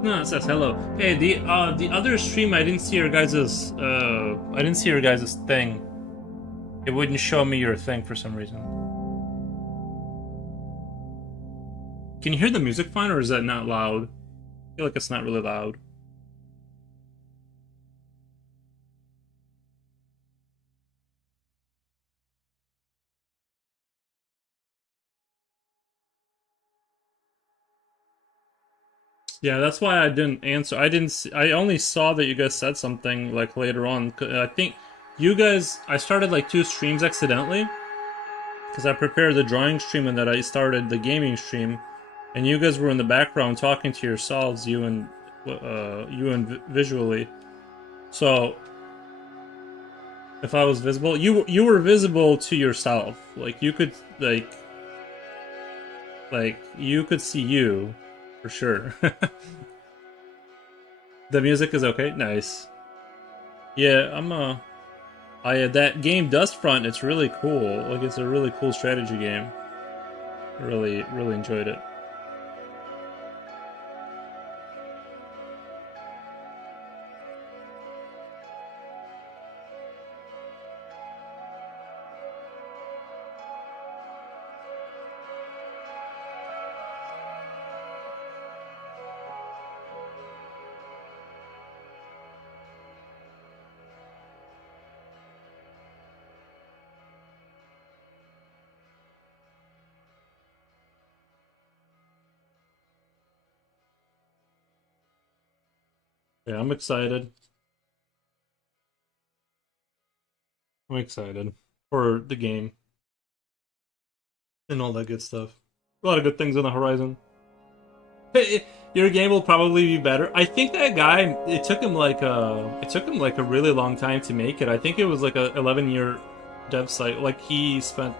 No, it says hello. Hey, the other stream I didn't see your guys's thing. It wouldn't show me your thing for some reason. Can you hear the music fine, or is that not loud? I feel like it's not really loud. Yeah, that's why I didn't answer. I only saw that you guys said something like later on. I think you guys. I started like 2 streams accidentally because I prepared the drawing stream and then I started the gaming stream, and you guys were in the background talking to yourselves, you and visually. So if I was visible, you were visible to yourself. Like you could you could see you for sure. The music is okay. Nice. Yeah, that game Dustfront. It's really cool. Like it's a really cool strategy game. Really enjoyed it. Yeah, I'm excited. I'm excited for the game and all that good stuff. A lot of good things on the horizon. Your game will probably be better. I think that guy. It took him like a really long time to make it. I think it was like a 11-year dev site. Like he spent,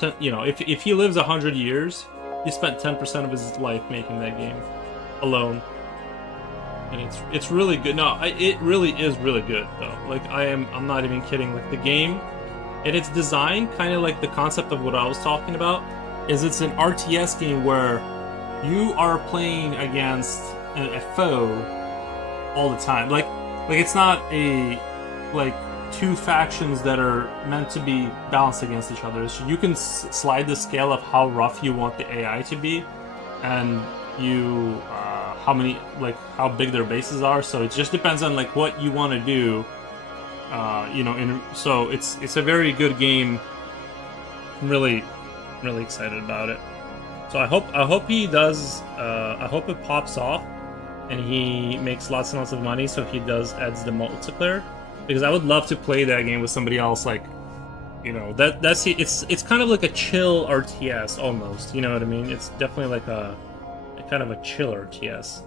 if he lives 100 years, he spent 10% of his life making that game alone, and it's really good. No, it really is really good though. Like I'm not even kidding. Like the game, and its design, kind of like the concept of what I was talking about, is it's an RTS game where you are playing against a foe all the time. Like it's not a like two factions that are meant to be balanced against each other. So you can slide the scale of how rough you want the AI to be, and you how many how big their bases are. So it just depends on like what you want to do. So it's a very good game. I'm really excited about it. So I hope he does. I hope it pops off, and he makes lots and lots of money. So he does adds the multiplayer, because I would love to play that game with somebody else. Like, it's kind of like a chill RTS almost. You know what I mean? It's definitely like a kind of a chill RTS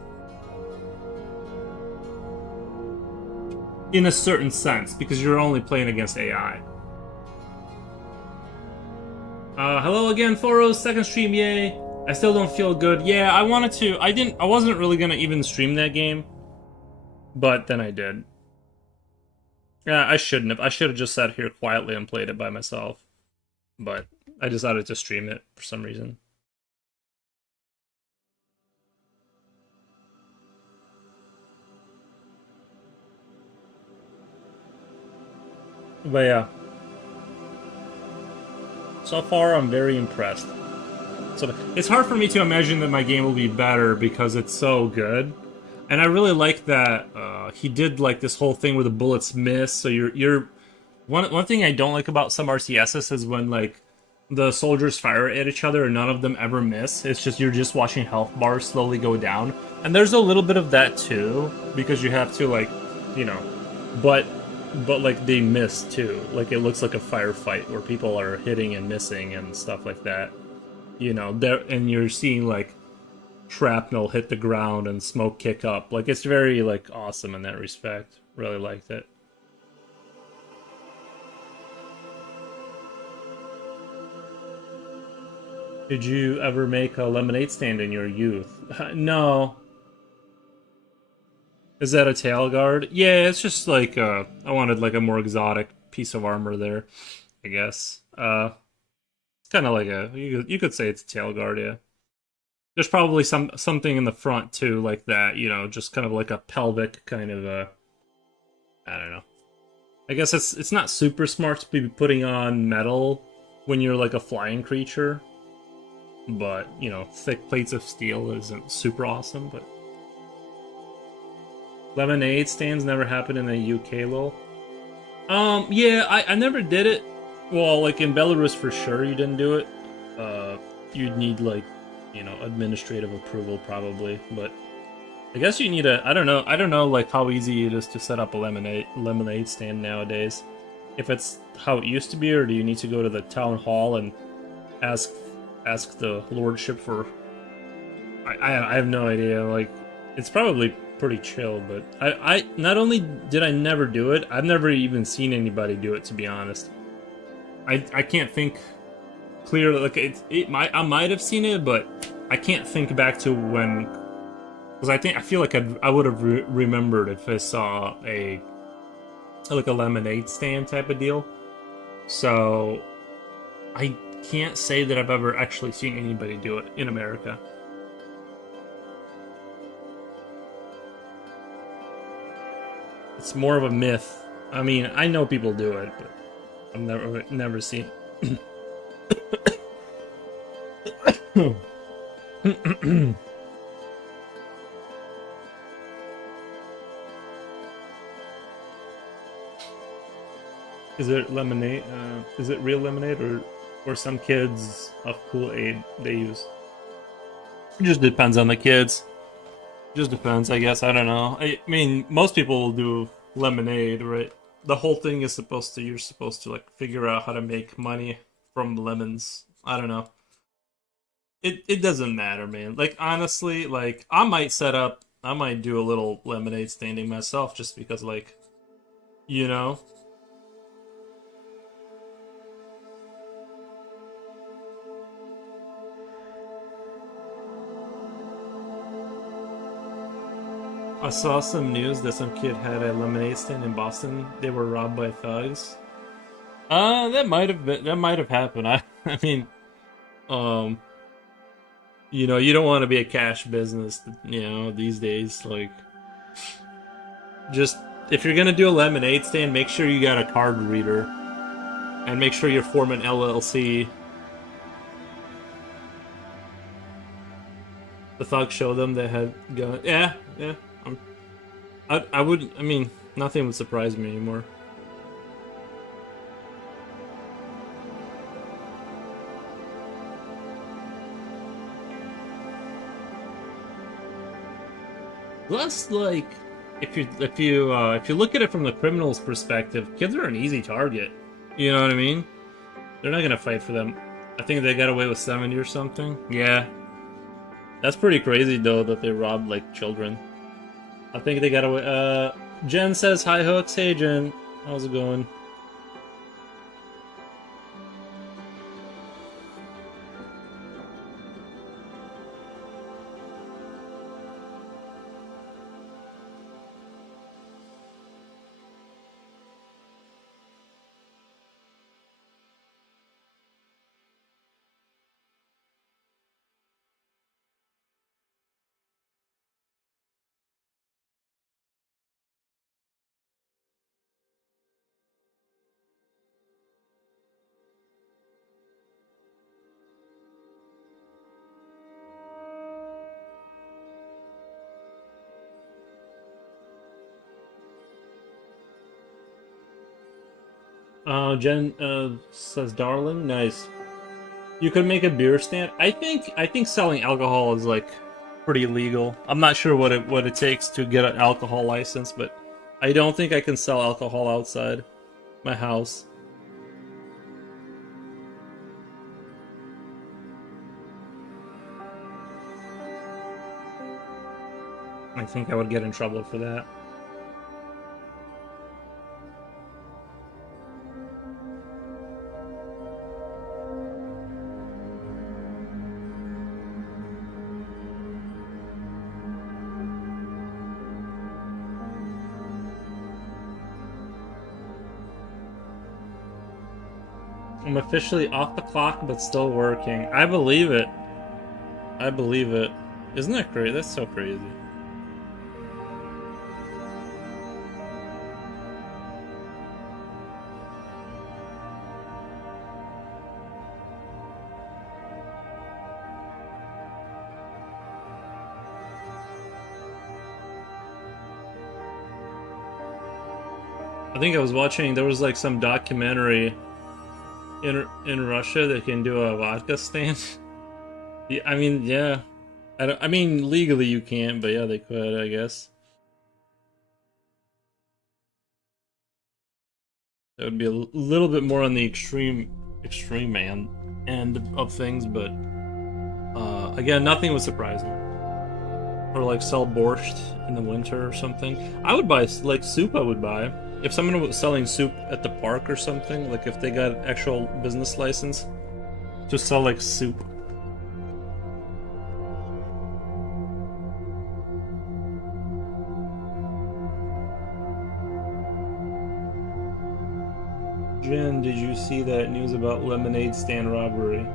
in a certain sense, because you're only playing against AI. Hello again, Foros, second stream, yay. I still don't feel good. Yeah, I wanted to. I wasn't really gonna even stream that game, but then I did. Yeah, I shouldn't have. I should have just sat here quietly and played it by myself. But I decided to stream it for some reason. But yeah. So far, I'm very impressed. So it's hard for me to imagine that my game will be better because it's so good, and I really like that he did like this whole thing where the bullets miss. So you're one thing I don't like about some RTSs is when like the soldiers fire at each other and none of them ever miss. It's just you're just watching health bars slowly go down, and there's a little bit of that too because you have to like, you know, but like they miss too. Like it looks like a firefight where people are hitting and missing and stuff like that. You know, there, and you're seeing like shrapnel hit the ground and smoke kick up. Like it's very like awesome in that respect. Really liked it. Did you ever make a lemonade stand in your youth? No. Is that a tail guard? Yeah, it's just like I wanted like a more exotic piece of armor there, I guess. It's kind of like you could say it's a tail guard, yeah. There's probably something in the front too, like that, you know, just kind of like a pelvic kind of I don't know. I guess it's not super smart to be putting on metal when you're like a flying creature, but you know, thick plates of steel isn't super awesome. But lemonade stands never happened in the UK, lol. Yeah, I never did it. Well, like in Belarus for sure, you didn't do it. You'd need like, you know, administrative approval probably, but I guess you need I don't know like how easy it is to set up a lemonade stand nowadays. If it's how it used to be, or do you need to go to the town hall and ask the lordship for? I have no idea. Like, it's probably pretty chill, but I not only did I never do it, I've never even seen anybody do it, to be honest. I can't think clearly. Like I might have seen it, but I can't think back to when. Because I feel like I would have remembered if I saw a lemonade stand type of deal. So I can't say that I've ever actually seen anybody do it in America. It's more of a myth. I mean, I know people do it, but I've never seen. Is it lemonade? Is it real lemonade or some kids of Kool-Aid they use? It just depends on the kids. Just depends, I guess. I don't know. I mean, most people will do lemonade, right? The whole thing is supposed to, you're supposed to like figure out how to make money from lemons. I don't know. It doesn't matter, man. Like honestly, like I might do a little lemonade standing myself just because like, you know, I saw some news that some kid had a lemonade stand in Boston. They were robbed by thugs. That might have happened. I mean, um you don't want to be a cash business, these days. Like, just if you're gonna do a lemonade stand, make sure you got a card reader and make sure you're forming LLC. The thugs show them they had gun. Yeah, yeah. I would. I mean, nothing would surprise me anymore. Plus, like, if you look at it from the criminal's perspective, kids are an easy target. You know what I mean? They're not gonna fight for them. I think they got away with 70 or something. Yeah, that's pretty crazy though that they robbed like children. I think they got away. Jen says hi, Hooks. Hey, Jen, how's it going? Jen says, "Darling, nice. You could make a beer stand. I think selling alcohol is like pretty legal. I'm not sure what it takes to get an alcohol license, but I don't think I can sell alcohol outside my house. I think I would get in trouble for that. I'm officially off the clock, but still working. I believe it. I believe it. Isn't that crazy? That's so crazy. I think I was watching. There was like some documentary in Russia that can do a vodka stand. Yeah, I mean, yeah. I mean, legally you can't, but yeah, they could, I guess. That would be a little bit more on the extreme man end of things, but again, nothing would surprise me. Or like sell borscht in the winter or something. I would buy like soup. I would buy if someone was selling soup at the park or something. Like if they got actual business license to sell like soup. Jen, did you see that news about lemonade stand robbery?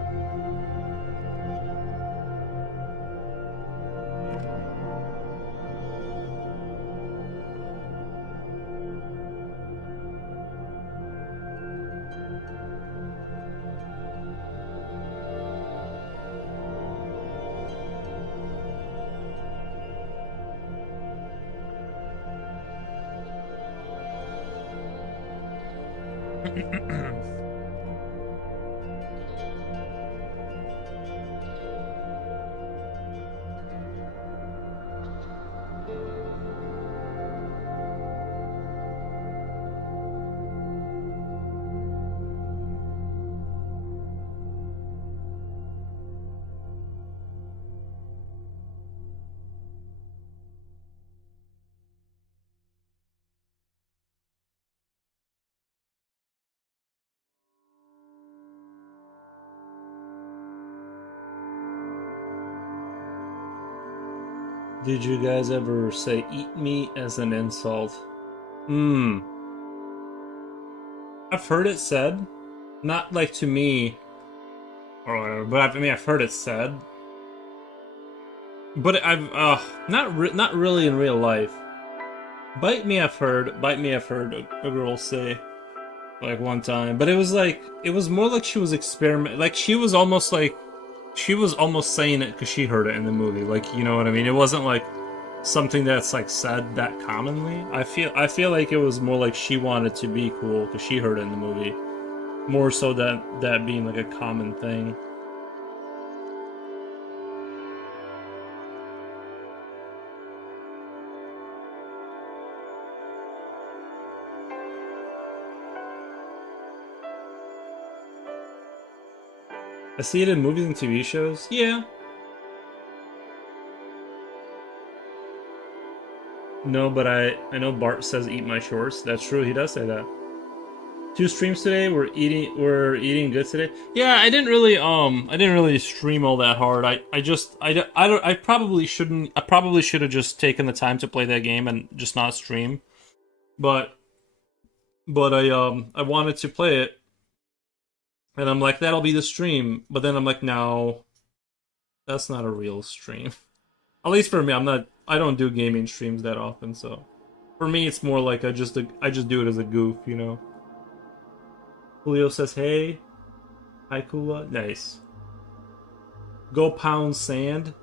Did you guys ever say eat me as an insult? Hmm. I've heard it said. Not like to me or whatever, but I mean I've heard it said. But I've not really in real life. Bite me I've heard. Bite me I've heard a girl say like one time, but it was more like she was like she was almost saying it because she heard it in the movie. Like, you know what I mean? It wasn't like something that's like said that commonly. I feel like it was more like she wanted to be cool because she heard it in the movie. More so that being like a common thing. I see it in movies and TV shows. Yeah. No, but I know Bart says eat my shorts. That's true. He does say that. Two streams today. We're eating good today. Yeah, I didn't really stream all that hard. I probably shouldn't. I probably should have just taken the time to play that game and just not stream. But I wanted to play it, and I'm like that'll be the stream. But then I'm like no, that's not a real stream. At least for me, I don't do gaming streams that often, so for me it's more like I just do it as a goof, you know. Julio says, "Hey, hi Kula, nice. Go pound sand."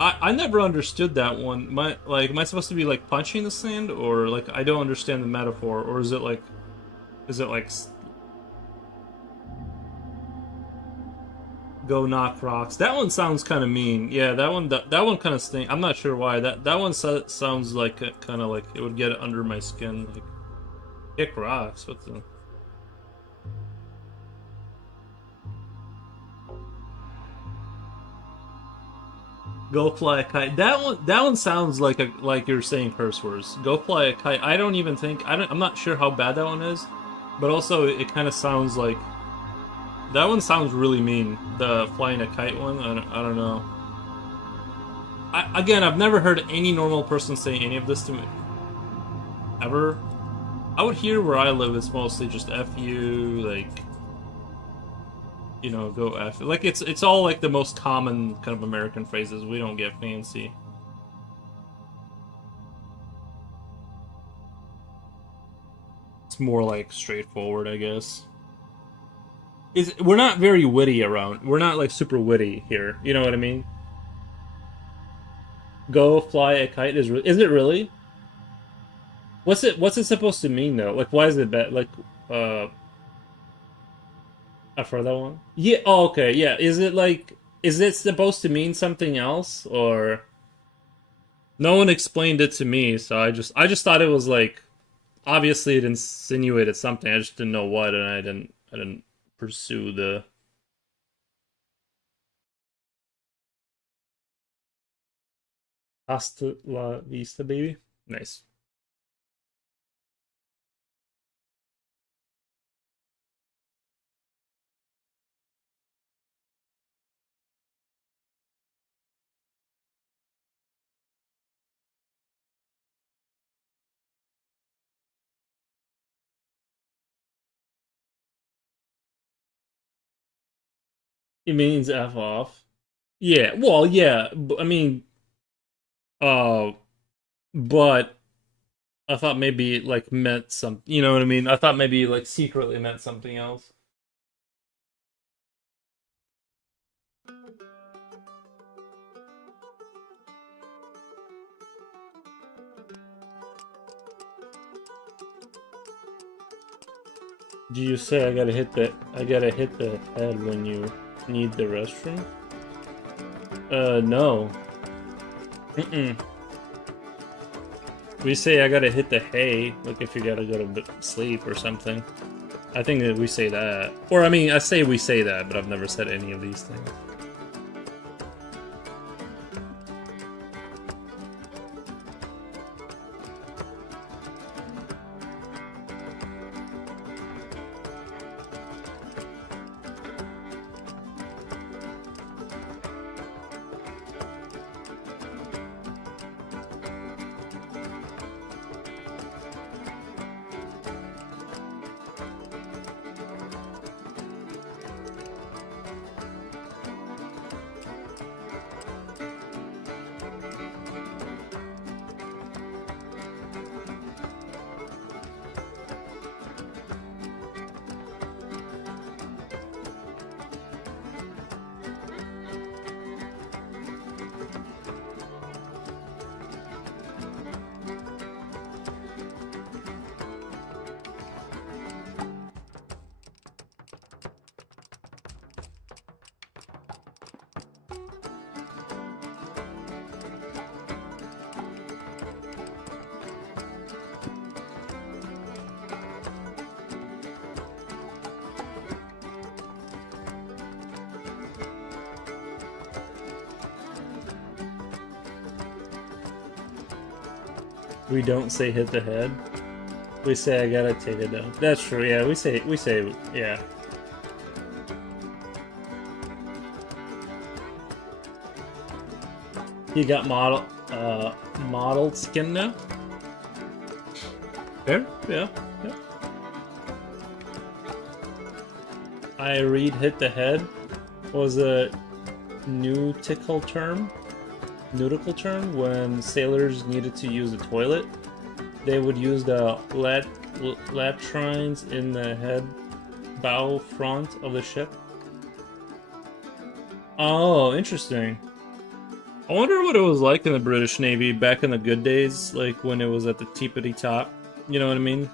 I never understood that one. Am I supposed to be like punching the sand, or like I don't understand the metaphor, or is it like go knock rocks? That one sounds kind of mean. Yeah, that one kind of stinks. I'm not sure why. That one sounds like kind of like it would get under my skin. Like kick rocks. What the? Go fly a kite. That one sounds like you're saying curse words. Go fly a kite. I don't even think I'm not sure how bad that one is, but also it kind of sounds like that one sounds really mean. The flying a kite one. I don't know. Again, I've never heard any normal person say any of this to me ever. I would hear where I live. It's mostly just F you, like, you know, go F. Like it's all like the most common kind of American phrases. We don't get fancy. It's more like straightforward, I guess. We're not very witty around. We're not like super witty here. You know what I mean? Go fly a kite is it really? What's it supposed to mean though? Like why is it bad? Like uh I've heard that one. Yeah. Oh, okay. Yeah. Is it supposed to mean something else or no one explained it to me, so I just thought it was like obviously it insinuated something. I just didn't know what, and I didn't pursue the hasta la vista, baby. Nice. It means f off. Yeah. Well, yeah. I mean, uh, but I thought maybe it like meant some. You know what I mean? I thought maybe like secretly meant something else. Do you say I gotta hit the head when you need the restroom? No. Mm-mm. We say I gotta hit the hay, like if you gotta go to sleep or something. I think that we say that. Or I mean, I say we say that, but I've never said any of these things. We don't say hit the head. We say I gotta take it down. That's true. Yeah, we say yeah. He got modeled skin now. Fair. Yeah. Yeah. I read hit the head was a nautical term when sailors needed to use the toilet. They would use the latrines in the head bow front of the ship. Oh, interesting. I wonder what it was like in the British Navy back in the good days, like when it was at the tippity top. You know what I mean?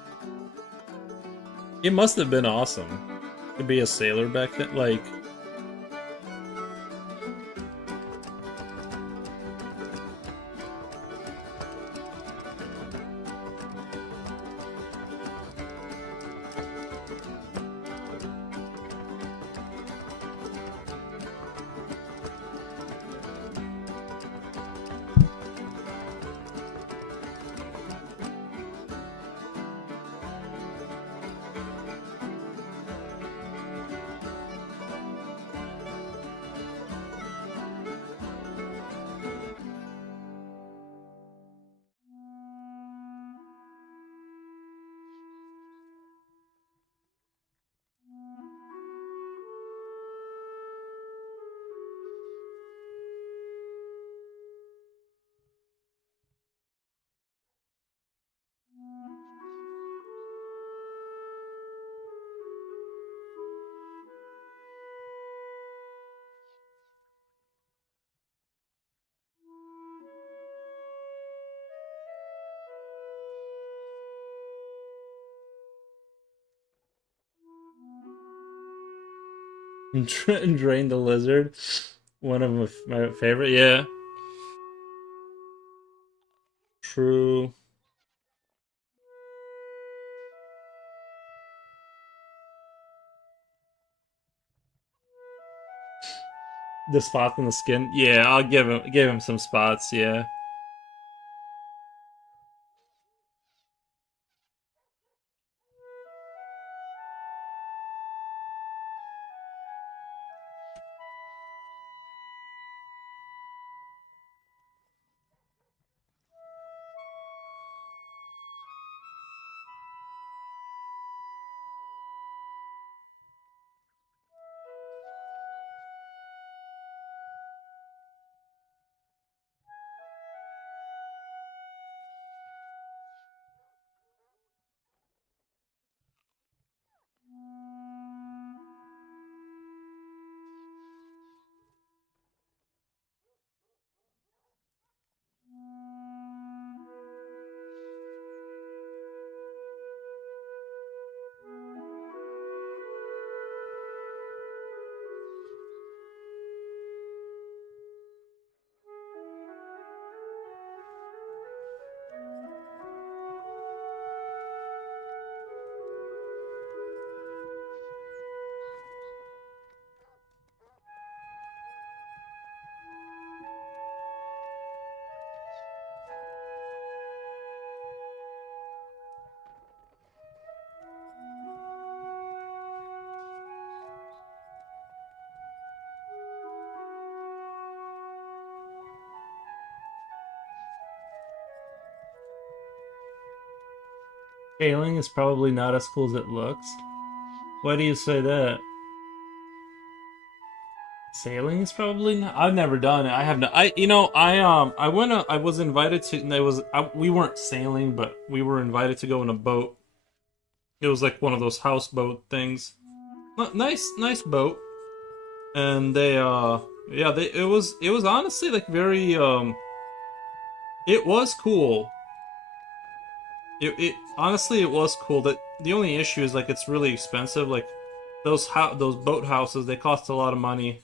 It must have been awesome to be a sailor back then. Like, Drain the lizard. One of my favorite. Yeah, true. The spot on the skin. Yeah, I'll give him some spots. Yeah. Sailing is probably not as cool as it looks. Why do you say that? Sailing is probably not. I've never done it. I have no. I went. I was invited to. And we weren't sailing, but we were invited to go in a boat. It was like one of those houseboat things. Nice boat. And yeah, it was honestly like very it was cool. It honestly it was cool. That the only issue is like it's really expensive. Like those boat houses, they cost a lot of money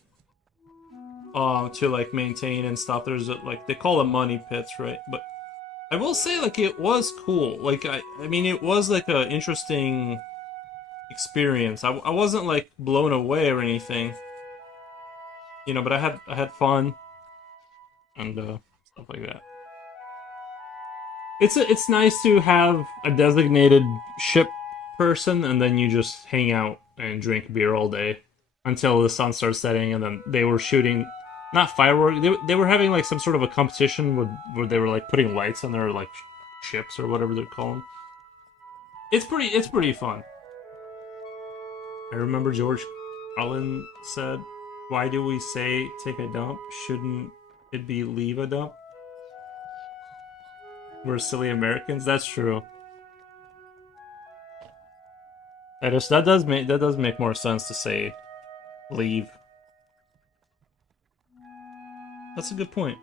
to like maintain and stuff. There's like they call them money pits, right? But I will say like it was cool. Like I mean it was like a interesting experience. I wasn't like blown away or anything, but I had fun and stuff like that. It's nice to have a designated ship person, and then you just hang out and drink beer all day until the sun starts setting, and then they were shooting not fireworks. They were having like some sort of a competition where they were like putting lights on their like ships or whatever they're calling. It's pretty fun. I remember George Carlin said, "Why do we say take a dump? Shouldn't it be leave a dump? We're silly Americans." That's true. That does make more sense to say leave. That's a good point.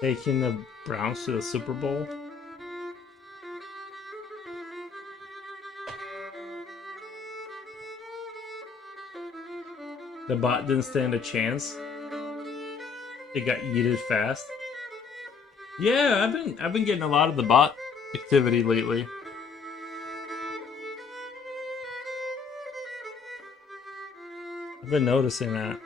Taking the Browns to the Super Bowl. The bot didn't stand a chance. It got yeeted fast. Yeah, I've been getting a lot of the bot activity lately. I've been noticing that.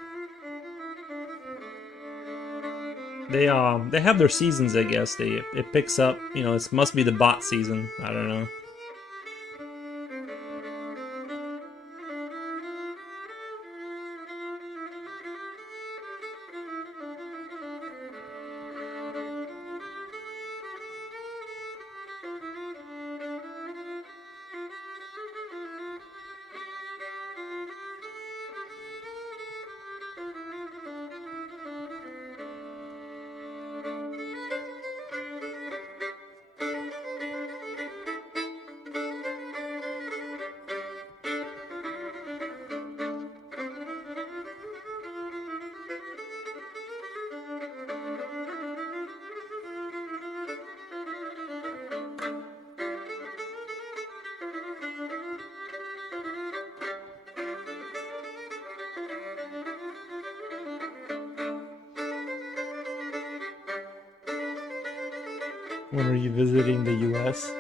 They have their seasons, I guess. It picks up, it must be the bot season. I don't know. When are you visiting the U.S.?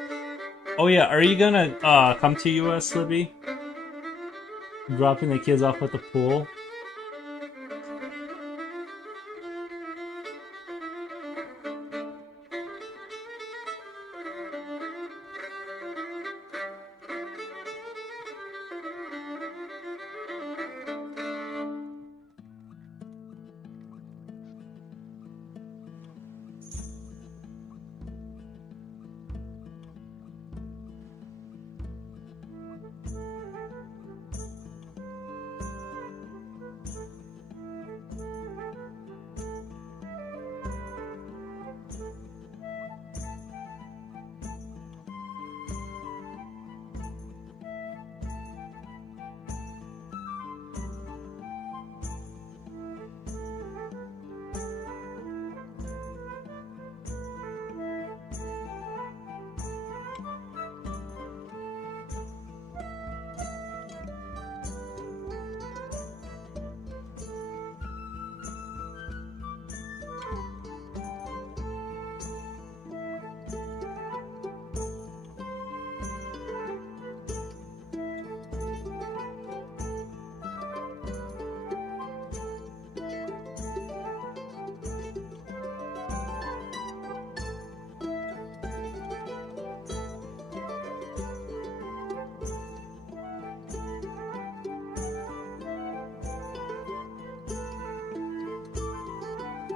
Oh yeah, are you gonna come to U.S., Libby? Dropping the kids off at the pool?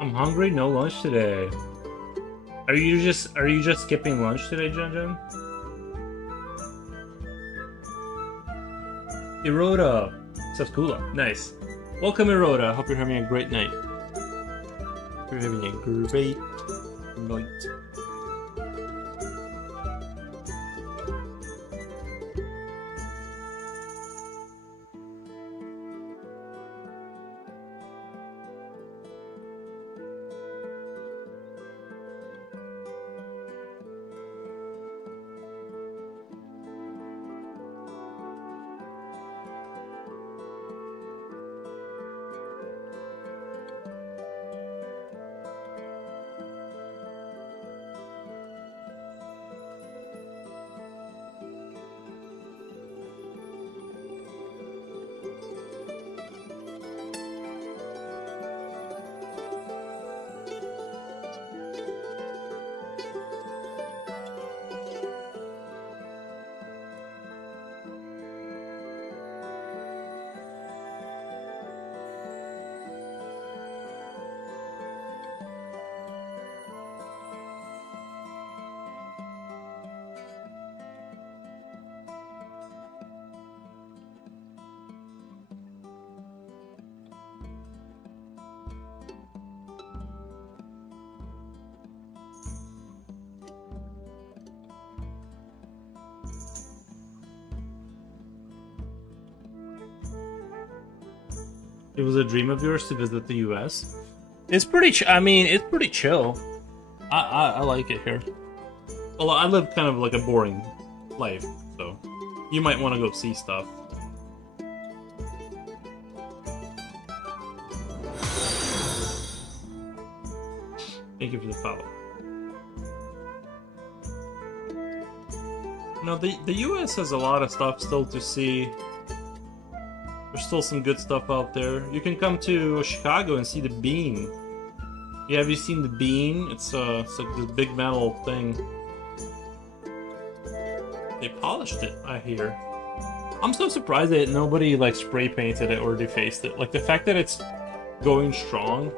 I'm hungry. No lunch today. Are you just skipping lunch today, Jun? Eroda. Saskula. Nice. Welcome, Eroda. Hope you're having a great night. Hope you're having a great night. It was a dream of yours to visit the U.S. It's pretty. I mean, it's pretty chill. I like it here. Although I live kind of like a boring life, so you might want to go see stuff. Thank you for the follow. No, the U.S. has a lot of stuff still to see. There's still some good stuff out there. You can come to Chicago and see the Bean. Yeah, have you seen the Bean? It's like this big metal thing. They polished it, I hear. I'm so surprised that nobody like spray painted it or defaced it. Like the fact that it's going strong.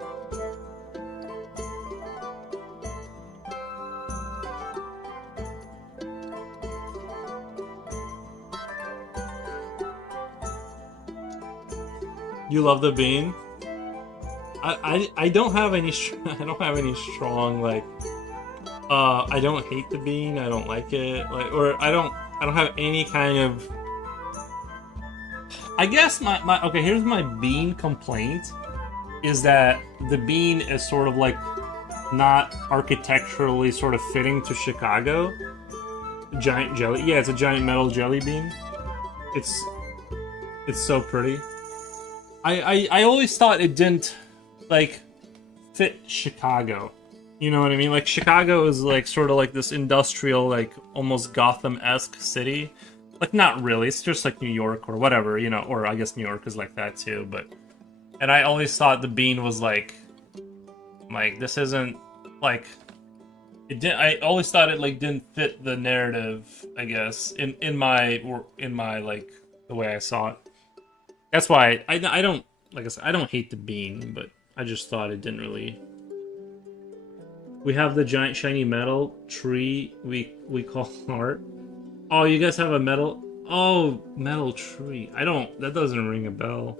You love the Bean? I don't have any I don't have any strong like I don't hate the Bean, I don't like it, like, or I don't have any kind of, I guess my okay, here's my Bean complaint is that the Bean is sort of like not architecturally sort of fitting to Chicago. Giant jelly, yeah, it's a giant metal jelly bean. It's so pretty. I always thought it didn't like fit Chicago. You know what I mean? Like Chicago is like sort of like this industrial, like almost Gotham-esque city. Like not really. It's just like New York or whatever, you know. Or I guess New York is like that too. But and I always thought the Bean was like this isn't like it did. I always thought it like didn't fit the narrative. I guess in my like the way I saw it. That's why I don't, like I said, I don't hate the Bean, but I just thought it didn't really. We have the giant shiny metal tree we call art. Oh, you guys have a metal? Oh, metal tree. That doesn't ring a bell.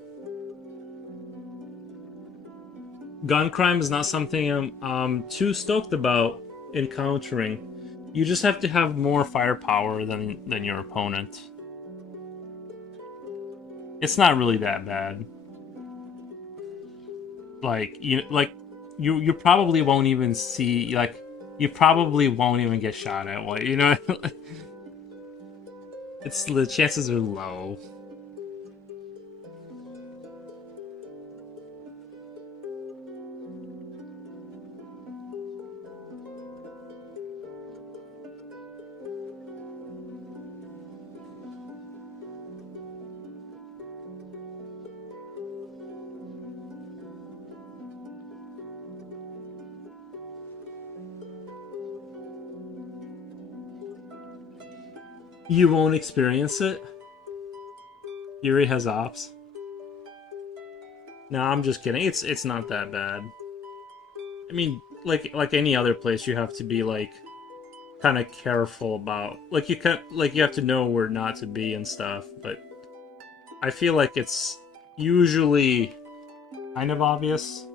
Gun crime is not something I'm too stoked about encountering. You just have to have more firepower than your opponent. It's not really that bad. Like you probably won't even see, like you probably won't even get shot at. What, you know? It's the chances are low. You won't experience it? Yuri has ops. No, I'm just kidding. It's not that bad. I mean, like any other place, you have to be like kind of careful about, like you have to know where not to be and stuff. But I feel like it's usually kind of obvious.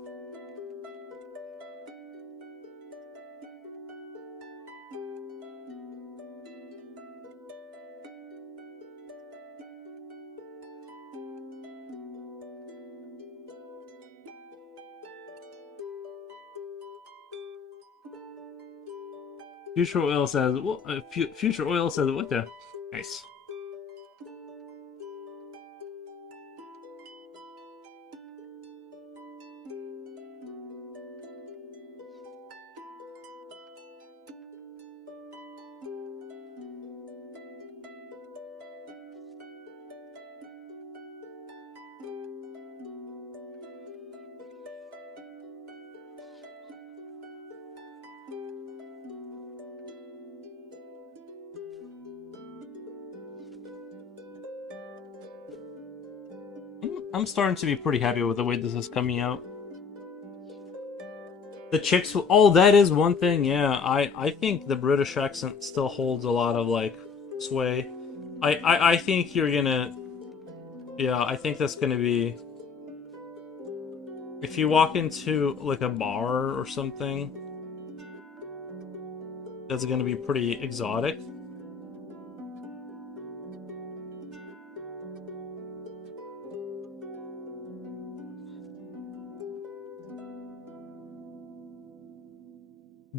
Future Oil says, Future Oil says, what the? Nice. I'm starting to be pretty happy with the way this is coming out. The chicks, oh, that is one thing, yeah. I think the British accent still holds a lot of, like, sway. I think you're gonna, yeah, I think that's gonna be, if you walk into, like, a bar or something, that's gonna be pretty exotic.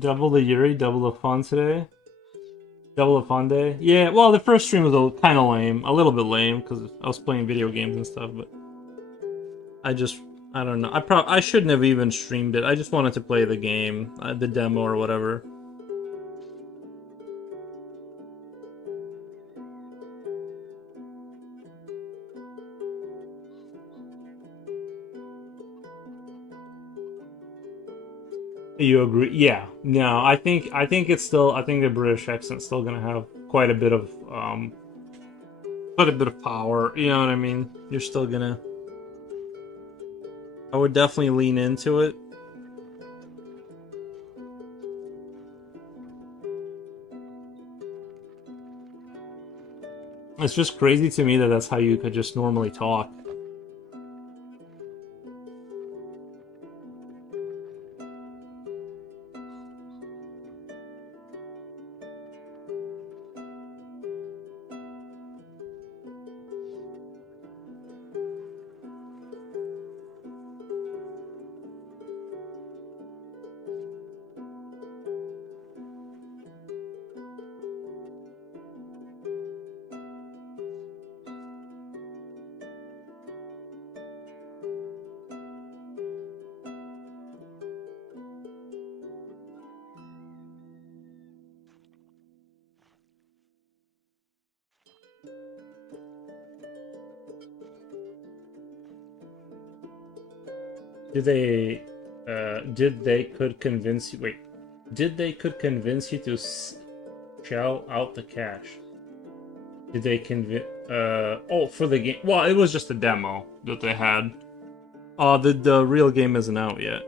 Double the Yuri, double the fun today. Double the fun day. Yeah, well, the first stream was kind of lame. A little bit lame, because I was playing video games and stuff, but... I don't know. I shouldn't have even streamed it. I just wanted to play the game, the demo or whatever. You agree? Yeah. No, I think it's still. I think the British accent's still gonna have quite a bit of power. You know what I mean? You're still gonna. I would definitely lean into it. It's just crazy to me that that's how you could just normally talk. Did they could convince you? Wait, did they could convince you to shell out the cash? Did they convince? Oh, for the game. Well, it was just a demo that they had. The real game isn't out yet.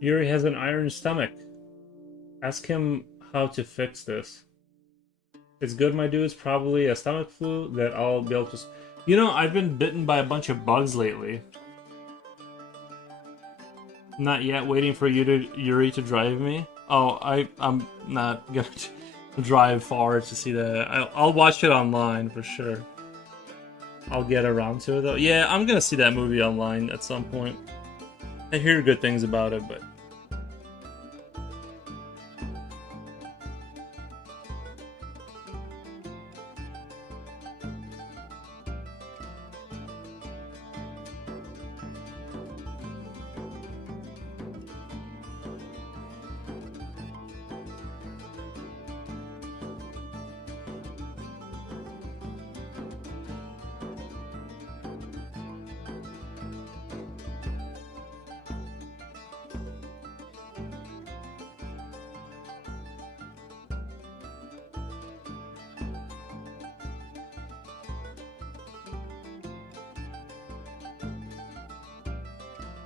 Yuri has an iron stomach. Ask him how to fix this. It's good, my dude. It's probably a stomach flu that I'll be able to... You know, I've been bitten by a bunch of bugs lately. Not yet. Waiting for Yuri to drive me. Oh, I'm not gonna drive far to see that. I'll watch it online for sure. I'll get around to it though. Yeah, I'm gonna see that movie online at some point. I hear good things about it, but...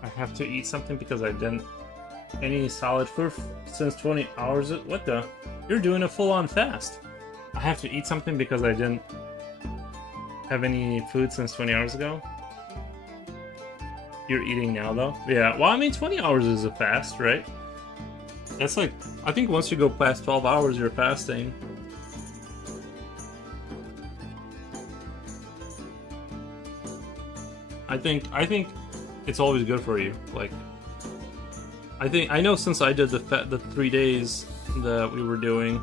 I have to eat something because I didn't any solid food since 20 hours. What the? You're doing a full-on fast. I have to eat something because I didn't have any food since 20 hours ago. You're eating now though? Yeah, well I mean 20 hours is a fast, right? That's like, I think once you go past 12 hours you're fasting. I think it's always good for you. Like, I know since I did the 3 days that we were doing,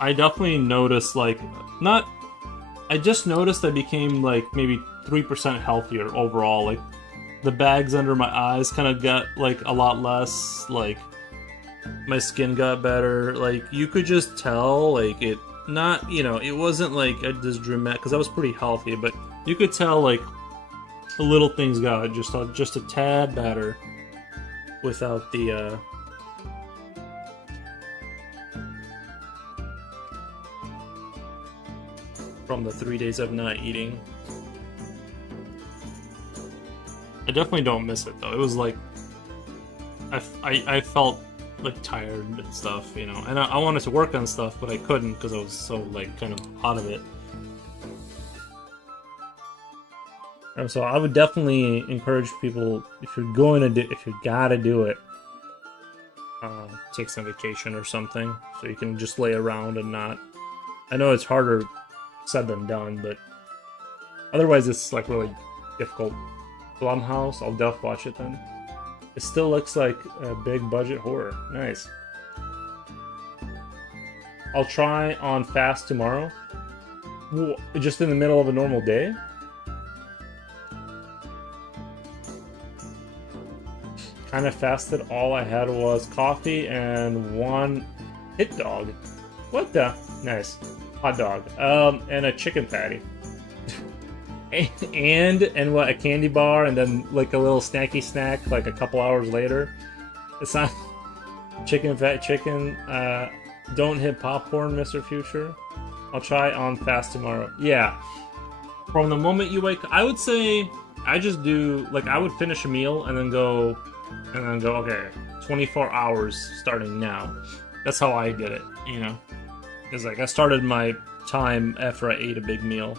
I definitely noticed like I just noticed I became like maybe 3% healthier overall. Like the bags under my eyes kind of got like a lot less. Like My skin got better. Like you could just tell, like it not, it wasn't like this dramatic because I was pretty healthy, but you could tell like the little things got just a tad better without the from the 3 days of not eating. I definitely don't miss it though. It was like I felt like tired and stuff, and I wanted to work on stuff, but I couldn't because I was so like kind of out of it. And so I would definitely encourage people, if you're if you gotta do it, take some vacation or something so you can just lay around and not. I know it's harder said than done, but otherwise it's like really difficult. Blumhouse, I'll definitely watch it then. It still looks like a big budget horror. Nice. I'll try on fast tomorrow. Just in the middle of a normal day? Kind of fasted. All I had was coffee and one hit dog. What the? Nice. Hot dog. And a chicken patty. and what, a candy bar, and then like a little snacky snack like a couple hours later. It's not fat chicken. Don't hit popcorn, Mr. Future. I'll try on fast tomorrow. Yeah. From the moment you wake up, I would say I just do like I would finish a meal and then go okay, 24 hours starting now. That's how I did it, It's like I started my time after I ate a big meal.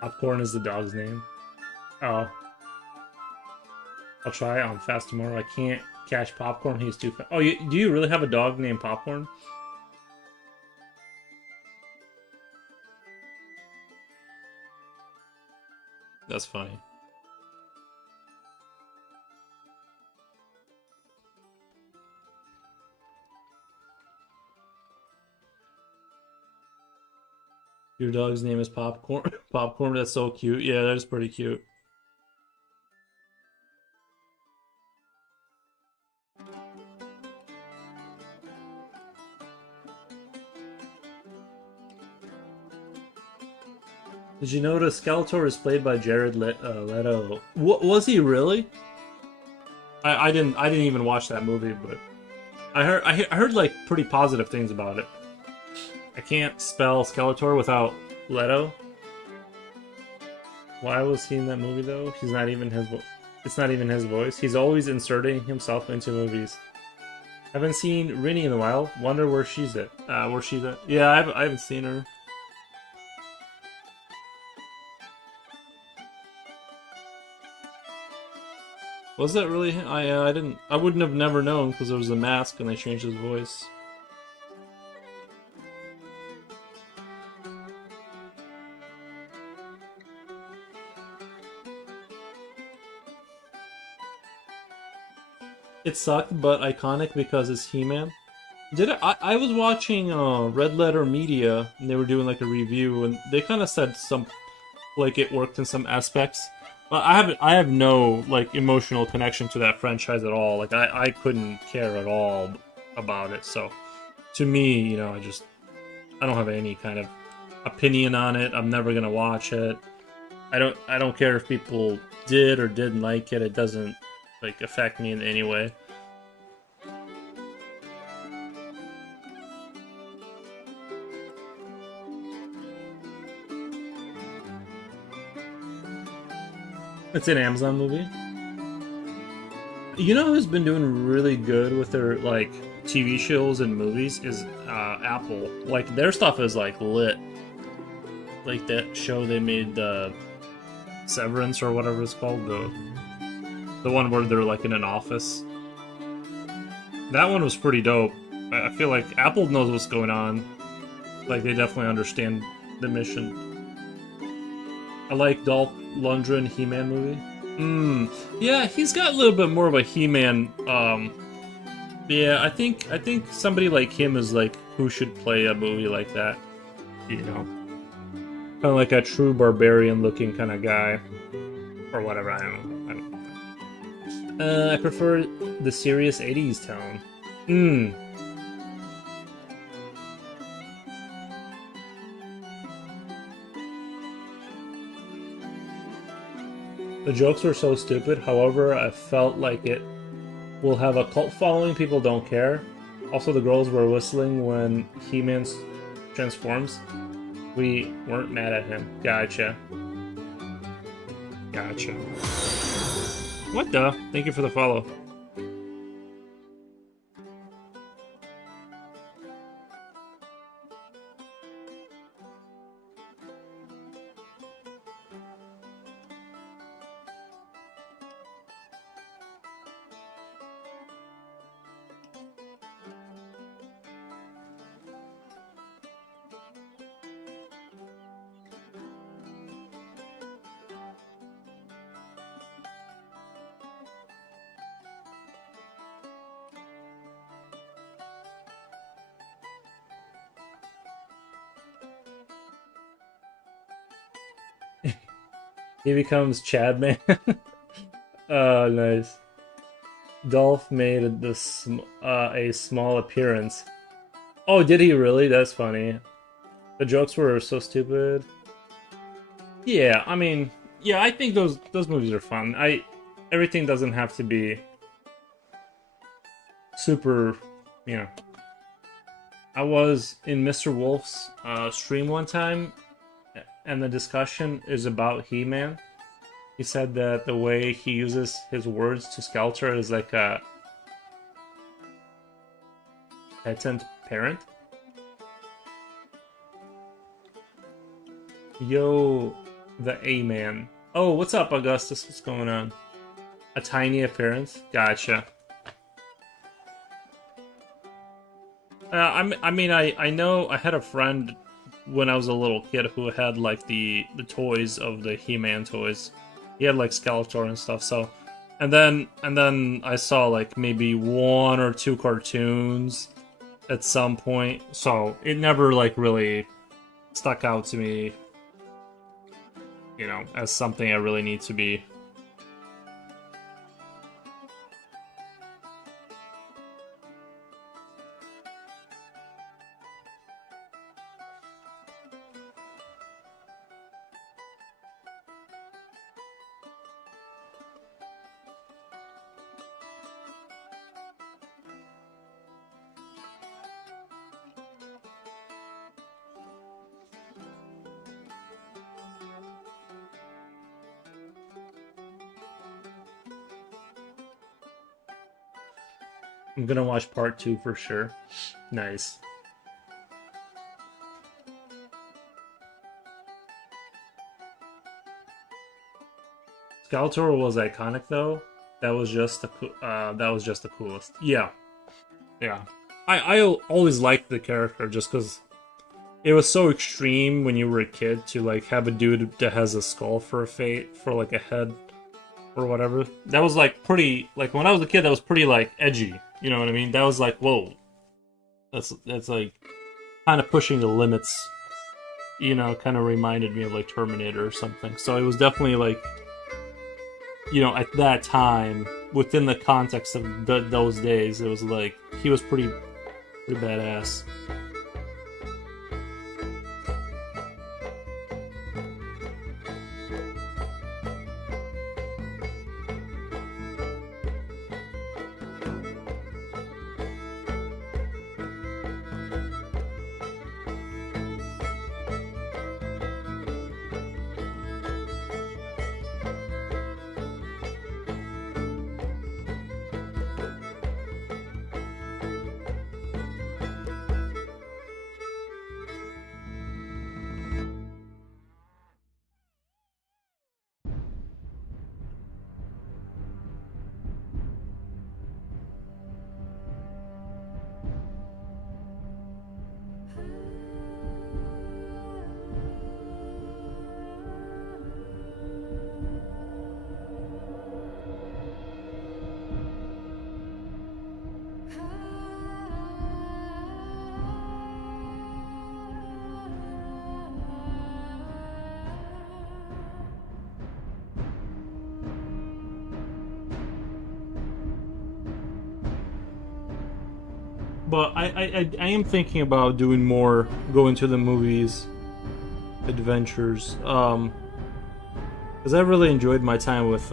Popcorn is the dog's name. Oh. I'll try it on fast tomorrow. I can't catch Popcorn. He's too fast. Oh, do you really have a dog named Popcorn? That's funny. Your dog's name is Popcorn. Popcorn, that's so cute. Yeah, that is pretty cute. Did you notice Skeletor is played by Jared Leto? Was he really? I didn't even watch that movie, but I heard like pretty positive things about it. I can't spell Skeletor without Leto. Why was he in that movie though? He's not even it's not even his voice. He's always inserting himself into movies. Haven't seen Rinny in a while. Wonder where she's at. Yeah, I haven't seen her. Was that really him? I wouldn't have never known because there was a mask and they changed his voice. It sucked, but iconic because it's He-Man. I was watching Red Letter Media, and they were doing like a review, and they kind of said like it worked in some aspects. But I have no like emotional connection to that franchise at all. Like I couldn't care at all about it. So to me, I don't have any kind of opinion on it. I'm never gonna watch it. I don't care if people did or didn't like it. It doesn't like affect me in any way. It's an Amazon movie. You know who's been doing really good with their like TV shows and movies is Apple. Like their stuff is like lit. Like that show they made, Severance or whatever it's called, the one where they're like in an office. That one was pretty dope. I feel like Apple knows what's going on. Like, they definitely understand the mission. I like Dolph Lundgren He-Man movie. Yeah, he's got a little bit more of a He-Man, yeah, I think somebody like him is like who should play a movie like that. You know. Kind of like a true barbarian looking kind of guy. Or whatever, I don't know. I prefer the serious 80s tone. The jokes were so stupid, however, I felt like it will have a cult following, people don't care. Also, the girls were whistling when He-Man transforms. We weren't mad at him. Gotcha. Gotcha. What the? Thank you for the follow. He becomes Chad Man. Oh, nice. Dolph made a small appearance. Oh, did he really? That's funny. The jokes were so stupid. Yeah, I mean, yeah, I think those movies are fun. Everything doesn't have to be super, you know. I was in Mr. Wolf's stream one time, and the discussion is about He-Man. He said that the way he uses his words to Skeletor is like a petant parent. Yo, the A-Man. Oh, what's up, Augustus? What's going on? A tiny appearance? Gotcha. I know I had a friend when I was a little kid who had like the toys of the He-Man toys. He had like Skeletor and stuff. So, and then I saw like maybe 1 or 2 cartoons at some point. So it never like really stuck out to me, you know, as something I really need to be. I'm gonna watch part 2 for sure. Nice. Skeletor was iconic though. That was just the coolest. Yeah, yeah. I always liked the character just because it was so extreme when you were a kid to like have a dude that has a skull for a fate for like a head or whatever. That was like pretty like when I was a kid. That was pretty like edgy. You know what I mean? That was like whoa. That's like kind of pushing the limits. You know, kind of reminded me of like Terminator or something. So it was definitely like, you know, at that time, within the context of those days, it was like he was pretty badass. but I am thinking about doing more, going to the movies, adventures, because I really enjoyed my time with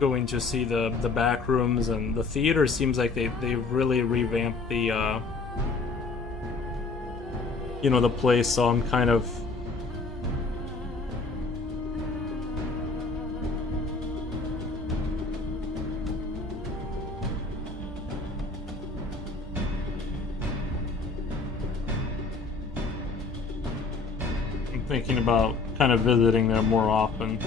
going to see the back rooms, and the theater seems like they really revamped the you know, the place, so I'm kind of thinking about kind of visiting there more often.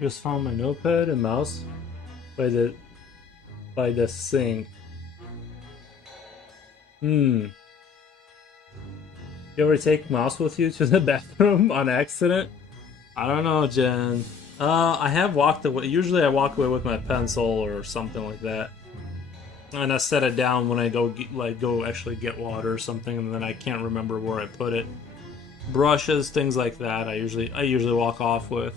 Just found my notepad and mouse by the sink. You ever take mouse with you to the bathroom on accident? I don't know, Jen. I have walked away. Usually I walk away with my pencil or something like that. And I set it down when I go go actually get water or something, and then I can't remember where I put it. Brushes, things like that, I usually walk off with.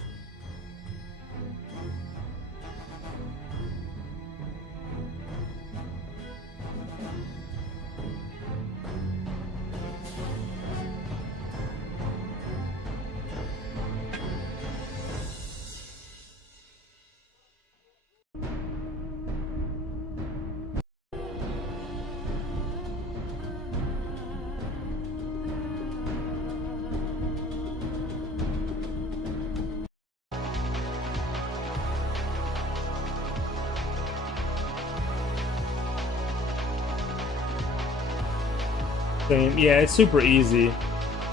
Same. Yeah, it's super easy.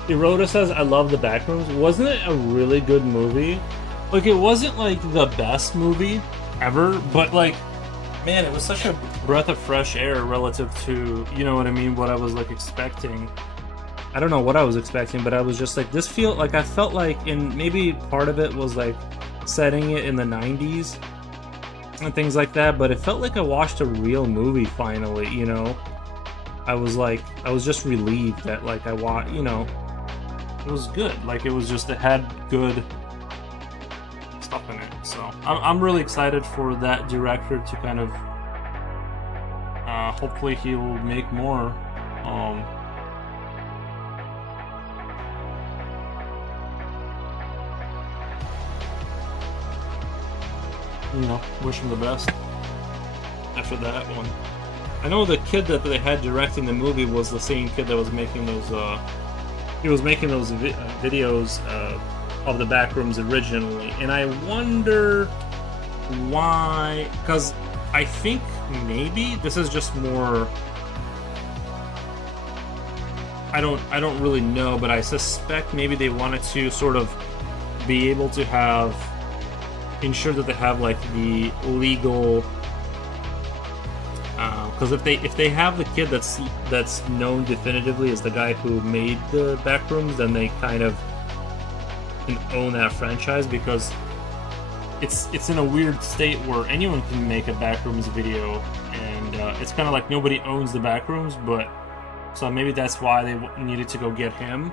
Eroda says, I love the Backrooms. Wasn't it a really good movie? Like, it wasn't, like, the best movie ever, but, like, man, it was such a breath of fresh air relative to, you know what I mean, what I was, like, expecting. I don't know what I was expecting, but I was just, like, I felt like, and maybe part of it was, like, setting it in the 90s and things like that, but it felt like I watched a real movie finally, you know? I was just relieved that, like, you know, it was good. Like, it had good stuff in it. So I'm really excited for that director to kind of, hopefully he will make more. wish him the best after that one. I know the kid that they had directing the movie was the same kid that was making those. He was making those videos of the Backrooms originally, and I wonder why. Because I think maybe this is just more. I don't really know, but I suspect maybe they wanted to sort of be able to ensure that they have like the legal. Because if they have the kid that's known definitively as the guy who made the Backrooms, then they kind of can own that franchise, because it's in a weird state where anyone can make a Backrooms video, and it's kind of like nobody owns the Backrooms, but so maybe that's why they needed to go get him.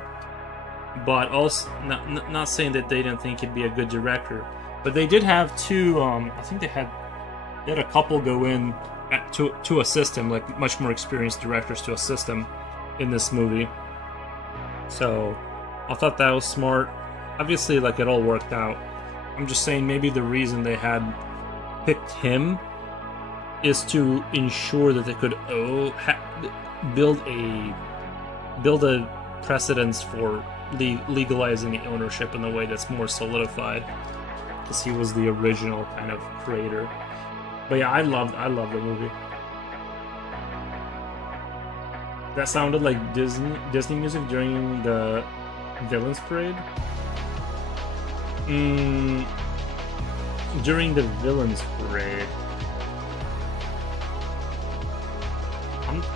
But also not saying that they didn't think he'd be a good director, but they did have two. I think they had a couple go in to assist him, like much more experienced directors to assist him in this movie. So I thought that was smart. Obviously, like, it all worked out. I'm just saying maybe the reason they had picked him is to ensure that they could build a precedence for legalizing the ownership in a way that's more solidified, because he was the original kind of creator. But yeah, I love the movie. That sounded like Disney music during the Villains Parade. During the Villains Parade.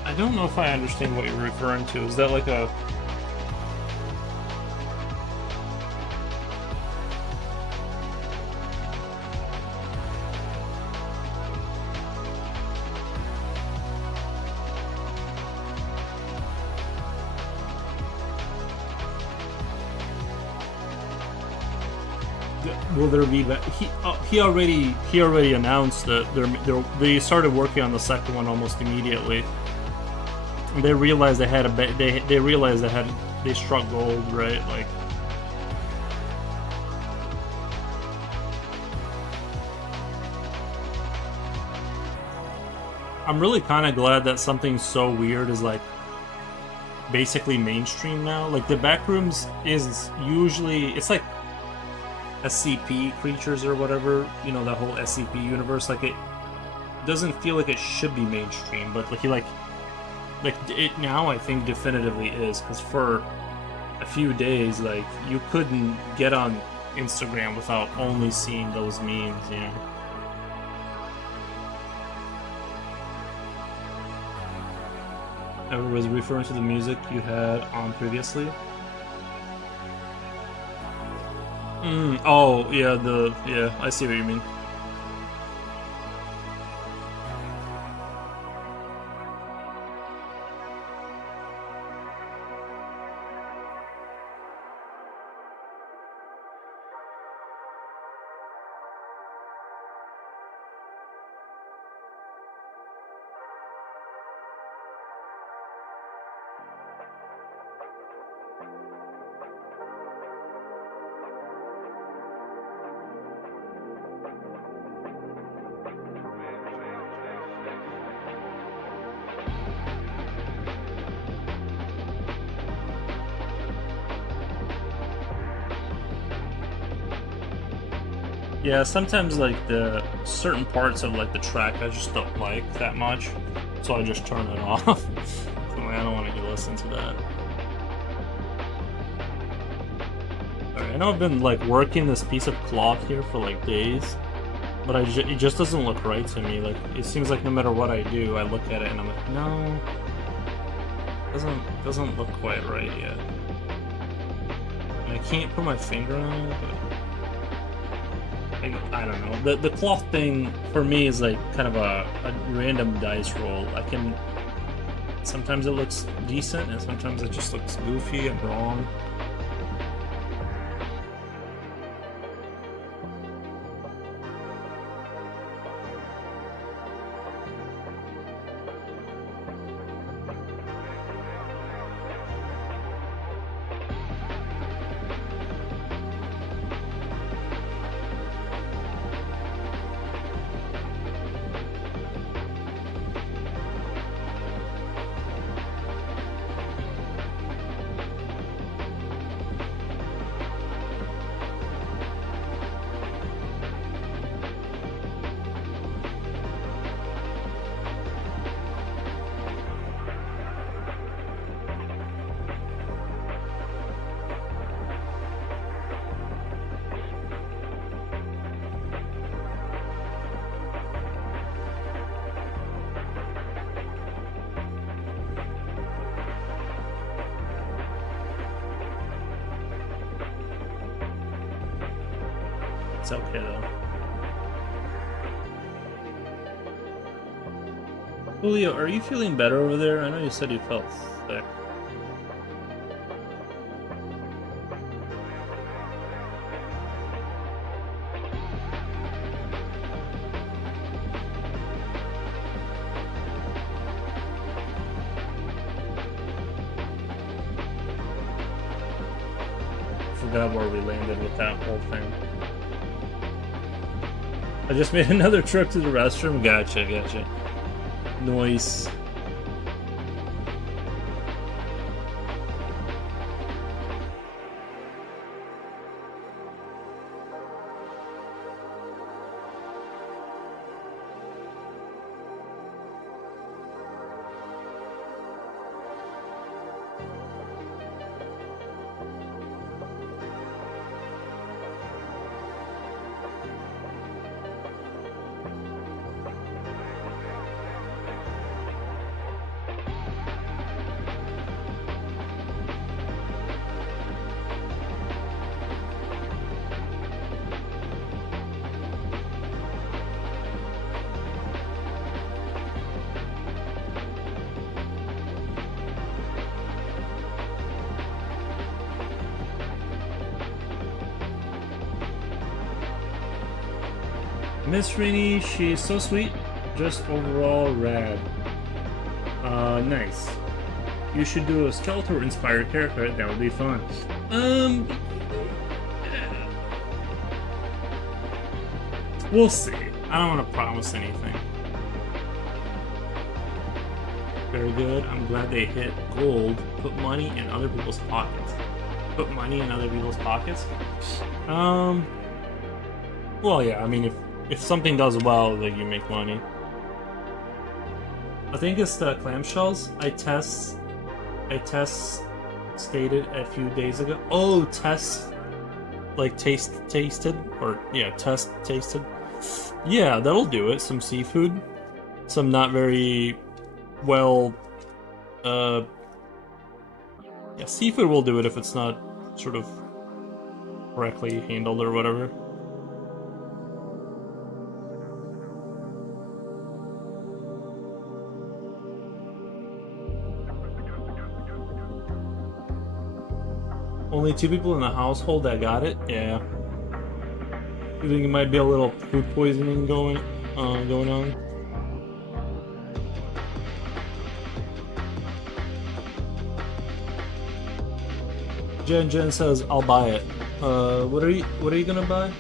I don't know if I understand what you're referring to. Is that like a... Will there be that? He already announced that they started working on the second one almost immediately. They realized they struck gold, right? Like, I'm really kind of glad that something so weird is like basically mainstream now. Like, the Backrooms is usually, it's like SCP creatures or whatever, that whole SCP universe. Like, it doesn't feel like it should be mainstream, but like it now I think definitively is, because for a few days, like, you couldn't get on Instagram without only seeing those memes, I was referring to the music you had on previously. Oh, yeah, I see what you mean. Yeah, sometimes like the certain parts of like the track I just don't like that much, so I just turn it off. So I don't want to listen to that. Alright, I know I've been like working this piece of cloth here for like days, but it just doesn't look right to me. Like, it seems like no matter what I do, I look at it and I'm like, no, doesn't look quite right yet. And I can't put my finger on it, but I don't know. The cloth thing for me is like kind of a random dice roll. Sometimes it looks decent, and sometimes it just looks goofy and wrong. It's okay though. Julio, are you feeling better over there? I know you said you felt sick. Forgot where we landed with that whole thing. I just made another trip to the restroom. Gotcha, gotcha. Nice. Miss Rini, she's so sweet, just overall rad. Nice. You should do a Skeletor-inspired haircut, that would be fun. We'll see. I don't want to promise anything. Very good. I'm glad they hit gold. Put money in other people's pockets. Put money in other people's pockets? Well, yeah, I mean, if something does well, then you make money. I think it's the clamshells. I test stated a few days ago. Oh, test, like tasted, or yeah, test tasted. Yeah, that'll do it. Some seafood, some not very well. Yeah, seafood will do it if it's not sort of correctly handled or whatever. Only 2 people in the household that got it? Yeah. You think it might be a little food poisoning going on? Jen says, I'll buy it. What are you gonna buy?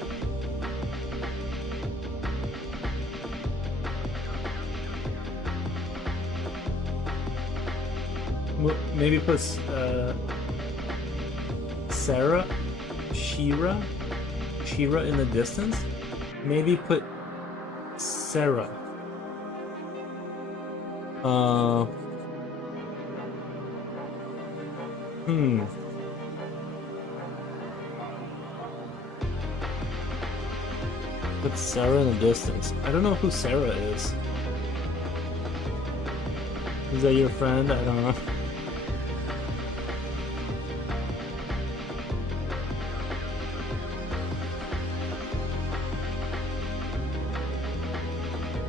Maybe put, Shira in the distance? Maybe put Sarah. Put Sarah in the distance. I don't know who Sarah is. Is that your friend? I don't know.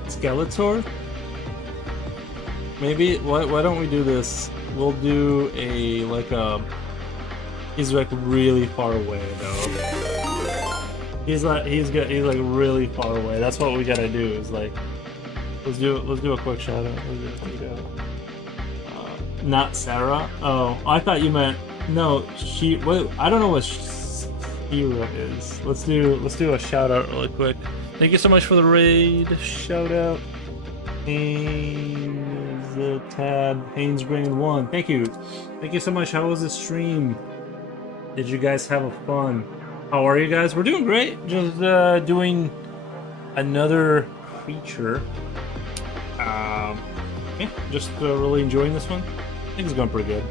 Skeletor? Maybe why don't we do this? We'll do a he's like really far away though. He's like really far away. That's what we gotta do. Is like let's do a quick shout out. Not Sarah. Oh, I thought you meant no. I don't know what Shira is. Let's do a shout out really quick. Thank you so much for the raid. Shout out. Haynes Grain 1. Thank you. Thank you so much. How was the stream? Did you guys have a fun? How are you guys? We're doing great. Just doing another feature. Yeah, just really enjoying this one. I think it's going pretty good.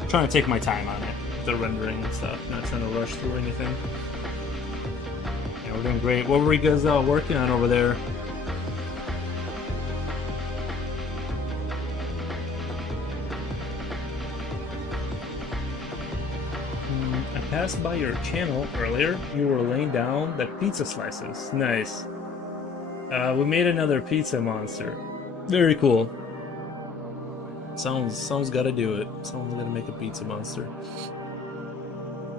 I'm trying to take my time on it. The rendering and stuff. Not trying to rush through anything. We're doing great. What were you guys working on over there? passed by your channel earlier. You were laying down the pizza slices. Nice. We made another pizza monster. Very cool. Someone's gotta do it. Someone's gonna make a pizza monster.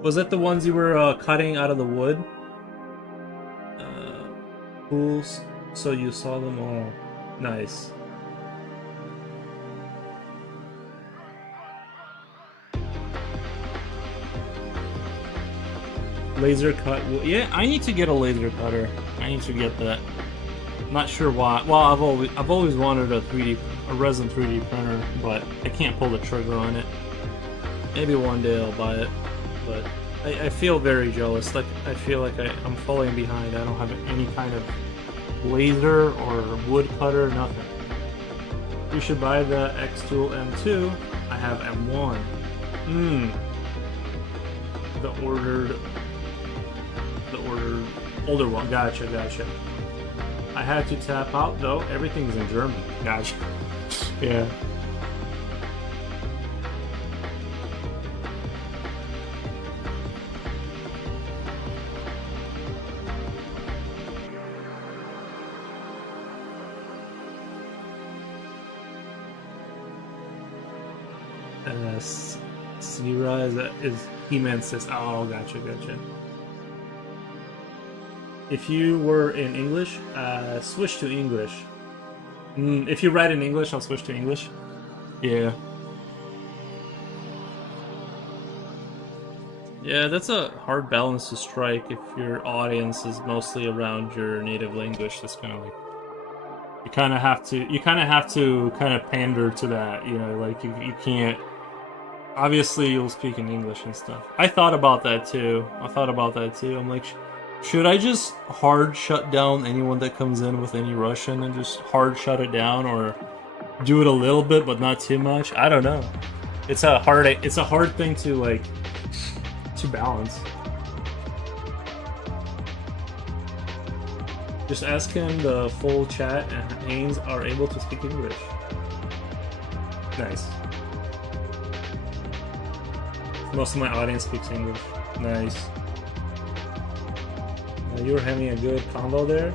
Was that the ones you were cutting out of the wood? Cool. So you saw them all. Nice. Laser cut. Yeah, I need to get a laser cutter. I need to get that. Not sure why. Well, I've always wanted a resin 3D printer, but I can't pull the trigger on it. Maybe one day I'll buy it, but I feel very jealous. Like I feel like I'm falling behind. I don't have any kind of laser or wood cutter, nothing. You should buy the X-Tool M2. I have M1. The ordered older one. Gotcha. I had to tap out though. Everything's in German. Gotcha. Yeah. Sira is He-Man says. Oh, gotcha. If you were in English, switch to English. If you write in English, I'll switch to English. Yeah. Yeah, that's a hard balance to strike if your audience is mostly around your native language. That's kind of like you kind of have to pander to that, you know, like you can't. Obviously, you'll speak in English and stuff. I thought about that too. I'm like, should I just hard shut down anyone that comes in with any Russian and just hard shut it down, or do it a little bit but not too much? I don't know. It's a hard thing to like to balance. Just ask him the full chat and Haynes are able to speak English. Nice. Most of my audience speaks English. Nice. You were having a good combo there.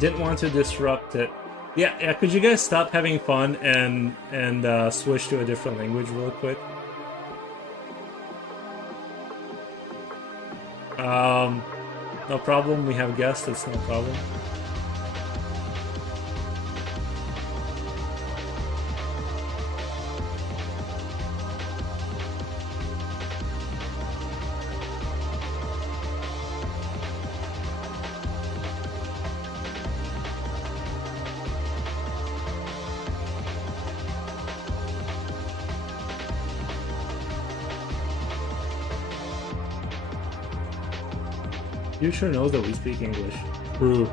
Didn't want to disrupt it. Yeah. Could you guys stop having fun and switch to a different language real quick? No problem. We have guests. It's no problem. You sure knows that we speak English. True.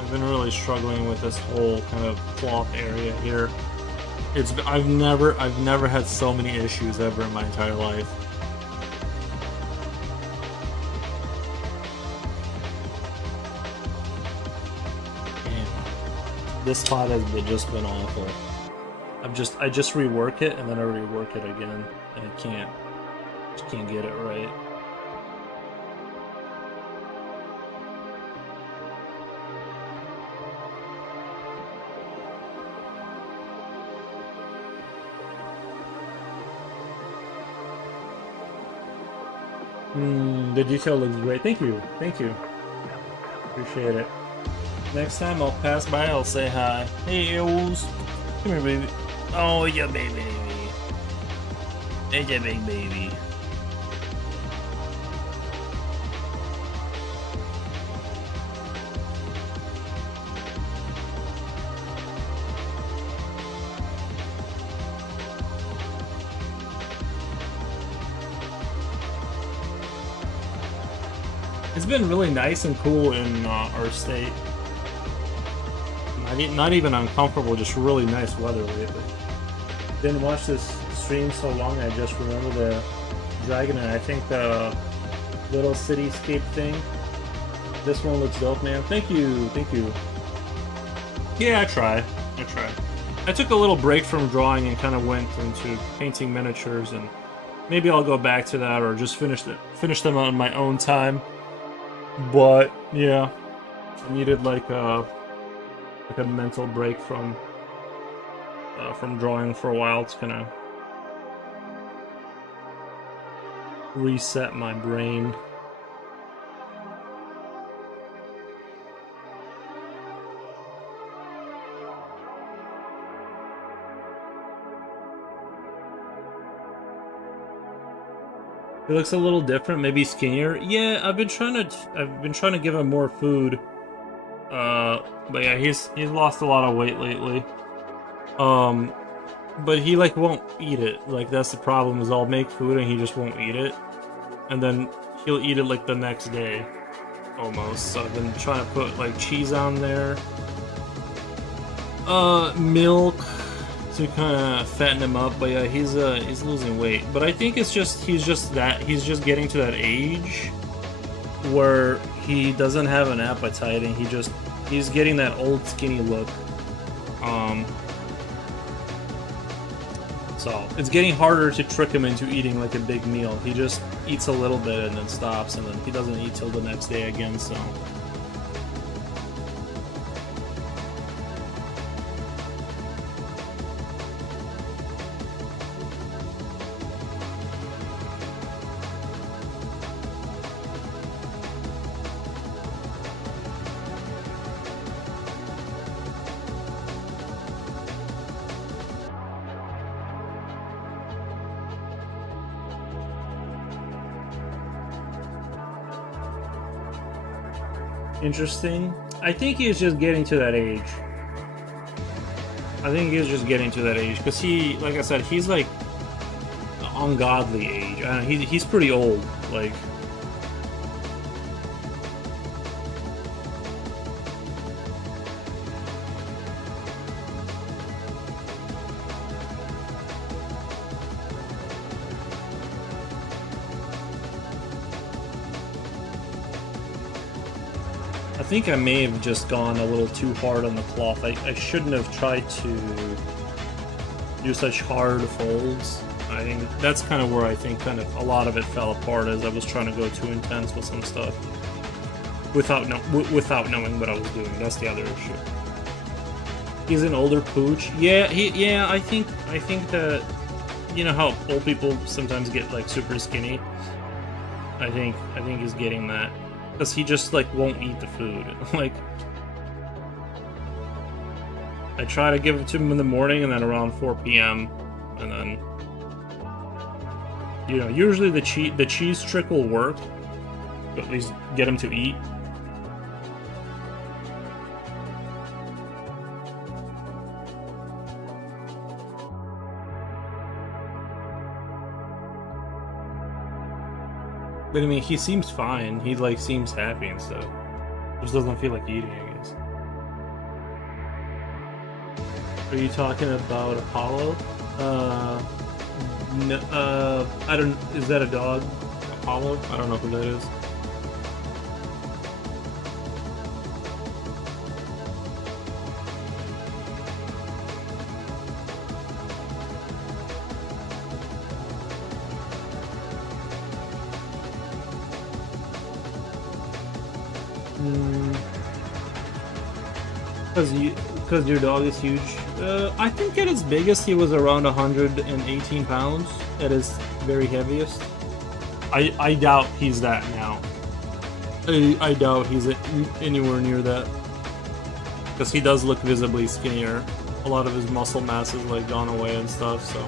I've been really struggling with this whole kind of cloth area here. I've never had so many issues ever in my entire life. And this spot has just been awful. I just rework it and then I rework it again, and I just can't get it right. The detail looks great. Thank you. Appreciate it. Next time I'll pass by, I'll say hi. Hey, Eels. Come here, baby. Oh, yeah, baby. Hey, yeah, big baby. It's been really nice and cool in our state. Not even uncomfortable, just really nice weather lately. Didn't watch this stream so long, I just remember the dragon, and I think the little cityscape thing. This one looks dope, man. Thank you, thank you. Yeah, I try. I took a little break from drawing and kind of went into painting miniatures, and maybe I'll go back to that or just finish them on my own time. But yeah, I needed like a mental break from drawing for a while to kind of reset my brain. He looks a little different, maybe skinnier. Yeah, I've been trying to give him more food. But yeah, he's lost a lot of weight lately. But he like won't eat it. Like that's the problem. Is I'll make food and he just won't eat it, and then he'll eat it like the next day, almost. So I've been trying to put like cheese on there, milk to kind of fatten him up. But yeah, he's losing weight. But I think it's just he's just getting to that age where he doesn't have an appetite and he's getting that old skinny look. So it's getting harder to trick him into eating like a big meal. He just eats a little bit and then stops, and then he doesn't eat till the next day again, so. Interesting. I think he's just getting to that age. Because he, like I said, he's like ungodly age. I don't know, he's pretty old. Like, I think I may have just gone a little too hard on the cloth. I shouldn't have tried to do such hard folds. I think that's kind of where I think kind of a lot of it fell apart, as I was trying to go too intense with some stuff without knowing what I was doing. That's the other issue. He's an older pooch. Yeah, I think that, you know how old people sometimes get like super skinny. I think he's getting that. Because he just, like, won't eat the food. Like, I try to give it to him in the morning and then around 4 p.m. And then, you know, usually the cheese trick will work. To at least get him to eat. But I mean, he seems fine. He like seems happy and stuff. Just doesn't feel like eating, I guess. Are you talking about Apollo? No, I don't. Is that a dog? Apollo? I don't know who that is. Because your dog is huge. I think at its biggest he was around 118 pounds. At his very heaviest. I doubt he's that now. I doubt he's anywhere near that. Because he does look visibly skinnier. A lot of his muscle mass is like gone away and stuff, so.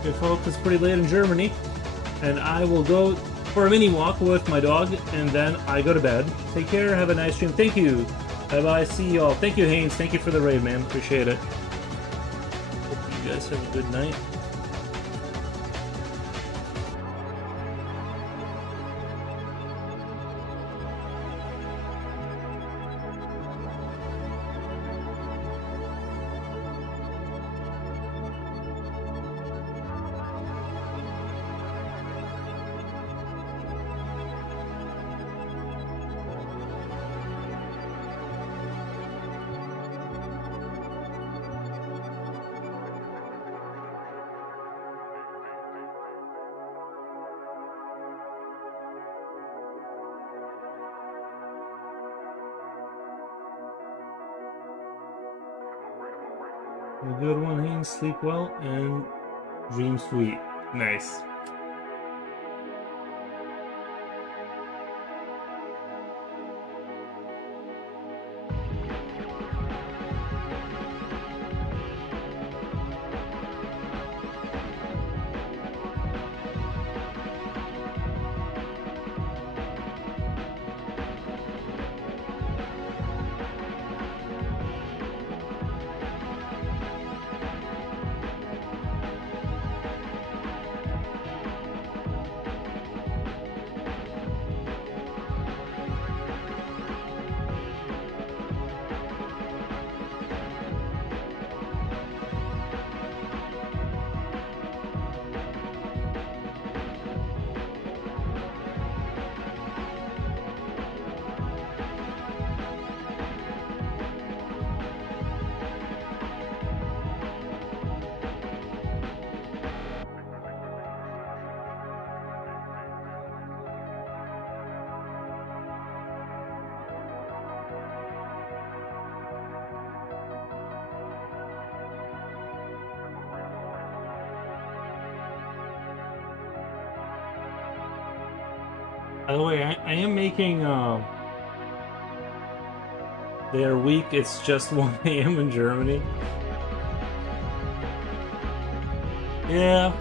Okay, folks, it's pretty late in Germany, and I will go for a mini walk with my dog, and then I go to bed. Take care, have a nice stream. Thank you. Bye-bye, see you all. Thank you, Haynes. Thank you for the raid, man. Appreciate it. Hope you guys have a good night. A good one, Haynes. Sleep well and dream sweet. Nice. By the way, I am making their week. It's just 1 a.m. in Germany. Yeah,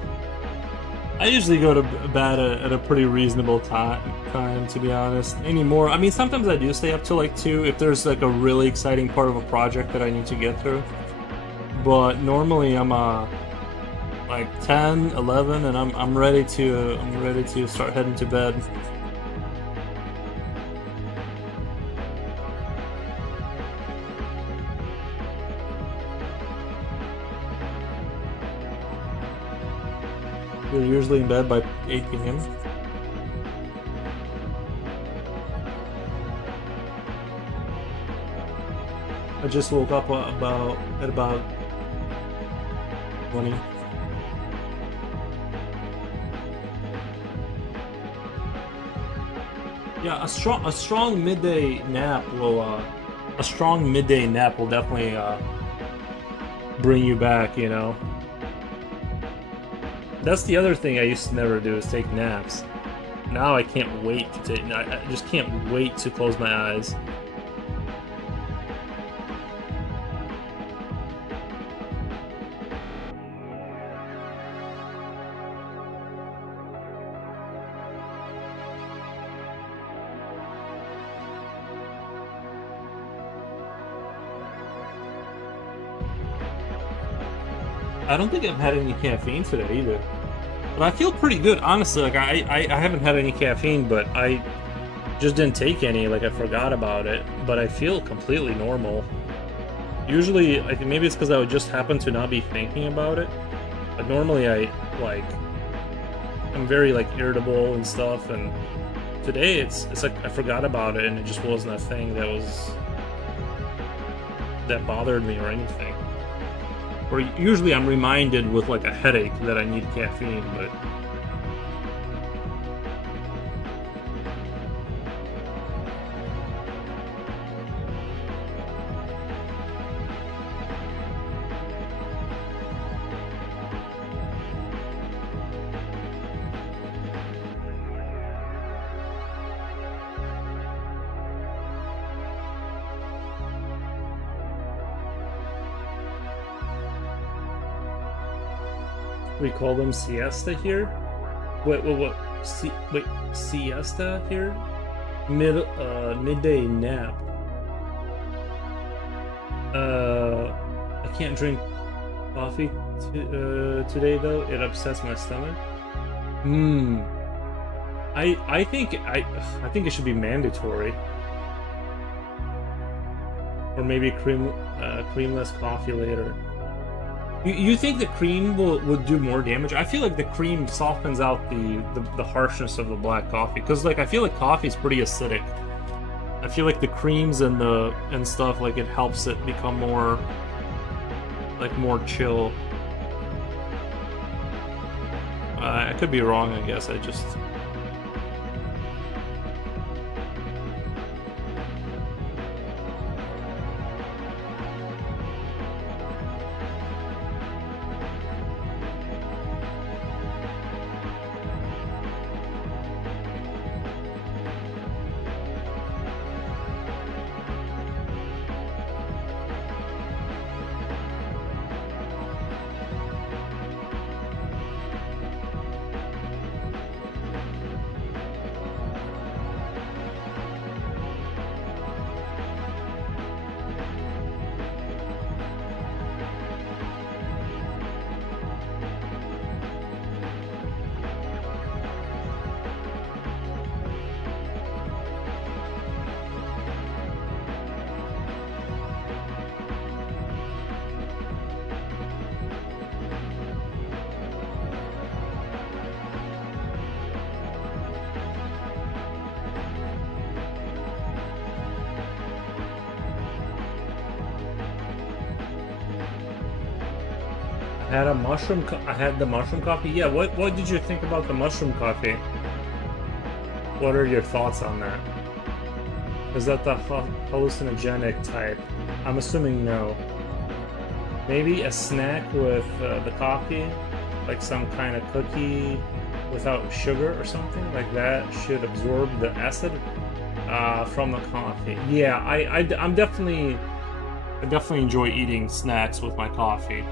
I usually go to bed at a pretty reasonable time, to be honest. Anymore, I mean, sometimes I do stay up till like 2 if there's like a really exciting part of a project that I need to get through. But normally I'm like 10, 11, and I'm ready to start heading to bed. You're usually in bed by 8 p.m. I just woke up at about 20. Yeah, a strong midday nap will definitely bring you back, you know. That's the other thing I used to never do, is take naps. Now I can't wait to take. I just can't wait to close my eyes. I don't think I've had any caffeine today either. But I feel pretty good, honestly. Like, I haven't had any caffeine, but I just didn't take any. Like, I forgot about it. But I feel completely normal. Usually, I think maybe it's because I would just happen to not be thinking about it. But normally I'm very, like, irritable and stuff. And today, it's like I forgot about it, and it just wasn't a thing that bothered me or anything. Or usually I'm reminded with like a headache that I need caffeine, but We call them siesta here. What? Wait, siesta here? Midday nap. I can't drink coffee today though. It upsets my stomach. I think it should be mandatory. Or maybe creamless coffee later. You think the cream would do more damage? I feel like the cream softens out the harshness of the black coffee, because like I feel like coffee is pretty acidic. I feel like the creams and stuff, like it helps it become more chill. I could be wrong, I guess. I had the mushroom coffee. Yeah, what did you think about the mushroom coffee? What are your thoughts on that? Is that the hallucinogenic type? I'm assuming no. Maybe a snack with the coffee, like some kind of cookie without sugar or something like that should absorb the acid from the coffee. Yeah, I definitely enjoy eating snacks with my coffee.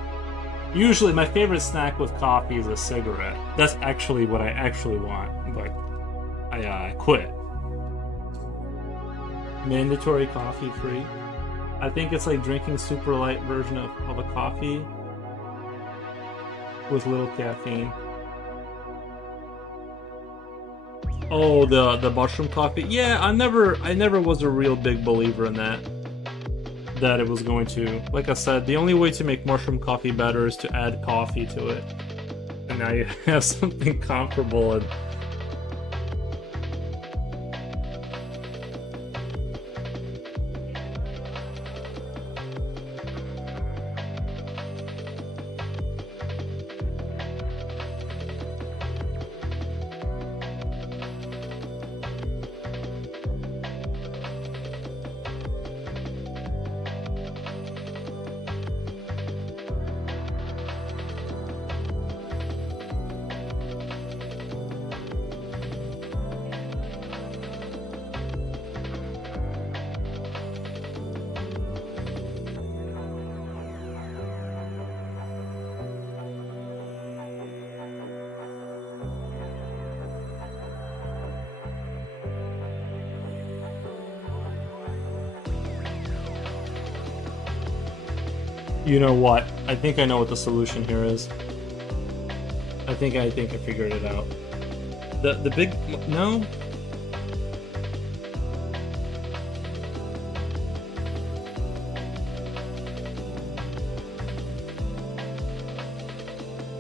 Usually, my favorite snack with coffee is a cigarette. That's actually what I actually want, but I quit. Mandatory coffee free. I think it's like drinking super light version of a coffee with little caffeine. Oh, the mushroom coffee. Yeah, I never was a real big believer in that. That it was going to, like I said, the only way to make mushroom coffee better is to add coffee to it, and now you have something comparable. And you know what? I think I know what the solution here is. I think I figured it out. The big no.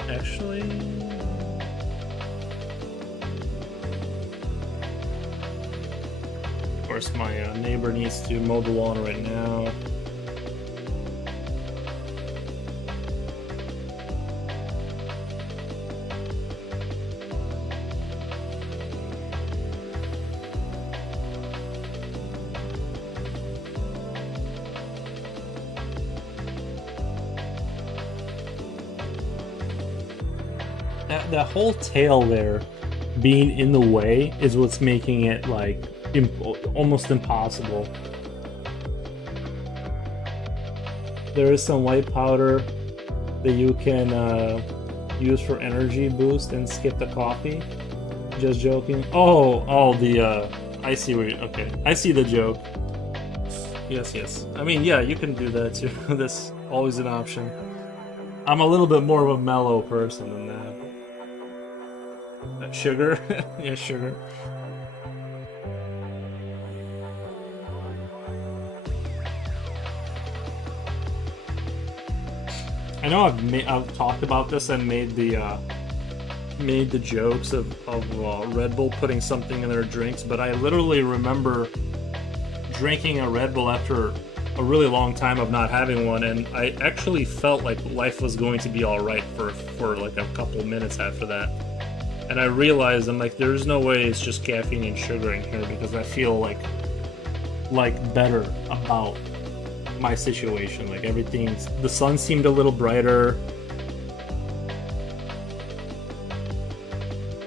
Actually, of course, my neighbor needs to mow the lawn right now. That whole tail there being in the way is what's making it like almost impossible. There is some white powder that you can Use for energy boost and skip the coffee. Just joking. Oh, the I see where you, okay. I see the joke. Yes. I mean, yeah, you can do that too. That's always an option. I'm a little bit more of a mellow person than that. Sugar? Yeah, sugar. I know I've talked about this and made the jokes of Red Bull putting something in their drinks, but I literally remember drinking a Red Bull after a really long time of not having one, and I actually felt like life was going to be all right for like a couple minutes after that. And I realized I'm like, there's no way it's just caffeine and sugar in here, because I feel like better about my situation. Like the sun seemed a little brighter.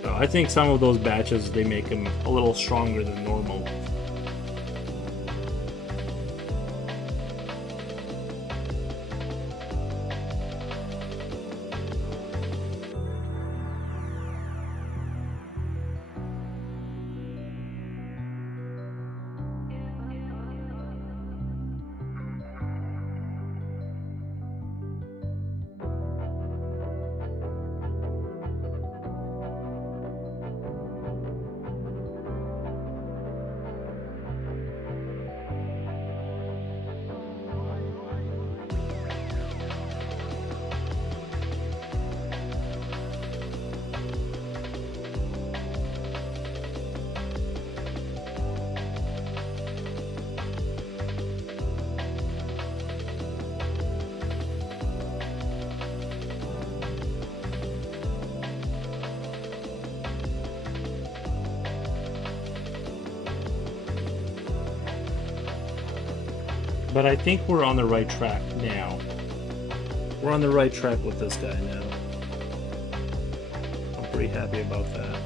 So I think some of those batches, they make them a little stronger than normal. But I think we're on the right track now. We're on the right track with this guy now. I'm pretty happy about that.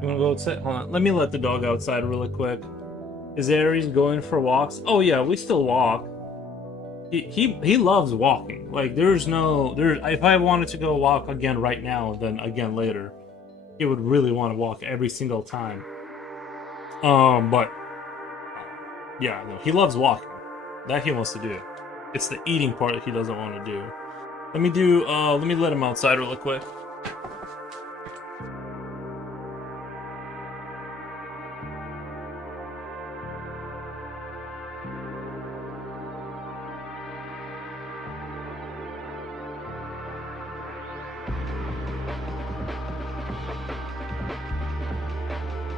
You wanna go outside? Hold on. Let me let the dog outside really quick. Is Aries going for walks? Oh yeah, we still walk. He loves walking. Like if I wanted to go walk again right now, then again later, he would really want to walk every single time. But yeah, no, he loves walking. That he wants to do. It's the eating part that he doesn't want to do. Let me let him outside really quick.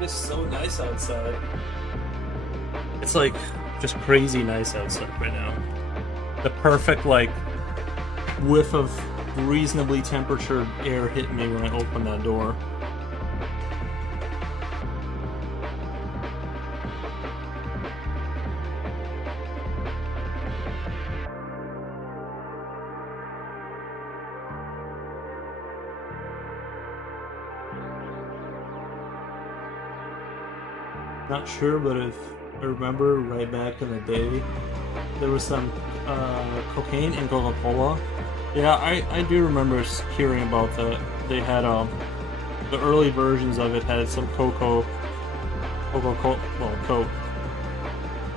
It's so nice outside. It's like just crazy nice outside right now. The perfect like whiff of reasonably temperatured air hit me when I opened that door. Not sure, but if I remember right back in the day, there was some cocaine in Coca-Cola. Yeah, I do remember hearing about that. They had the early versions of it had some Coke.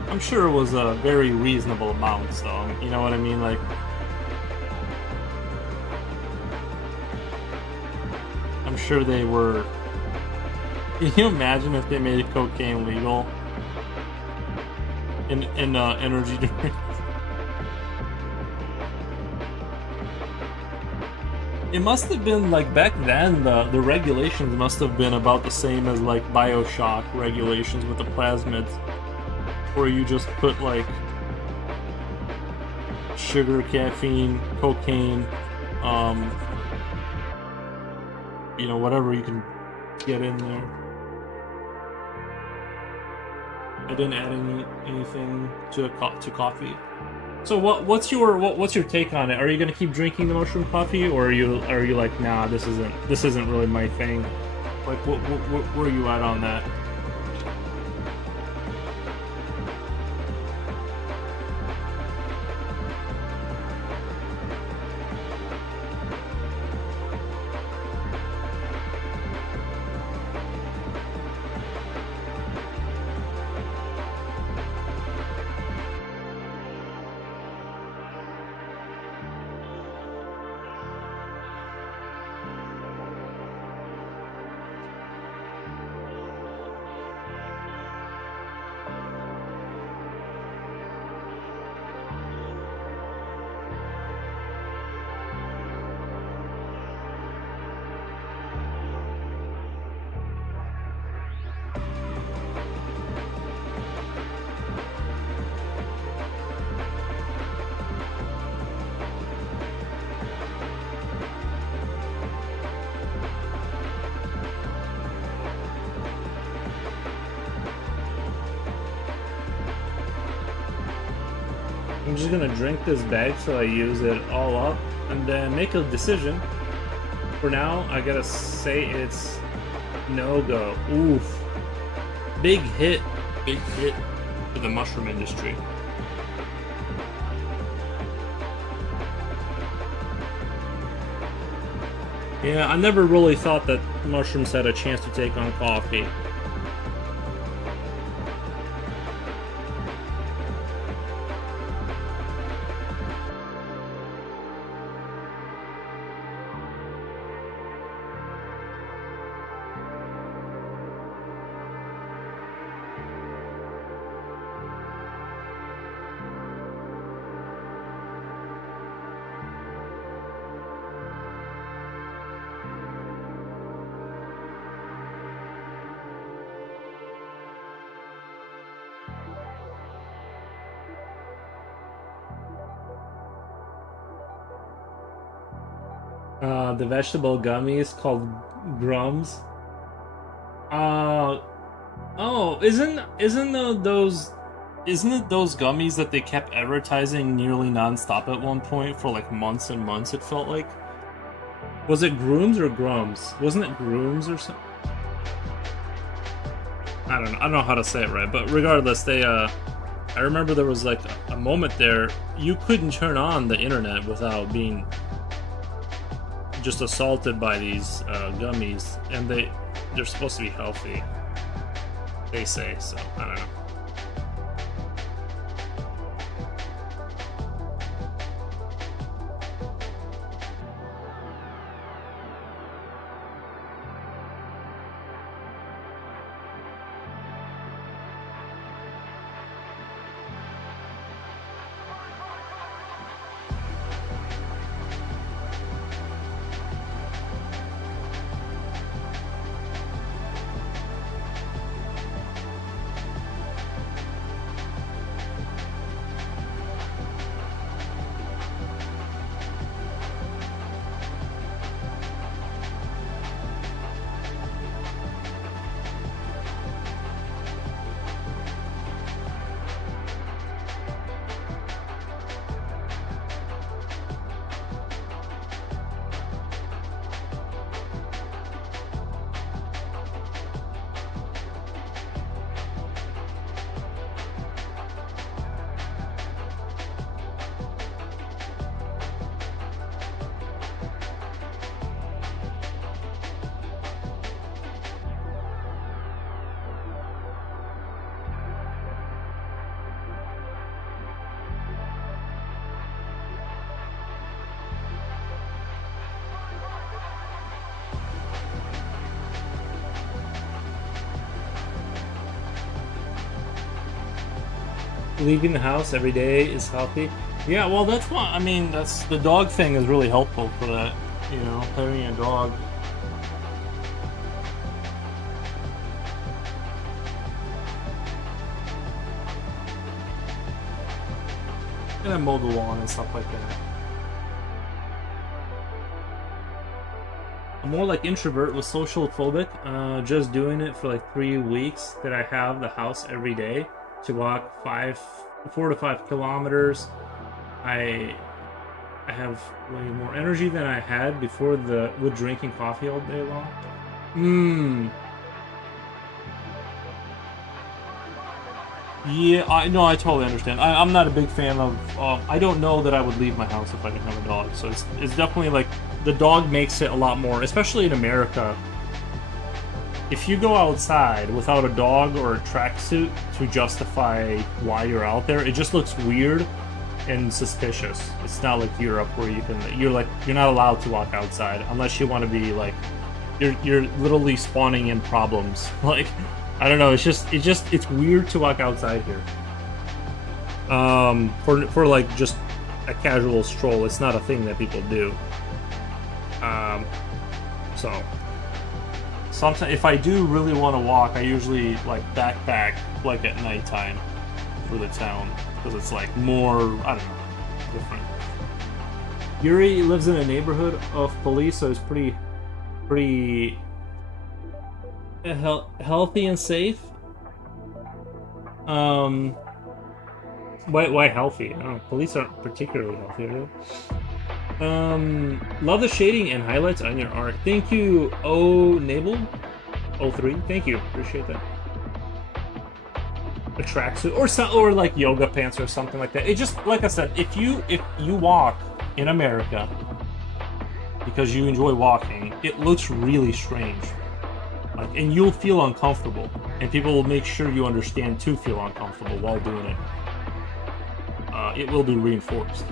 I'm sure it was a very reasonable amount, so you know what I mean, like. I'm sure they were. Can you imagine if they made cocaine legal in energy drinks? It must have been like back then. The regulations must have been about the same as like BioShock regulations with the plasmids, where you just put like sugar, caffeine, cocaine, you know, whatever you can get in there. I didn't add anything to coffee. So what's your take on it? Are you gonna keep drinking the mushroom coffee, or are you like, nah, this isn't really my thing? Like, where are you at on that? I'm just gonna drink this bag till I use it all up, and then make a decision. For now, I gotta say it's no-go. Oof. Big hit for the mushroom industry. Yeah, I never really thought that mushrooms had a chance to take on coffee. The vegetable gummies called Grums. Uh oh, isn't it those gummies that they kept advertising nearly nonstop at one point for like months and months? It felt like. Was it Grooms or Grums? Wasn't it Grooms or something? I don't know how to say it right, but regardless, I remember there was like a moment there you couldn't turn on the internet without being just assaulted by these gummies, and they're supposed to be healthy. They say so. I don't know. Leaving the house every day is healthy. Yeah, well, that's what I mean. That's the dog thing is really helpful for that. You know, having a dog. And I mow the lawn and stuff like that. more like introvert with social phobic. Just doing it for like 3 weeks that I have the house every day to walk 4 to 5 kilometers. I have way more energy than I had before with drinking coffee all day long. Yeah, I totally understand. I'm not a big fan of. I don't know that I would leave my house if I didn't have a dog. So it's definitely like the dog makes it a lot more, especially in America. If you go outside without a dog or a tracksuit to justify why you're out there, it just looks weird and suspicious. It's not like Europe where you're not allowed to walk outside unless you want to be like you're literally spawning in problems. Like I don't know, it's weird to walk outside here. For like just a casual stroll, it's not a thing that people do. So sometimes if I do really want to walk, I usually like backpack like at nighttime through the town because it's like more, I don't know, different. Yuri lives in a neighborhood of police, so it's pretty healthy and safe. Why healthy? I don't know. Police aren't particularly healthy, are they? Love the shading and highlights on your art. Thank you, Nabel 03. Thank you, appreciate that. A tracksuit or like yoga pants or something like that. It just, like I said, if you walk in America because you enjoy walking, it looks really strange. Like, and you'll feel uncomfortable, and people will make sure you understand to feel uncomfortable while doing it. It will be reinforced.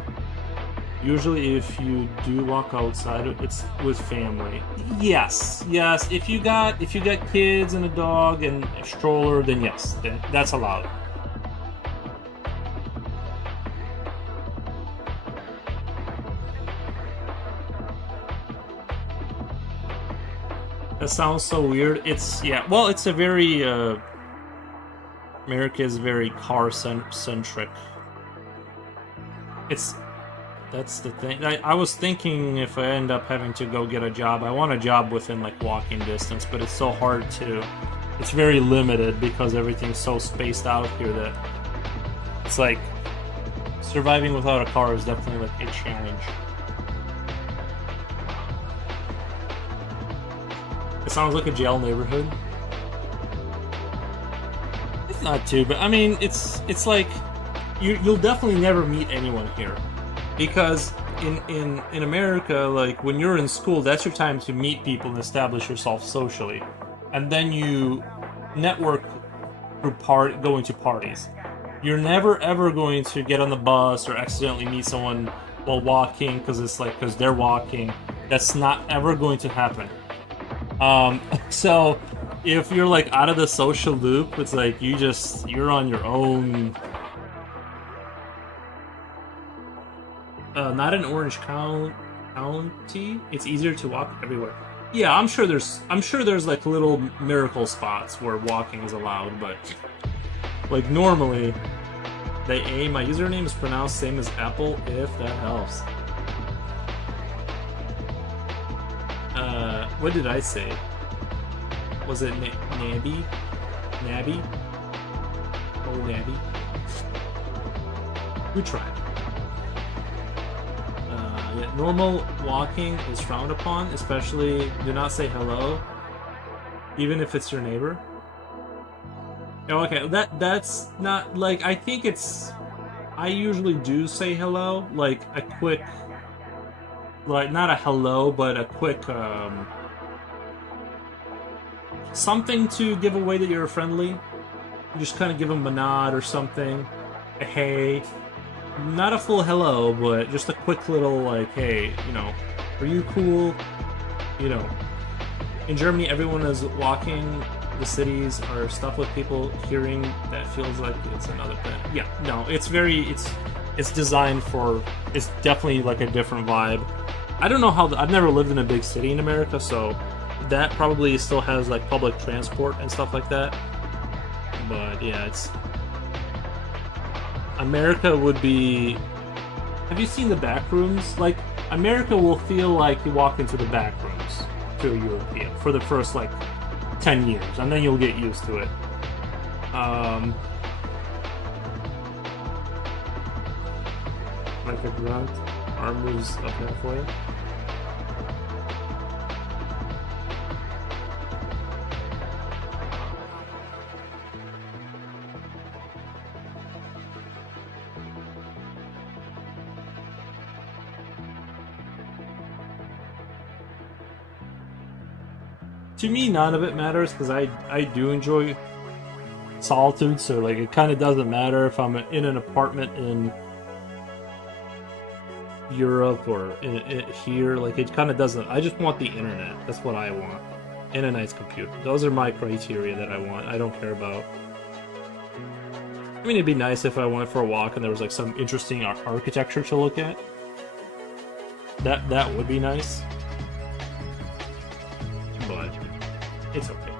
Usually, if you do walk outside, it's with family. Yes. If you got kids and a dog and a stroller, then yes, then that's allowed. That sounds so weird. It's a very America is very car-centric. That's the thing. I was thinking if I end up having to go get a job, I want a job within like walking distance, but it's so hard to. It's very limited because everything's so spaced out here that it's like surviving without a car is definitely like a challenge. It sounds like a jail neighborhood. It's not too, but I mean, it's like you'll definitely never meet anyone here, because in America, like when you're in school, that's your time to meet people and establish yourself socially, and then you network through going to parties. You're never ever going to get on the bus or accidentally meet someone while walking because they're walking. That's not ever going to happen. So if you're like out of the social loop, it's like you're on your own. Not in Orange County. It's easier to walk everywhere. Yeah, I'm sure there's like little miracle spots where walking is allowed, but like normally, my username is pronounced same as Apple, if that helps. What did I say? Was it Nabby? Nabby? Oh, Nabby. We tried. Yeah, normal walking is frowned upon, especially do not say hello, even if it's your neighbor. Oh, okay, that's not, like, I think I usually do say hello, like a quick, like, not a hello, but a quick, something to give away that you're friendly. You just kind of give them a nod or something, a hey. Not a full hello, but just a quick little, like, hey, are you cool? In Germany, everyone is walking the cities or stuff with people hearing that feels like it's another thing. Yeah, no, it's designed for, it's definitely like a different vibe. I don't know I've never lived in a big city in America, so that probably still has like public transport and stuff like that. But yeah, America would be... Have you seen the back rooms? Like, America will feel like you walk into the back rooms. to a European for the first like 10 years, and then you'll get used to it. Like a grunt, arm moves up halfway. To me, none of it matters because I do enjoy solitude. So like, it kind of doesn't matter if I'm in an apartment in Europe or here. Like, it kind of doesn't. I just want the internet. That's what I want, and a nice computer. Those are my criteria that I want. I don't care about. I mean, it'd be nice if I went for a walk and there was like some interesting architecture to look at. That would be nice. But it's okay.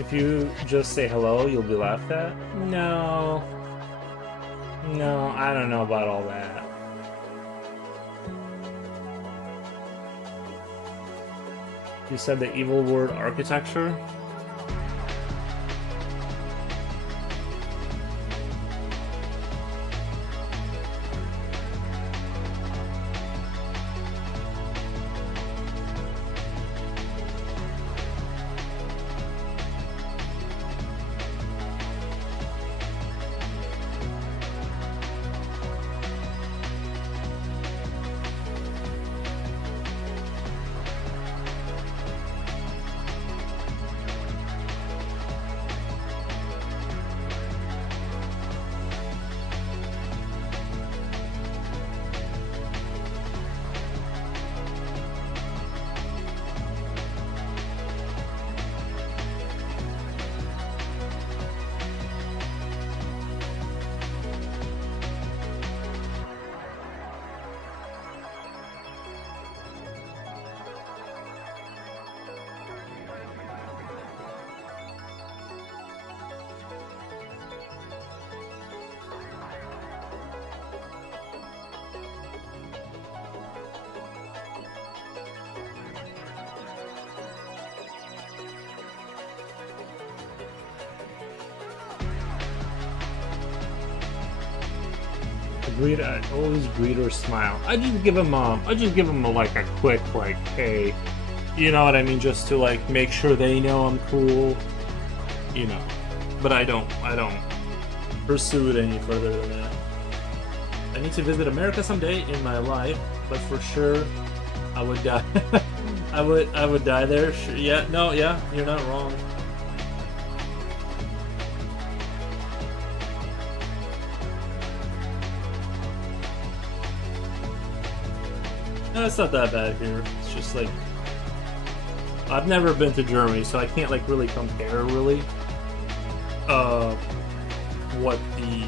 If you just say hello, you'll be laughed at? No. No, I don't know about all that. You said the evil word architecture? I always greet or smile. I just give him like a quick like, hey, You know what I mean? Just to like make sure they know I'm cool, you know. But I don't pursue it any further than that. I need to visit America someday in my life, but for sure, I would die. I would die there. Sure. Yeah, no, yeah, you're not wrong. No, it's not that bad here. It's just like I've never been to Germany, so I can't like really compare really what the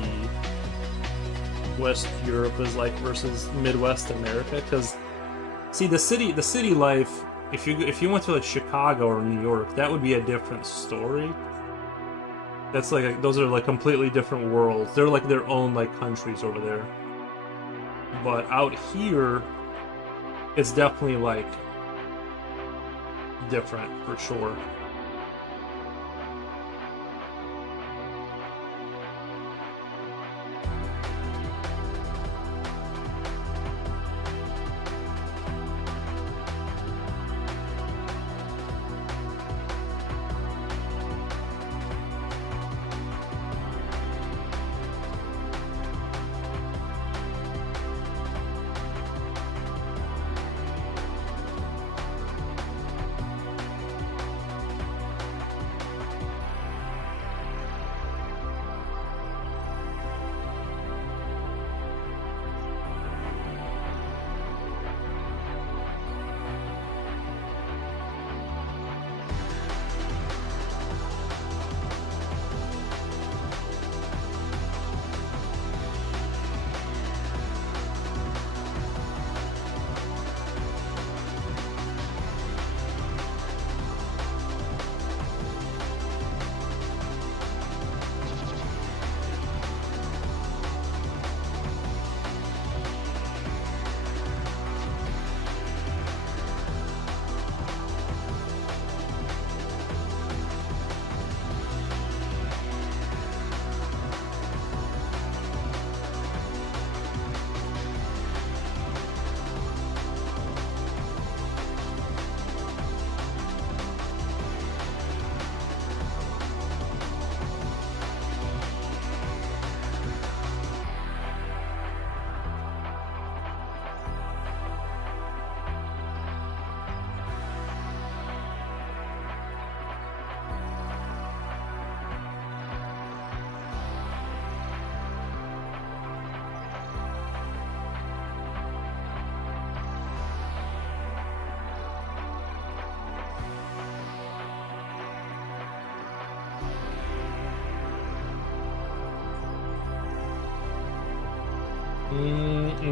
West Europe is like versus Midwest America. Because see, the city life, if you went to like Chicago or New York, that would be a different story. That's like those are like completely different worlds. They're like their own like countries over there. But out here, it's definitely like different for sure.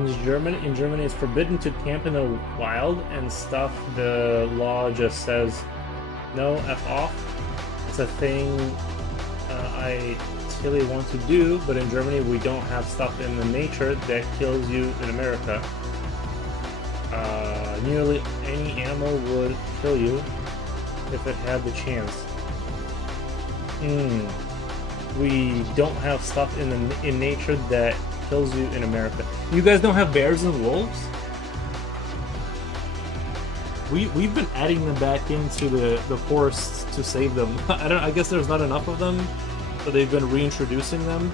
In Germany, it's forbidden to camp in the wild and stuff. The law just says, no, F off. It's a thing I really want to do, but in Germany we don't have stuff in the nature that kills you in America. Nearly any animal would kill you if it had the chance. We don't have stuff in nature that kills you in America. You guys don't have bears and wolves? We've been adding them back into the forests to save them. I guess there's not enough of them, so they've been reintroducing them.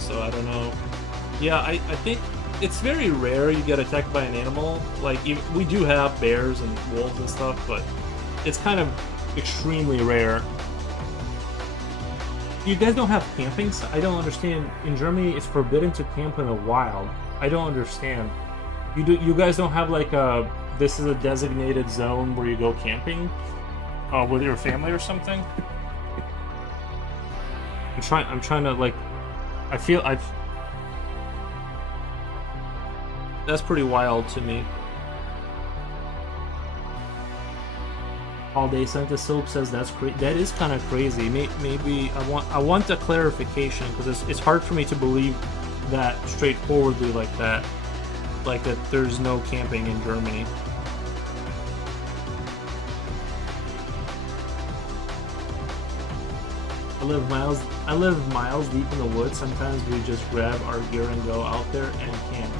So I don't know. Yeah, I think it's very rare you get attacked by an animal. Like we do have bears and wolves and stuff, but it's kind of extremely rare. You guys don't have camping? I don't understand. In Germany, it's forbidden to camp in the wild. I don't understand. You guys don't have like this is a designated zone where you go camping with your family or something? I'm trying to like that's pretty wild to me. All Day Santa Soap says that is kind of crazy. Maybe I want a clarification, because it's hard for me to believe that straightforwardly like that there's no camping in Germany. I live miles deep in the woods. Sometimes we just grab our gear and go out there and camp.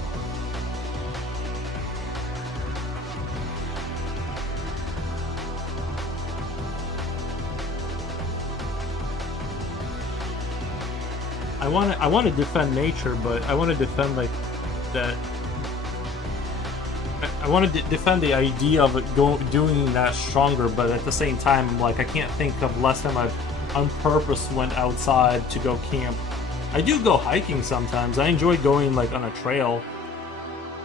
I want to defend nature, but I want to defend like that. I want to defend the idea of it doing that stronger, but at the same time, like I can't think of last time I've on purpose went outside to go camp. I do go hiking sometimes. I enjoy going like on a trail.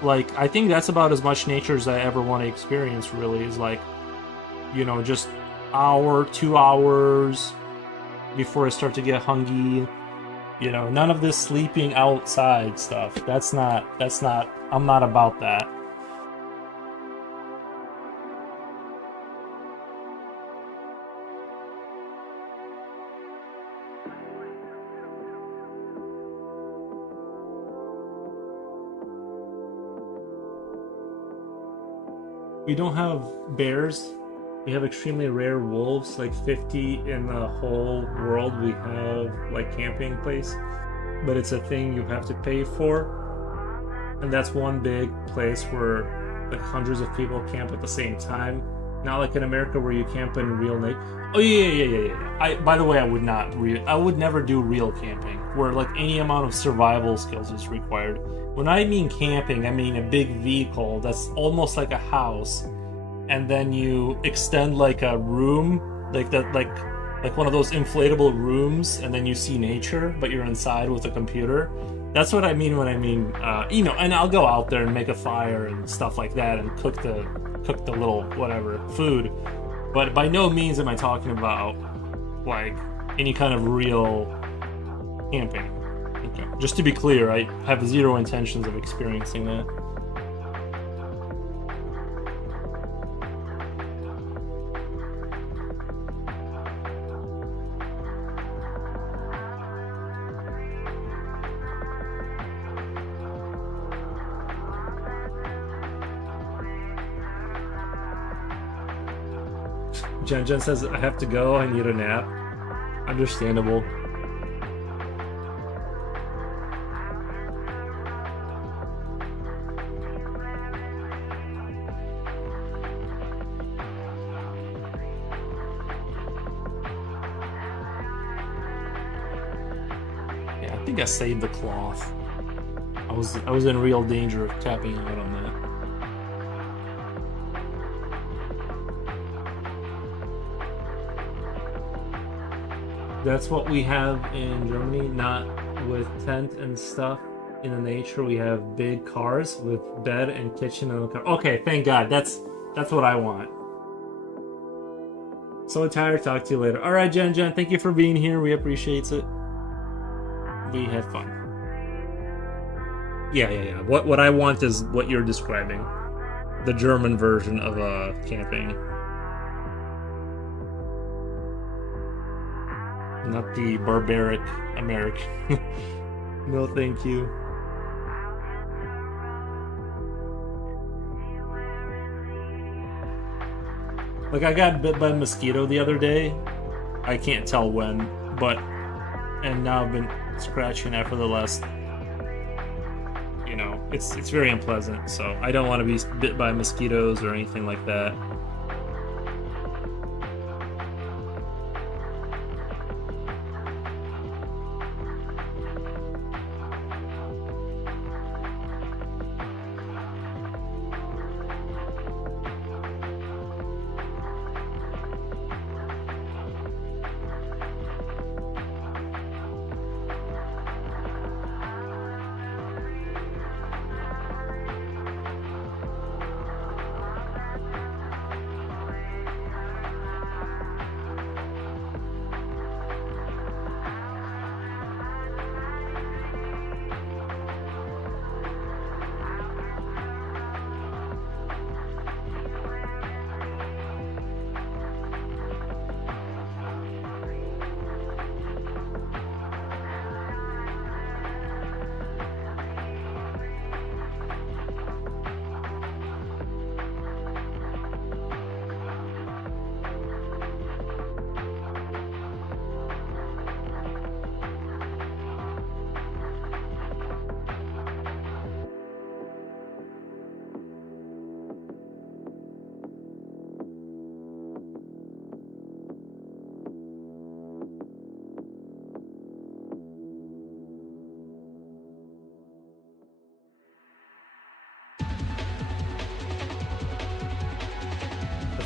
Like I think that's about as much nature as I ever want to experience. Really, is like, you know, just hour, 2 hours before I start to get hungry. You know, none of this sleeping outside stuff. That's not. I'm not about that. We don't have bears. We have extremely rare wolves, like 50 in the whole world. We have like camping place, but it's a thing you have to pay for, and that's one big place where like hundreds of people camp at the same time. Not like in America where you camp in real nature. Oh yeah. By the way, I would never do real camping where like any amount of survival skills is required. When I mean camping, I mean a big vehicle that's almost like a house, and then you extend like a room, like that, like one of those inflatable rooms, and then you see nature, but you're inside with a computer. That's what I mean when I mean, you know. And I'll go out there and make a fire and stuff like that, and cook the little whatever food. But by no means am I talking about like any kind of real camping. Okay. Just to be clear, I have zero intentions of experiencing that. Jen says, I have to go, I need a nap. Understandable. Yeah, I think I saved the cloth. I was in real danger of tapping out on that. That's what we have in Germany, not with tent and stuff in the nature. We have big cars with bed and kitchen in the car. Okay, thank God. That's what I want. So tired. Talk to you later. All right, Jen, thank you for being here. We appreciate it. We had fun. Yeah. What I want is what you're describing. The German version of camping. Not the barbaric American. No, thank you. Like, I got bit by a mosquito the other day. I can't tell when, but... And now I've been scratching it for the last... You know, it's very unpleasant, so I don't want to be bit by mosquitoes or anything like that.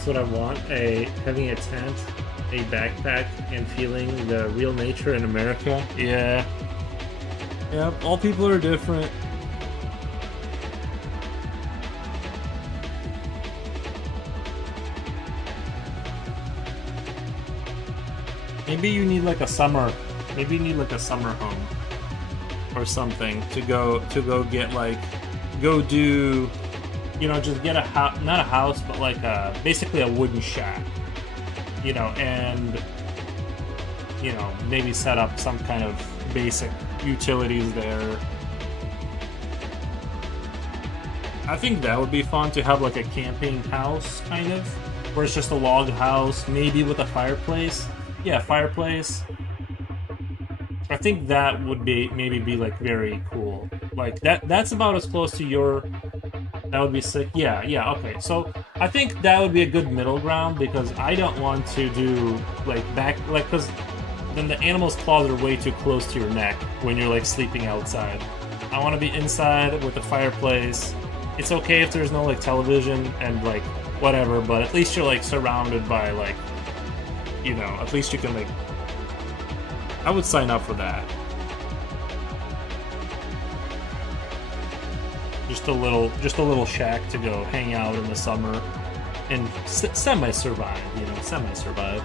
what I want. Having a tent, a backpack, and feeling the real nature in America. Yeah. Yep, all people are different. Maybe you need like a summer. Maybe you need like a summer home or something to go get like go do, you know, just get a house, not a house, but like basically a wooden shack, you know, and you know, maybe set up some kind of basic utilities there. I think that would be fun to have like a camping house kind of, where it's just a log house, maybe with a fireplace. Yeah, fireplace. I think that would be maybe be like very cool. Like that's about as close to your. That would be sick. Yeah, yeah, okay. So I think that would be a good middle ground, because I don't want to do like because then the animal's claws are way too close to your neck when you're like sleeping outside. I want to be inside with a fireplace. It's okay if there's no like television and like whatever, but at least you're like surrounded by like, you know, at least you can like. I would sign up for that. Just a little shack to go hang out in the summer and semi-survive, you know, semi-survive.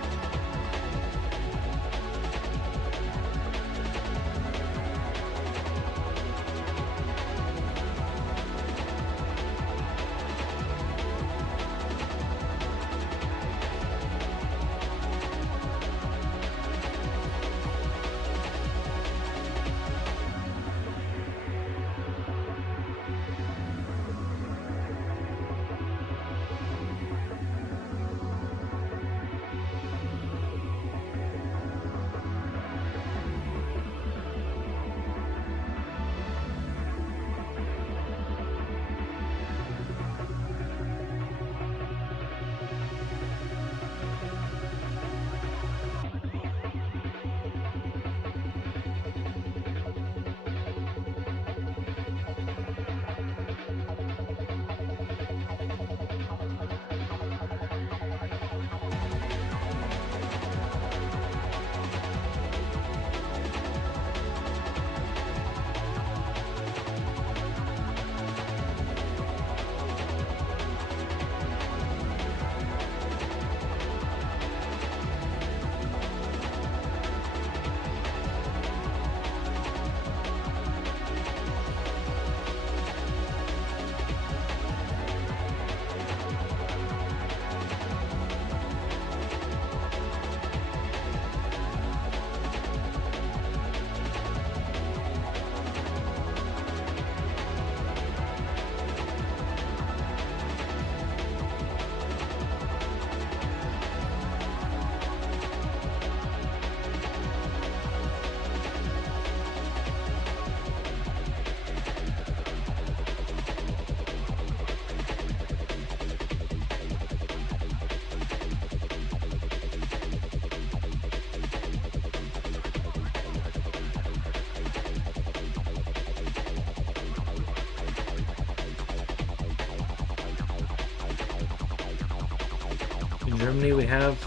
In Germany, we have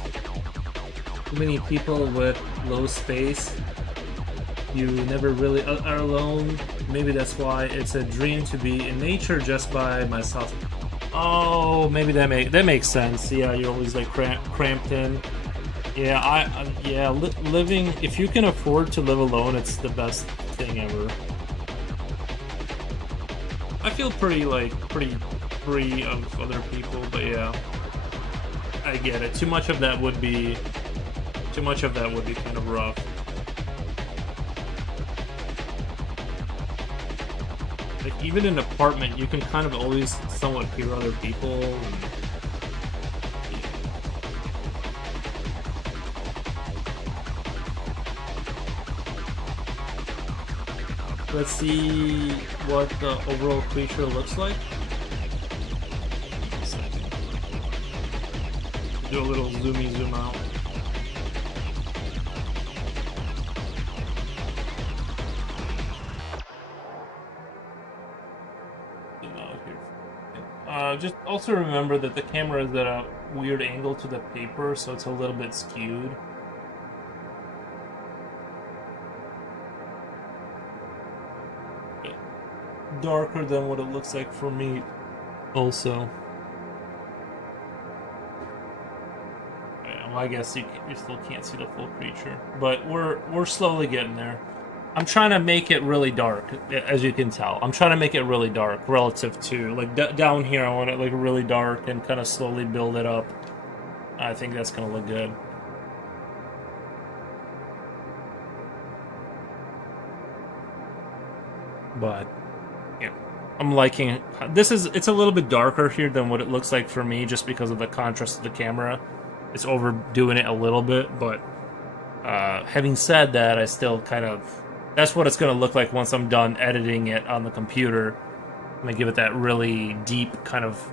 too many people with low space. You never really are alone. Maybe that's why it's a dream to be in nature just by myself. Oh, maybe that makes sense. Yeah, you're always like cramped in. Yeah, living, if you can afford to live alone, it's the best thing ever. I feel pretty free of other people, but yeah, I get it. Too much of that would be kind of rough. Like even in an apartment, you can kind of always somewhat hear other people. And, let's see what the overall creature looks like. Do a little zoomy zoom out. Zoom out here. Just also remember that the cameras that weird angle to the paper, so it's a little bit skewed. Darker than what it looks like for me, also. Yeah, well, I guess you still can't see the full creature, but we're slowly getting there. I'm trying to make it really dark, as you can tell. I'm trying to make it really dark relative to, like, down here I want it, like, really dark and kind of slowly build it up. I think that's going to look good. But, yeah, I'm liking this. It's a little bit darker here than what it looks like for me, just because of the contrast of the camera. It's overdoing it a little bit, but having said that, I still kind of... That's what it's going to look like once I'm done editing it on the computer. I'm going to give it that really deep kind of...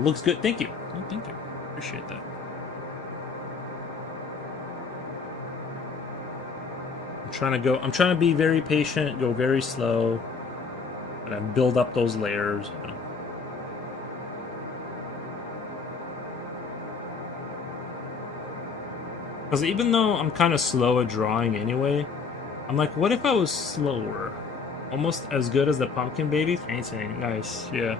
looks good. Thank you. Oh, thank you. Appreciate that. I'm trying to be very patient, go very slow, and then build up those layers. You know. Because even though I'm kind of slow at drawing anyway, I'm like, what if I was slower? Almost as good as the pumpkin baby painting. Nice, yeah.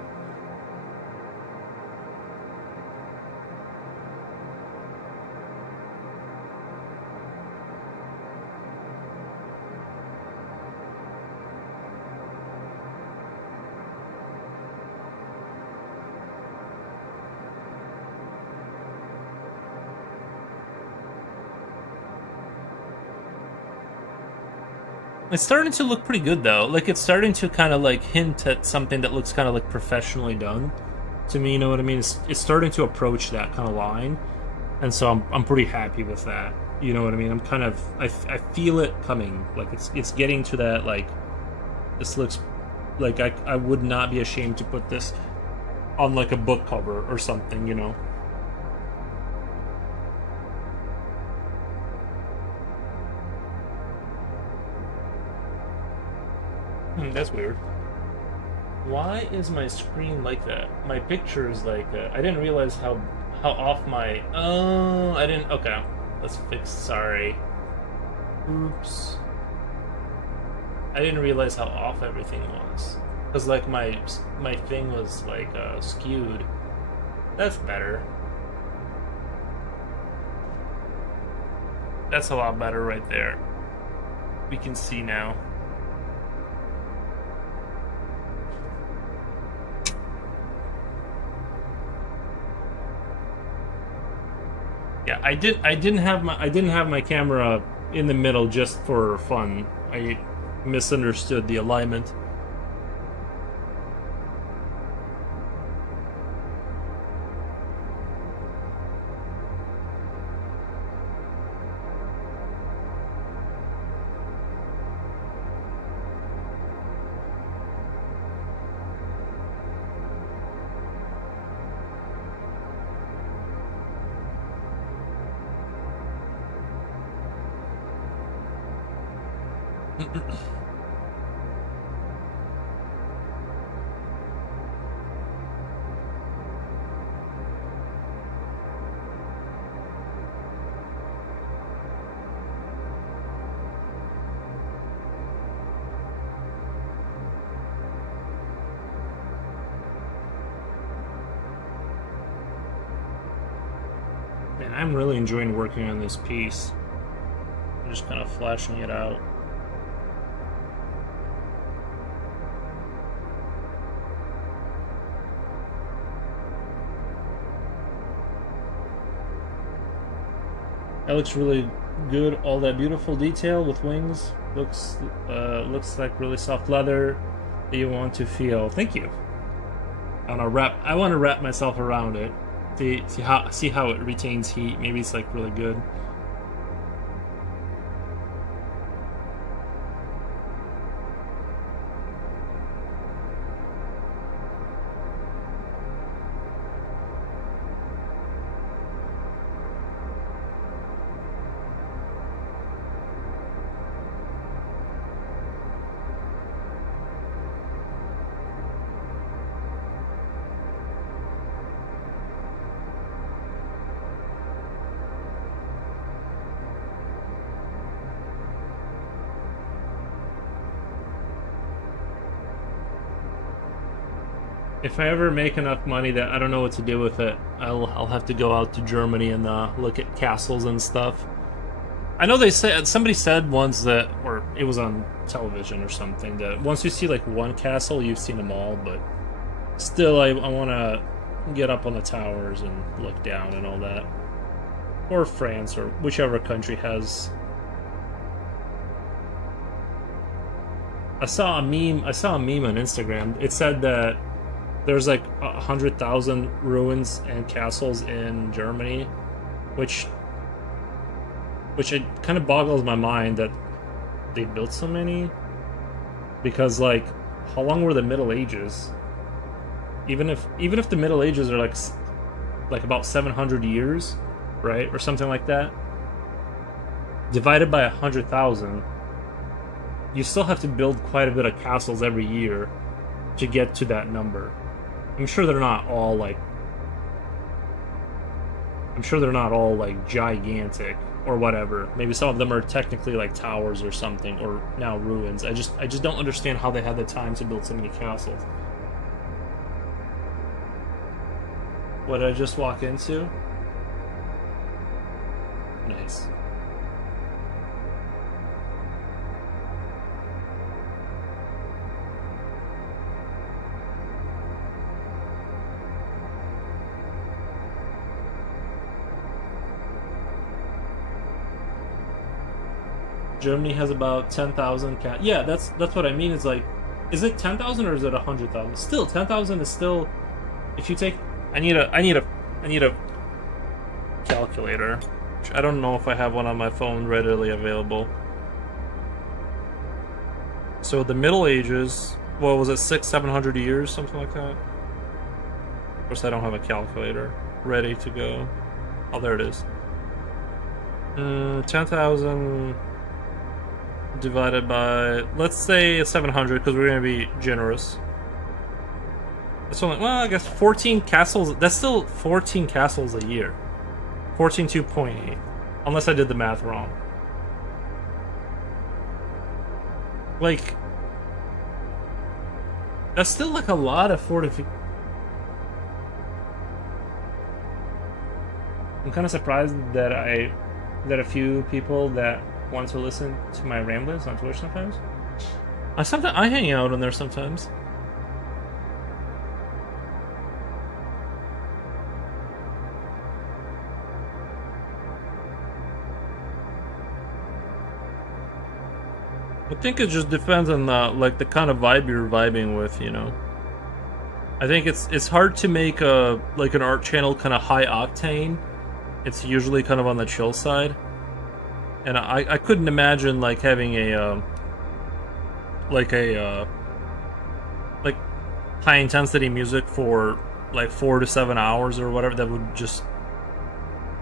It's starting to look pretty good though. Like, it's starting to kind of like hint at something that looks kind of like professionally done to me. You know what I mean? It's starting to approach that kind of line, and so I'm pretty happy with that. You know what I mean? I'm kind of I feel it coming. Like, it's getting to that, like, this looks like I would not be ashamed to put this on like a book cover or something. You know. That's weird. Why is my screen like that? My picture is like that. I didn't realize how off my... Oh, I didn't... Okay. Let's fix... Sorry. Oops. I didn't realize how off everything was. Because, like, my thing was, like, skewed. That's better. That's a lot better right there. We can see now. Yeah, I didn't have my camera in the middle just for fun. I misunderstood the alignment. Man, I'm really enjoying working on this piece. I'm just kind of flashing it out. That looks really good. All that beautiful detail with wings looks like really soft leather that you want to feel. Thank you. I want to wrap myself around it. See how it retains heat. Maybe it's like really good. If I ever make enough money that I don't know what to do with it, I'll have to go out to Germany and look at castles and stuff. I know they said somebody said once that, or it was on television or something, that once you see like one castle, you've seen them all. But still, I want to get up on the towers and look down and all that. Or France, or whichever country has. I saw a meme on Instagram. It said that there's like 100,000 ruins and castles in Germany, which it kind of boggles my mind that they built so many. Because like, how long were the Middle Ages? Even if the Middle Ages are like about 700 years, right, or something like that, divided by 100,000, you still have to build quite a bit of castles every year to get to that number. I'm sure they're not all like gigantic or whatever. Maybe some of them are technically like towers or something, or now ruins. I just don't understand how they had the time to build so many castles. What did I just walk into? Nice. Germany has about 10,000 cat. Yeah, that's what I mean. Is like, is it 10,000 or is it 100,000? Still, 10,000 is still. If you take, I need a calculator. Which I don't know if I have one on my phone readily available. So the Middle Ages, what was it, 600-700 years, something like that? Of course, I don't have a calculator ready to go. Oh, there it is. 10,000 divided by, let's say 700, because we're going to be generous. That's only, well, I guess 14 castles. That's still 14 castles a year. 14.2.8. Unless I did the math wrong. Like, that's still like a lot of fortifications. I'm kind of surprised that a few people that want to listen to my ramblings on Twitch sometimes. I hang out on there sometimes. I think it just depends on the kind of vibe you're vibing with, you know. I think it's hard to make an art channel kind of high octane. It's usually kind of on the chill side. And I couldn't imagine like having a high intensity music for like 4 to 7 hours or whatever. That would just,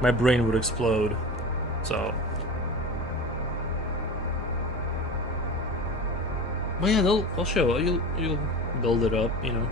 my brain would explode. So, well, yeah, they'll show it. You'll build it up, you know.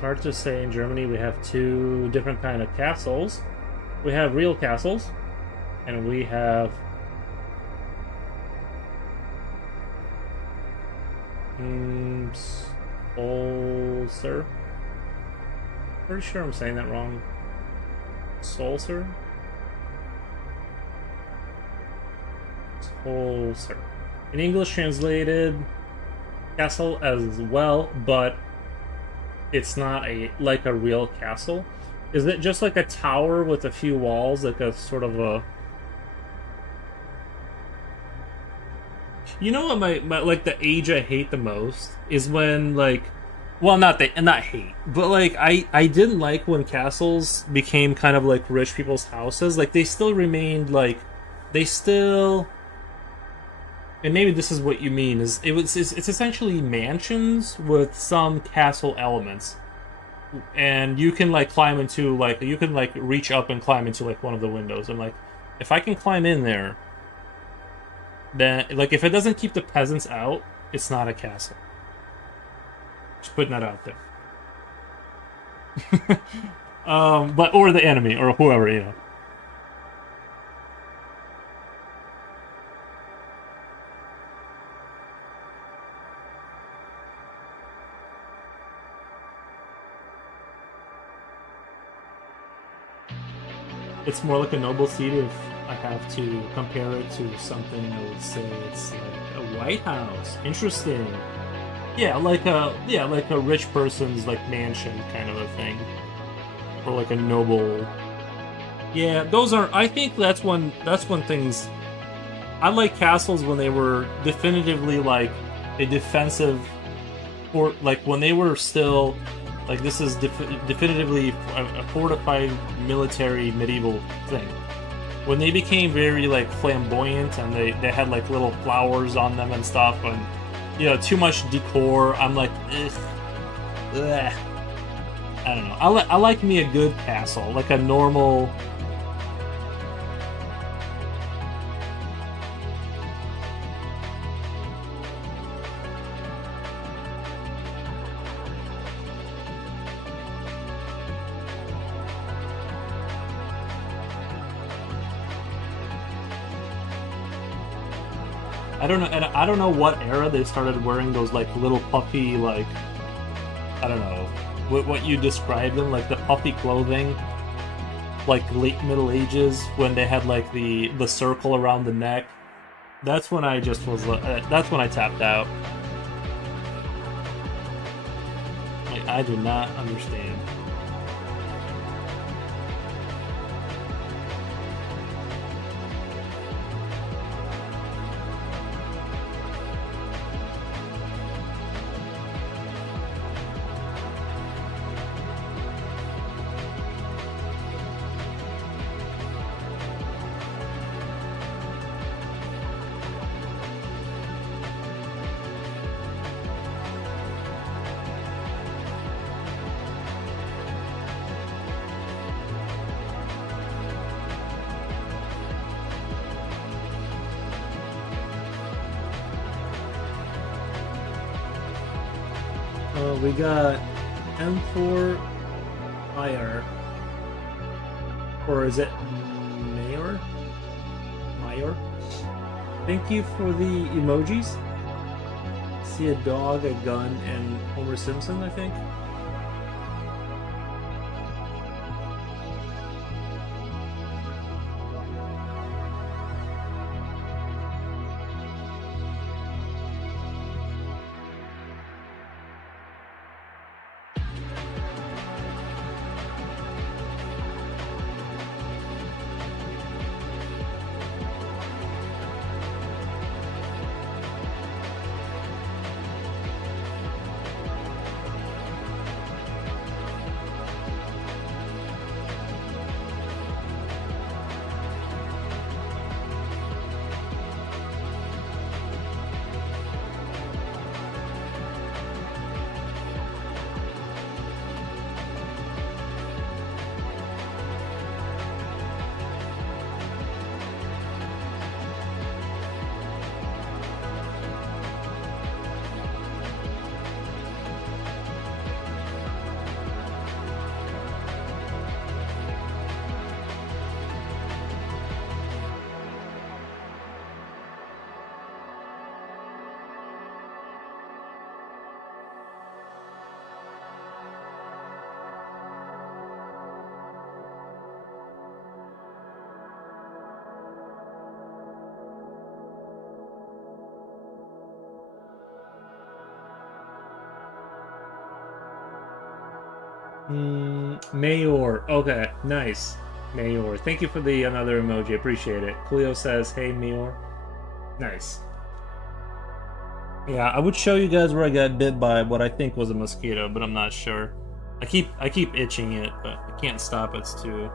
hard to say. In Germany, we have two different kind of castles. We have real castles, and we have Solser. Pretty sure I'm saying that wrong. Solser. Solser. In English, translated castle as well, but it's not like a real castle. Is it just like a tower with a few walls, like a sort of a... You know what my like the age I hate the most is when like, well, not hate, but like I didn't like when castles became kind of like rich people's houses. Like they still remained like, they still... And maybe this is what you mean, is it's essentially mansions with some castle elements. And you can like climb into like, you can like reach up and climb into like one of the windows. And like, if I can climb in there, then like if it doesn't keep the peasants out, it's not a castle. Just putting that out there. But or the enemy or whoever, you know. It's more like a noble seat. If I have to compare it to something, I would say it's like a White House. Interesting. Yeah, like a rich person's like mansion kind of a thing, or like a noble. Yeah, those are. I think that's when things. I like castles when they were definitively like a defensive, or like when they were still. Like, this is definitively a fortified military medieval thing. When they became very, like, flamboyant and they had, like, little flowers on them and stuff and, you know, too much decor, I'm like, ugh. I don't know. I like me a good castle. Like a normal... I don't know, and I don't know what era they started wearing those like little puffy, like, I don't know what you described them, like the puffy clothing, like late Middle Ages when they had like the circle around the neck. That's when I just was that's when I tapped out. Like, I do not understand. We got M4 IR. Or is it Mayor? Mayor? Thank you for the emojis. See a dog, a gun, and Homer Simpson, I think. Mayor. Okay, nice. Mayor. Thank you for the another emoji. Appreciate it. Cleo says, "Hey, Mayor." Nice. Yeah, I would show you guys where I got bit by what I think was a mosquito, but I'm not sure. I keep itching it, but I can't stop it. It's too.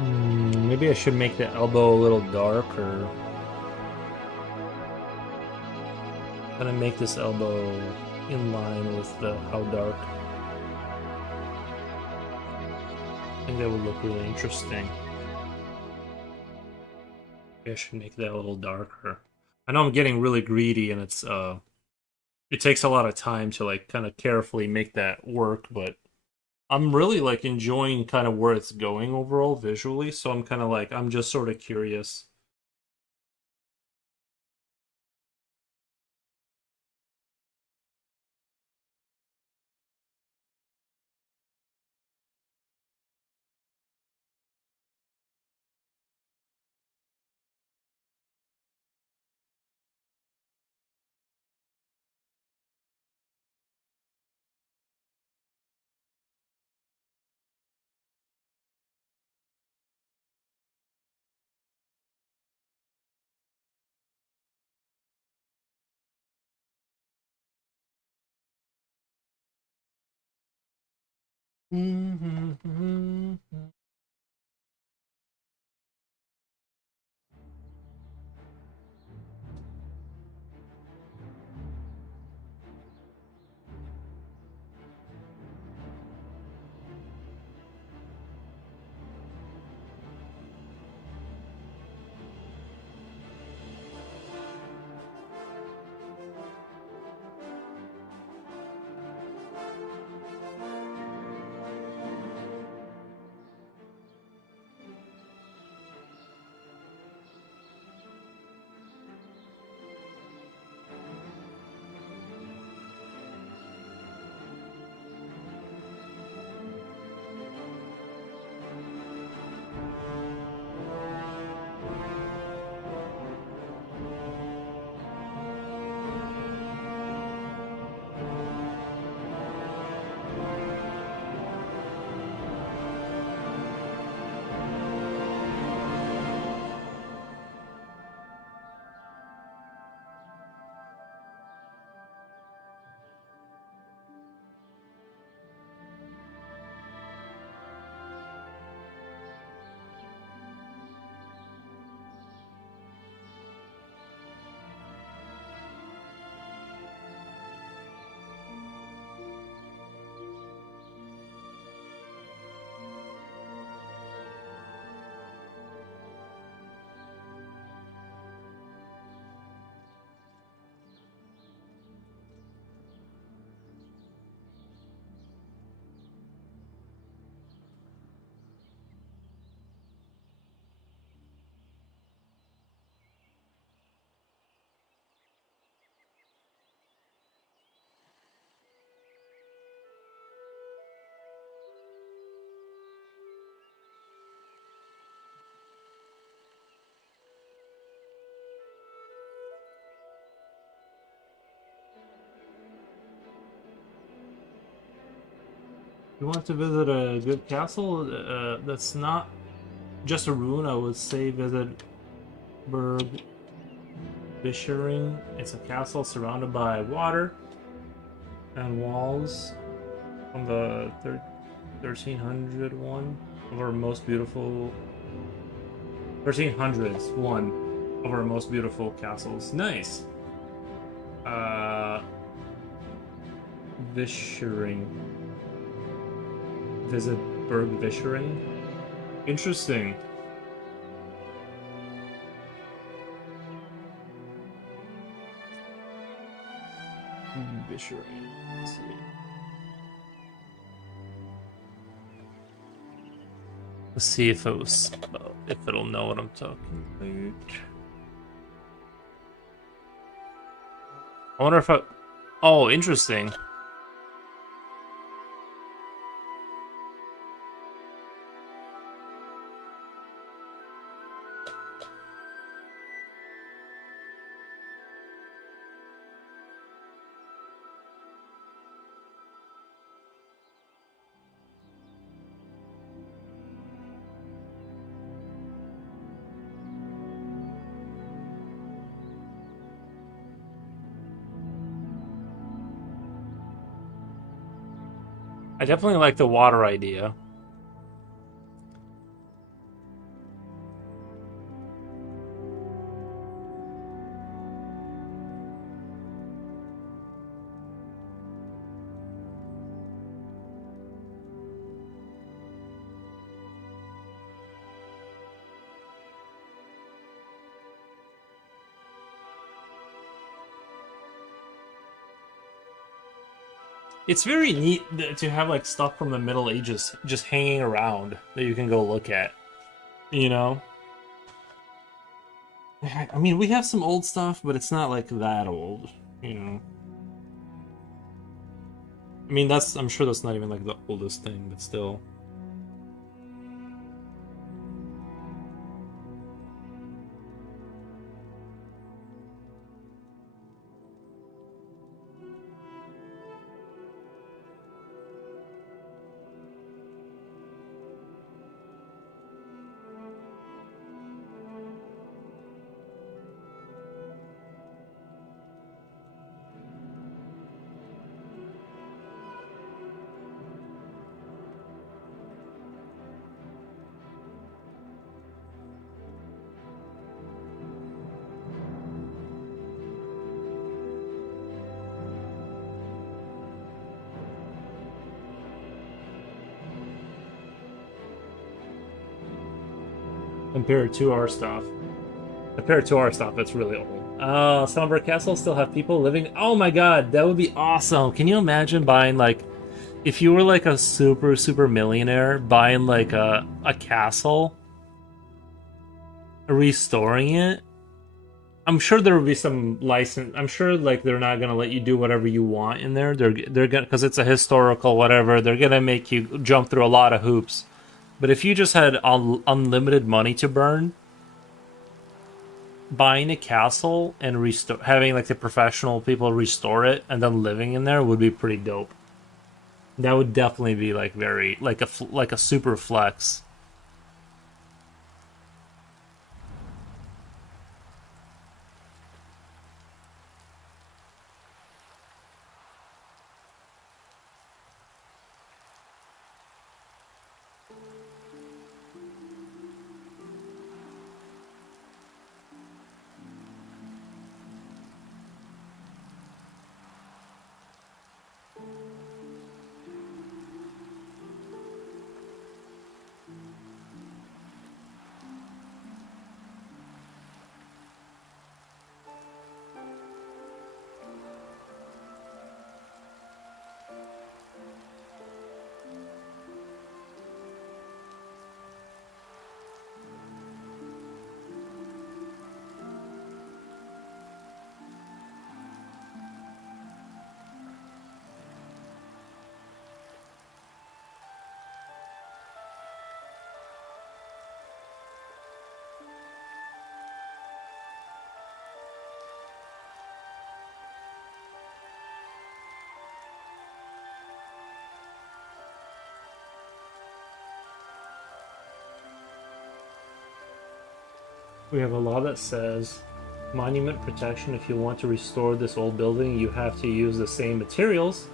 Maybe I should make the elbow a little darker. Kind of make this elbow in line with the how dark. I think that would look really interesting. Maybe I should make that a little darker. I know I'm getting really greedy, and it takes a lot of time to like kind of carefully make that work, but I'm really like enjoying kind of where it's going overall visually, so I'm kind of like I'm just sort of curious. you want to visit a good castle that's not just a ruin, I would say visit Berg Bischering. It's a castle surrounded by water and walls from the 1300 one of our most beautiful 1300s one of our most beautiful castles. Nice. Bischering. Visit Berg Bischering. Interesting. Bischering. Let's see. Let's see if it was if it'll know what I'm talking about. I wonder if I. Oh, interesting. I definitely like the water idea. It's very neat to have like stuff from the Middle Ages just hanging around that you can go look at. You know? I mean, we have some old stuff, but it's not like that old, you know? I mean, I'm sure that's not even like the oldest thing, but still. Compared to our stuff. Compared to our stuff, it's really old. Some of our castles still have people living. Oh my god, that would be awesome. Can you imagine buying, like, if you were like a super millionaire, buying like a castle, restoring it? I'm sure there would be some license. I'm sure like they're not gonna let you do whatever you want in there. They're gonna, because it's a historical whatever. They're gonna make you jump through a lot of hoops. But if you just had unlimited money to burn, buying a castle and having like the professional people restore it and then living in there would be pretty dope. That would definitely be like very like a super flex. We have a law that says monument protection. If you want to restore this old building, you have to use the same materials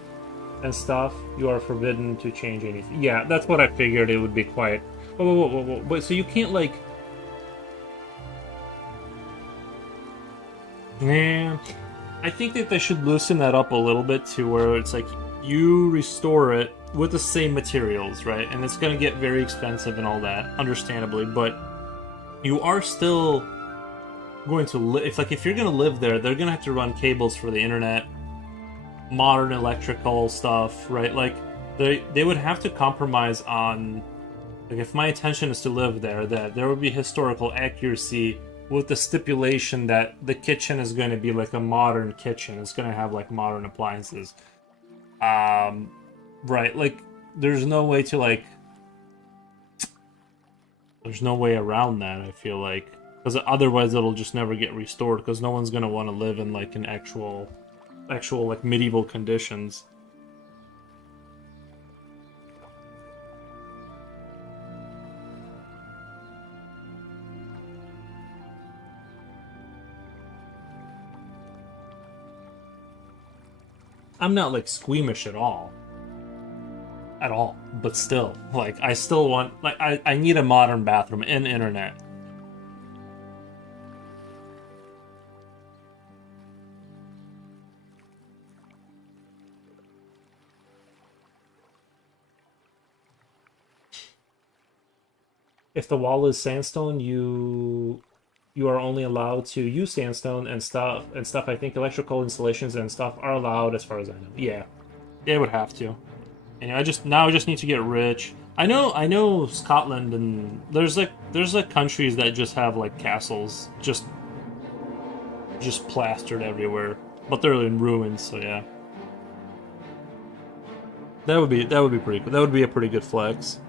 and stuff. You are forbidden to change anything. Yeah, that's what I figured. It would be quite. Whoa. So you can't like. Man, I think that they should loosen that up a little bit to where it's like you restore it with the same materials, right? And it's going to get very expensive and all that, understandably, but you are still going to live. If you're going to live there, they're going to have to run cables for the internet, modern electrical stuff, right? Like they would have to compromise on, like, if my intention is to live there, that there would be historical accuracy with the stipulation that the kitchen is going to be like a modern kitchen. It's going to have like modern appliances. Right, like there's no way to like there's no way around that, I feel like, because otherwise it'll just never get restored because no one's going to want to live in like an actual like medieval conditions. I'm not like squeamish at all, but still, like, I still want, like, I need a modern bathroom and internet. If the wall is sandstone, you are only allowed to use sandstone and stuff. I think electrical installations and stuff are allowed, as far as I know. Yeah, they would have to. And I just need to get rich. I know Scotland, and there's like countries that just have like castles just plastered everywhere, but they're in ruins. So yeah, that would be pretty cool. That would be a pretty good flex.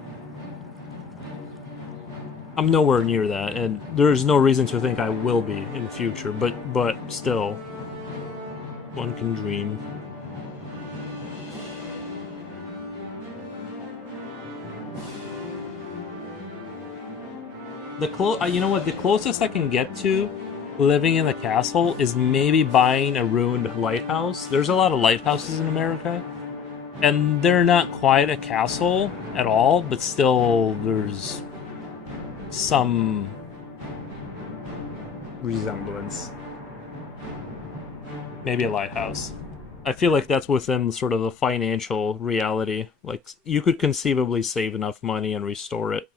I'm nowhere near that, and there's no reason to think I will be in the future. But still, one can dream. You know what? The closest I can get to living in a castle is maybe buying a ruined lighthouse. There's a lot of lighthouses in America, and they're not quite a castle at all, but still, there's some resemblance. Maybe a lighthouse. I feel like that's within sort of the financial reality. Like, you could conceivably save enough money and restore it.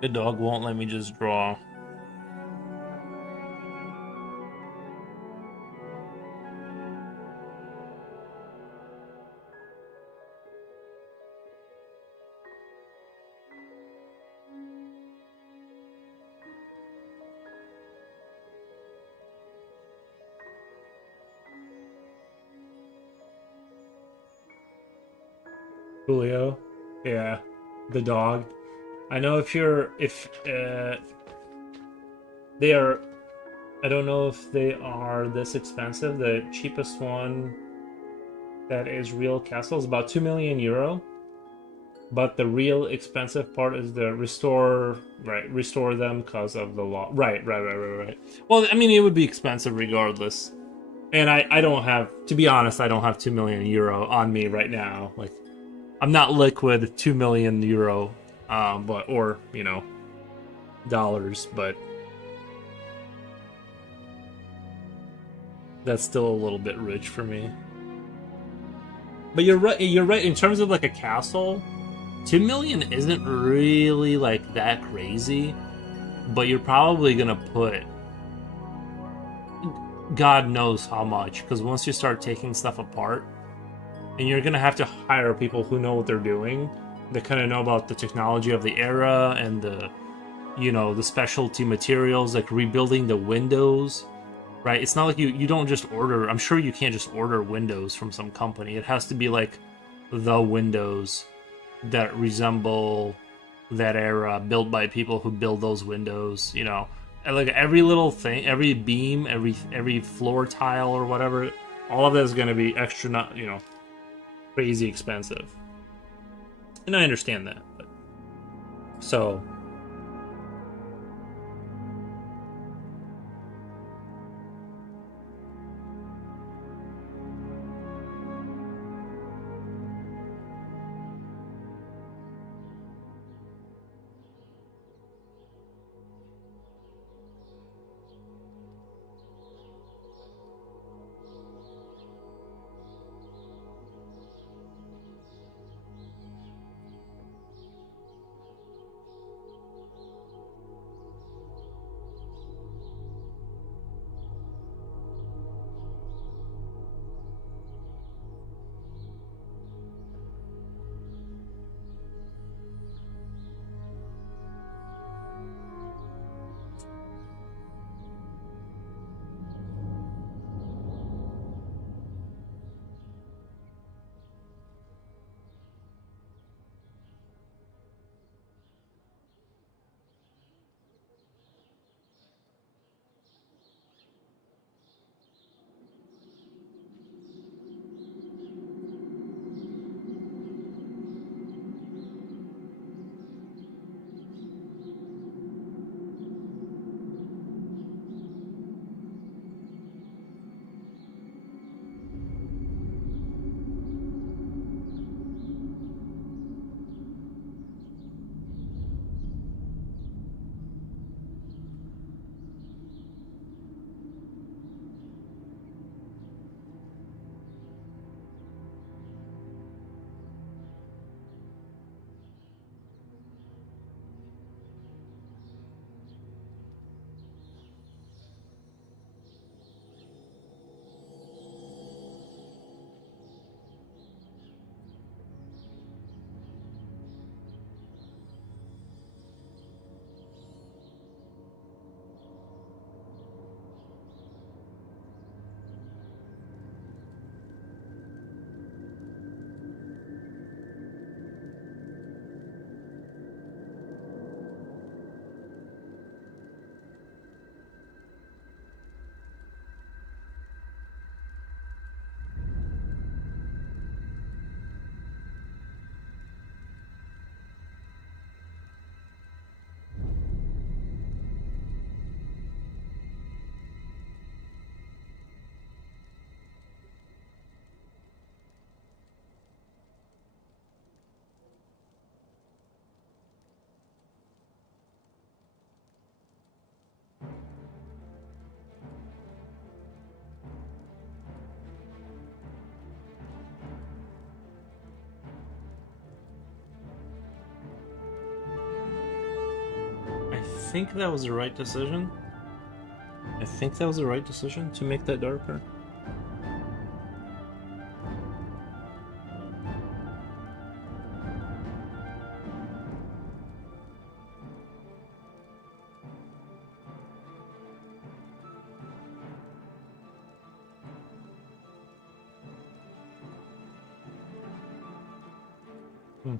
The dog won't let me just draw. Julio? Yeah. The dog. I know if they are, I don't know if they are this expensive. The cheapest one that is real castle is about 2 million euro. But the real expensive part is the restore them because of the law. Right. Well, I mean, it would be expensive regardless. And I don't have, to be honest, I don't have 2 million euro on me right now. Like, I'm not liquid 2 million euro, or, dollars, but That's still a little bit rich for me. But you're right. You're right. In terms of like a castle, 2 million isn't really like that crazy. But you're probably gonna put God knows how much, because once you start taking stuff apart, and you're gonna have to hire people who know what they're doing, that kind of know about the technology of the era and the specialty materials, like rebuilding the windows, right? It's not like you don't just order. I'm sure you can't just order windows from some company. It has to be like the windows that resemble that era, built by people who build those windows. And like every little thing, every beam, every floor tile or whatever, all of that is going to be extra, not crazy expensive. And I understand that. So I think that was the right decision. I think that was the right decision to make that darker. Hmm.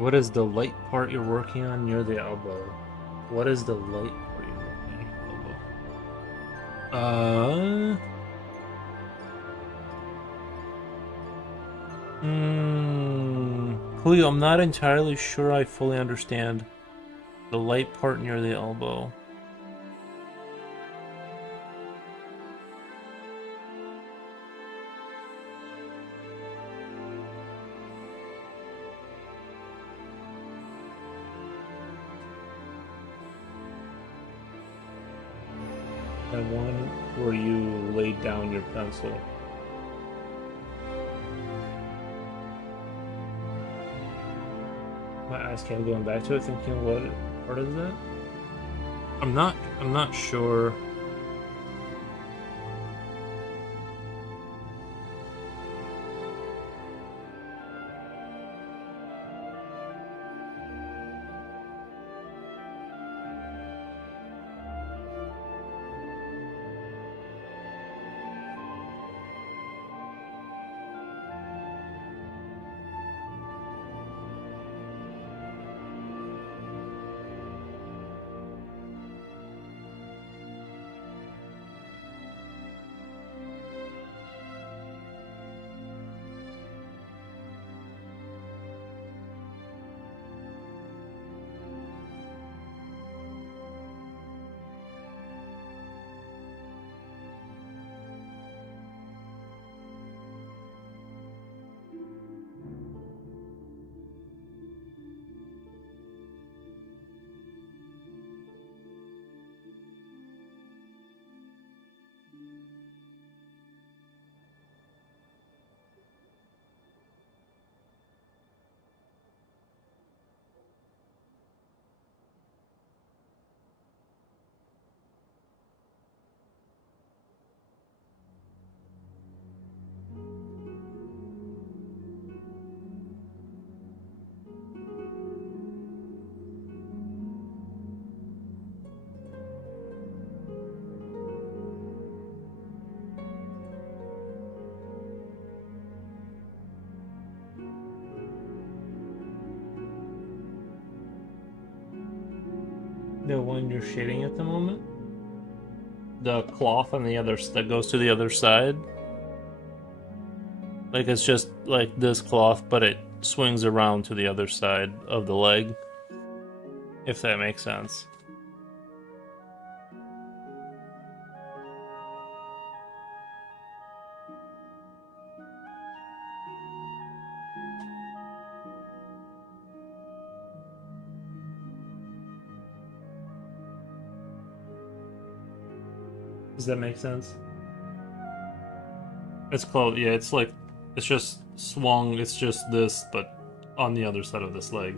What is the light part you're working on near the elbow? What is the light part you're working on near the elbow? Cleo, I'm not entirely sure I fully understand the light part near the elbow. That one where you laid down your pencil. My eyes kept going back to it, thinking, what part is that? I'm not sure. The one you're shading at the moment? The cloth on the other that goes to the other side? Like it's just like this cloth, but it swings around to the other side of the leg. If that makes sense. Does that make sense? It's close. Yeah, it's like it's just swung. It's just this, but on the other side of this leg.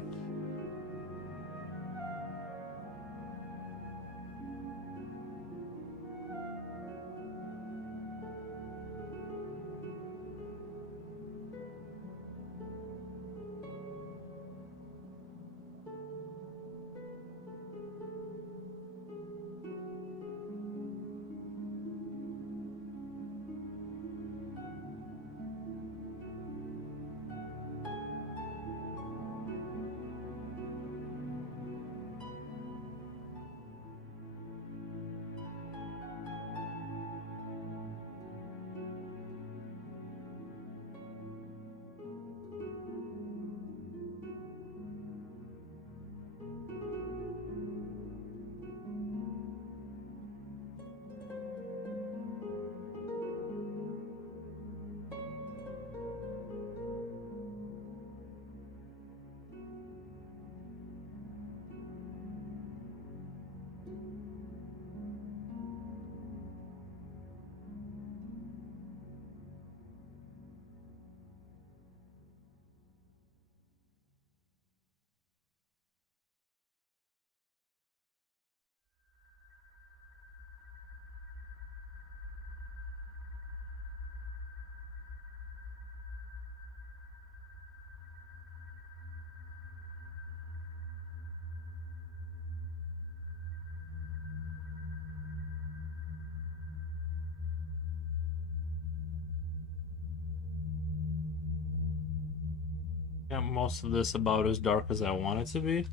Yeah, most of this about as dark as I want it to be.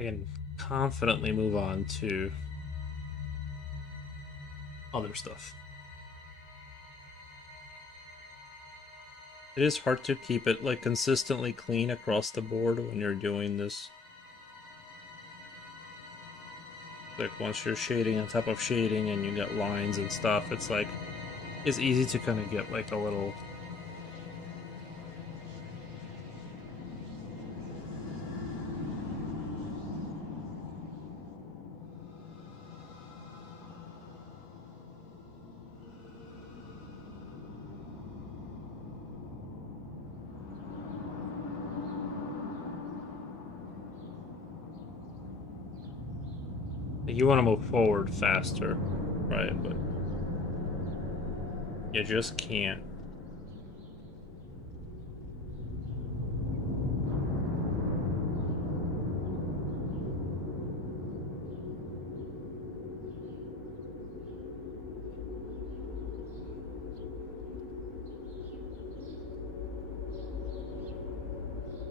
I can confidently move on to other stuff. It is hard to keep it like consistently clean across the board when you're doing this. Like once you're shading on top of shading and you got lines and stuff, it's like it's easy to kind of get like a little. You want to move forward faster, right? But you just can't.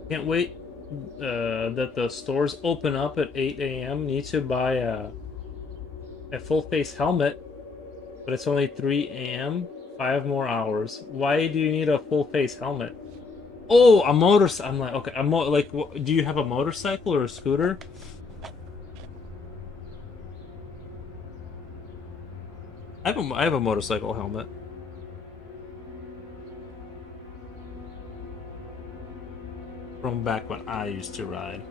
Can't wait that the stores open up at 8 a.m. Need to buy a full face helmet, but it's only 3 a.m. 5 more hours. Why do you need a full face helmet? Oh, a motorcycle. I'm like, okay, like, do you have a motorcycle or a scooter? I have a motorcycle helmet from back when I used to ride.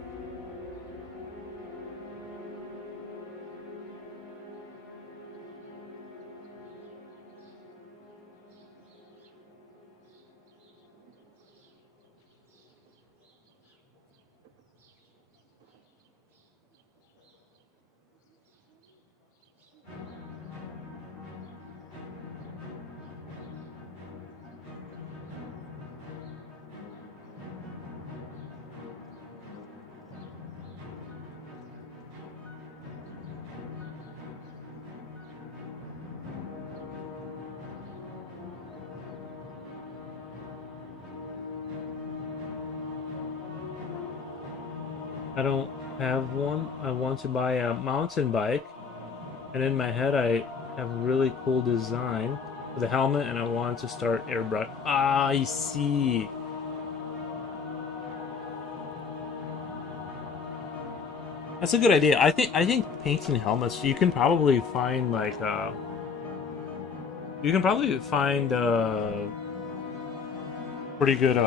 I don't have one. I want to buy a mountain bike, and in my head, I have a really cool design with a helmet, and I want to start airbrush. Ah, I see. That's a good idea. I think painting helmets. You can probably find like you can probably find pretty good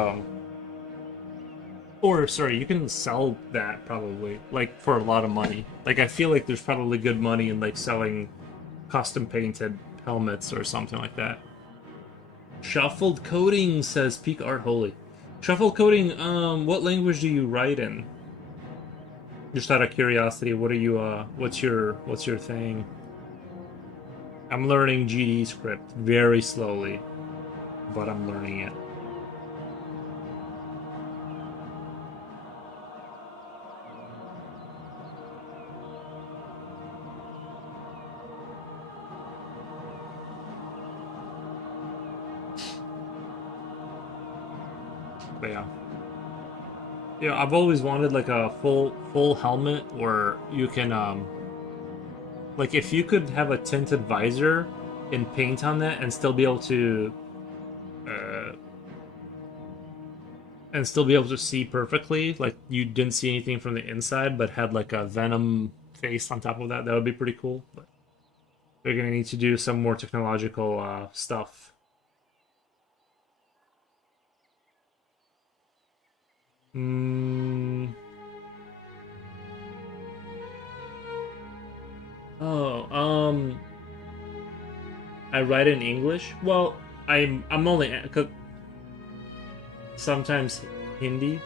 or sorry, you can sell that probably like for a lot of money. Like I feel like there's probably good money in like selling custom painted helmets or something like that. Shuffled coding says peak art holy. Shuffled coding, what language do you write in? Just out of curiosity, what are you what's your thing? I'm learning GD script very slowly, but I'm learning it. But yeah. Yeah, I've always wanted like a full helmet where you can like if you could have a tinted visor and paint on that uh and still be able to see perfectly, like you didn't see anything from the inside but had like a venom face on top of that, that would be pretty cool. But they're gonna need to do some more technological stuff. Mm, oh, I write in English. Well, I'm only 'cause sometimes Hindi.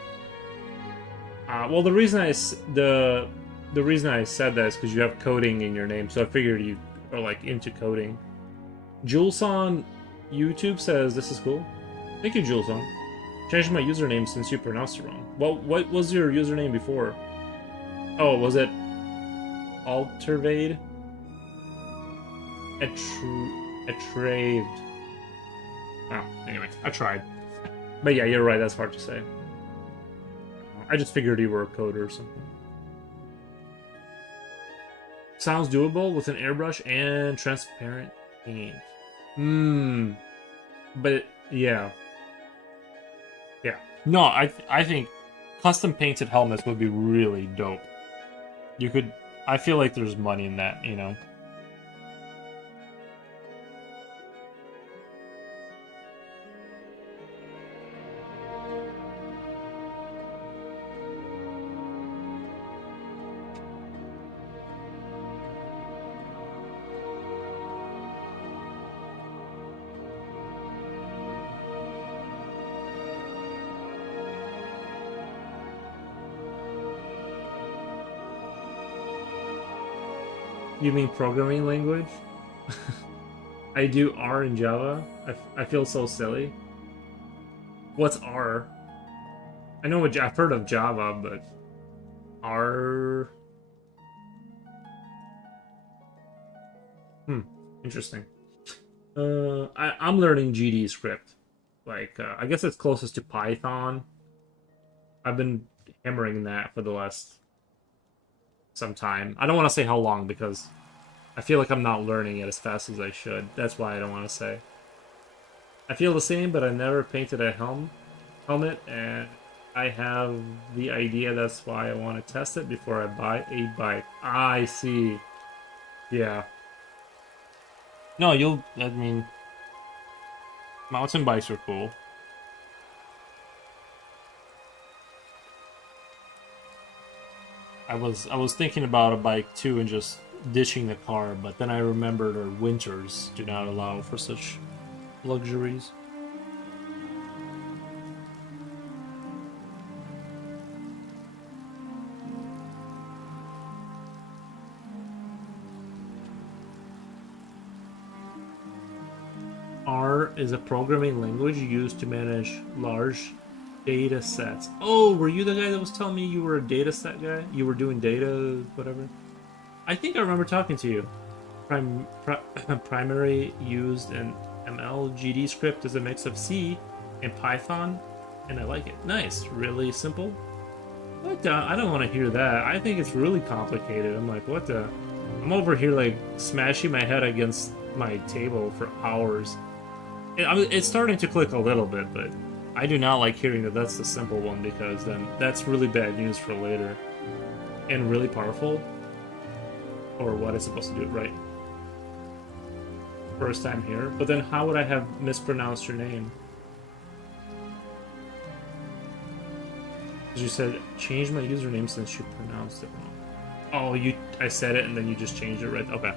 Well, the reason I said that is because you have coding in your name, so I figured you are like into coding. Jules on YouTube says this is cool. Thank you, Jules on. Changed my username since you pronounced it wrong. Well, what was your username before? Oh, was it Altervade? Atraved. Oh, anyway, I tried. But yeah, you're right, that's hard to say. I just figured you were a coder or something. Sounds doable with an airbrush and transparent paint. But yeah. Yeah. No, I think custom painted helmets would be really dope. You could I feel like there's money in that, you know. You mean programming language? I do R in Java. I feel so silly. What's R? I know what I've heard of Java, but R. Interesting. I'm learning GD script. Like, I guess it's closest to Python. I've been hammering that for the last some time. I don't want to say how long because I feel like I'm not learning it as fast as I should. That's why I don't want to say. I feel the same, but I never painted a helmet, and I have the idea that's why I want to test it before I buy a bike. I see. Yeah. No, I mean, mountain bikes are cool. I was thinking about a bike too and just ditching the car, but then I remembered our winters do not allow for such luxuries. R is a programming language used to manage large data sets. Oh, were you the guy that was telling me you were a data set guy? You were doing data, whatever? I think I remember talking to you. Primary used in ML GD script is a mix of C and Python, and I like it. Nice, really simple. What the? I don't want to hear that. I think it's really complicated. I'm like, what the? I'm over here like smashing my head against my table for hours. It's starting to click a little bit, but I do not like hearing that that's the simple one because then that's really bad news for later. And really powerful. Or what is supposed to do it right. First time here. But then how would I have mispronounced your name? Because you said, change my username since you pronounced it wrong. Oh, I said it and then you just changed it right? Okay.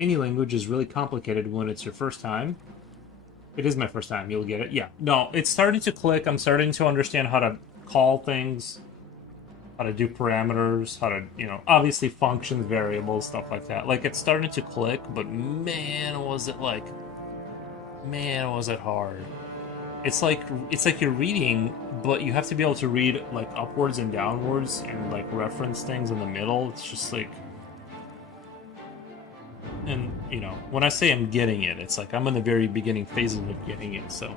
Any language is really complicated when it's your first time. It is my first time. You'll get it. Yeah. No, it's starting to click. I'm starting to understand how to call things, how to do parameters, how to, obviously functions, variables, stuff like that. Like, it's starting to click, but man, was it hard. It's like you're reading, but you have to be able to read, like, upwards and downwards and, like, reference things in the middle. It's just, like... And, when I say I'm getting it, it's like I'm in the very beginning phases of getting it, so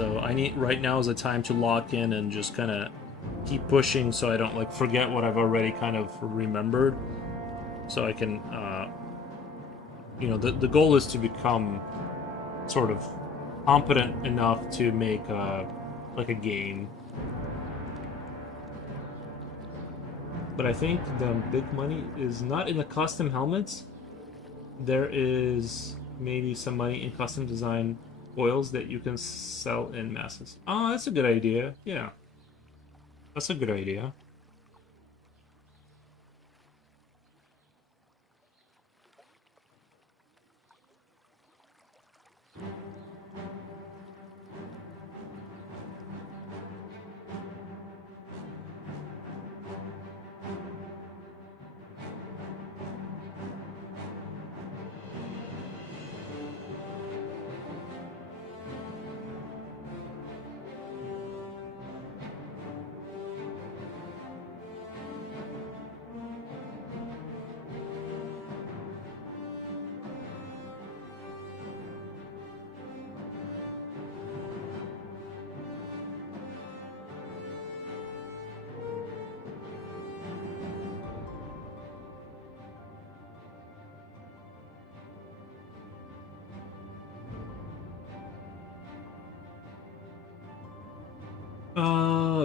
I need, right now is a time to lock in and just kind of keep pushing so I don't, like, forget what I've already kind of remembered, so I can, the goal is to become sort of competent enough to make, like, a game. But I think the big money is not in the custom helmets. There is maybe some money in custom design foils that you can sell in masses. Oh, that's a good idea. Yeah. That's a good idea.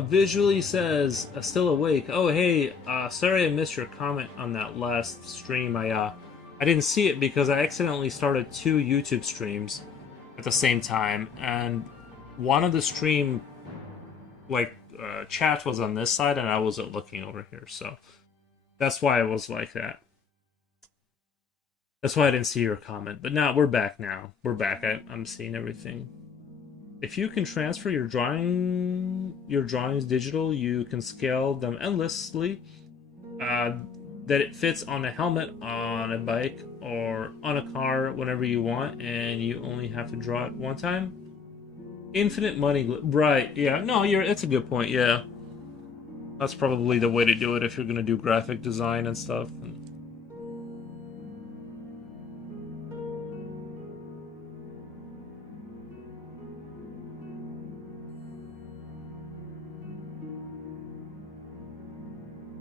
Visually says still awake. Oh hey, sorry I missed your comment on that last stream. I didn't see it because I accidentally started two YouTube streams at the same time, and one of the stream chat was on this side, and I wasn't looking over here, so that's why it was like that. That's why I didn't see your comment. But now we're back. Now we're back. I'm seeing everything. If you can transfer your drawings digital, you can scale them endlessly. That it fits on a helmet, on a bike, or on a car whenever you want, and you only have to draw it one time. Infinite money, right? Yeah, no, it's a good point. Yeah, that's probably the way to do it if you're gonna do graphic design and stuff.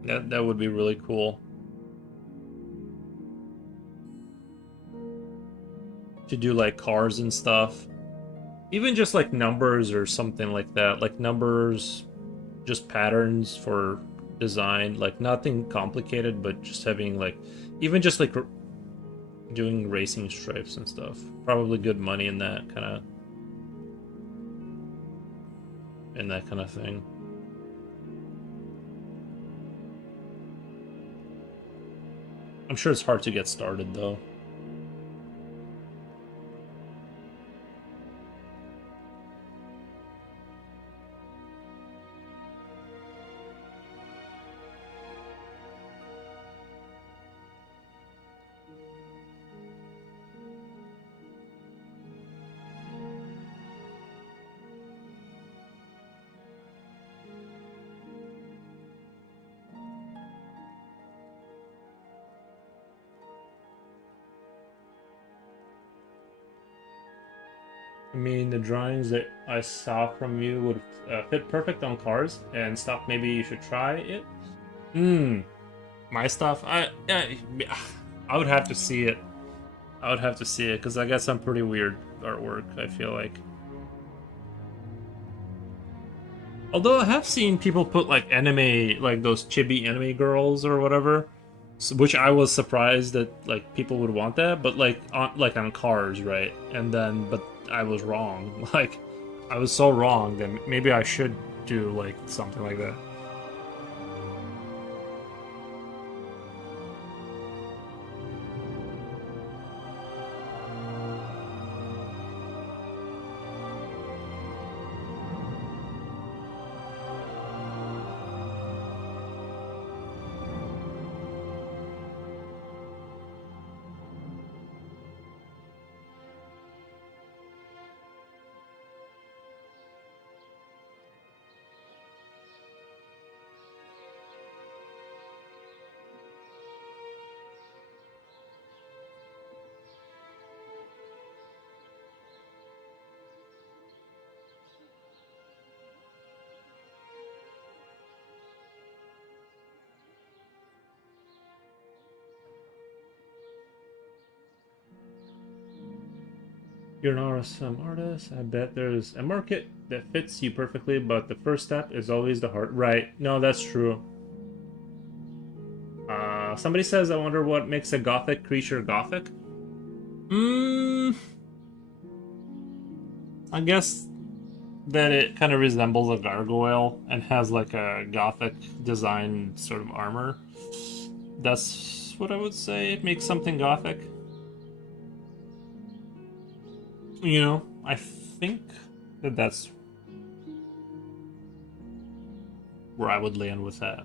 That would be really cool. To do like cars and stuff. Even just like numbers or something like that. Like numbers, just patterns for design. Like nothing complicated, but just having like, even just like doing racing stripes and stuff. Probably good money in that kind of thing. I'm sure it's hard to get started though. I mean, the drawings that I saw from you would fit perfect on cars and stuff. Maybe you should try it. My stuff. I would have to see it. I would have to see it because I got some pretty weird artwork. I feel like. Although I have seen people put like anime, like those chibi anime girls or whatever, which I was surprised that like people would want that, but like on cars, right? And then, but I was wrong. Like, I was so wrong that maybe I should do like something like that. You're an awesome artist. I bet there's a market that fits you perfectly, but the first step is always the hard. Right? No, that's true. Somebody says, I wonder what makes a gothic creature gothic. I guess that it kind of resembles a gargoyle and has like a Gothic design sort of armor. That's what I would say. It makes something Gothic. You know, I think that that's where I would land with that.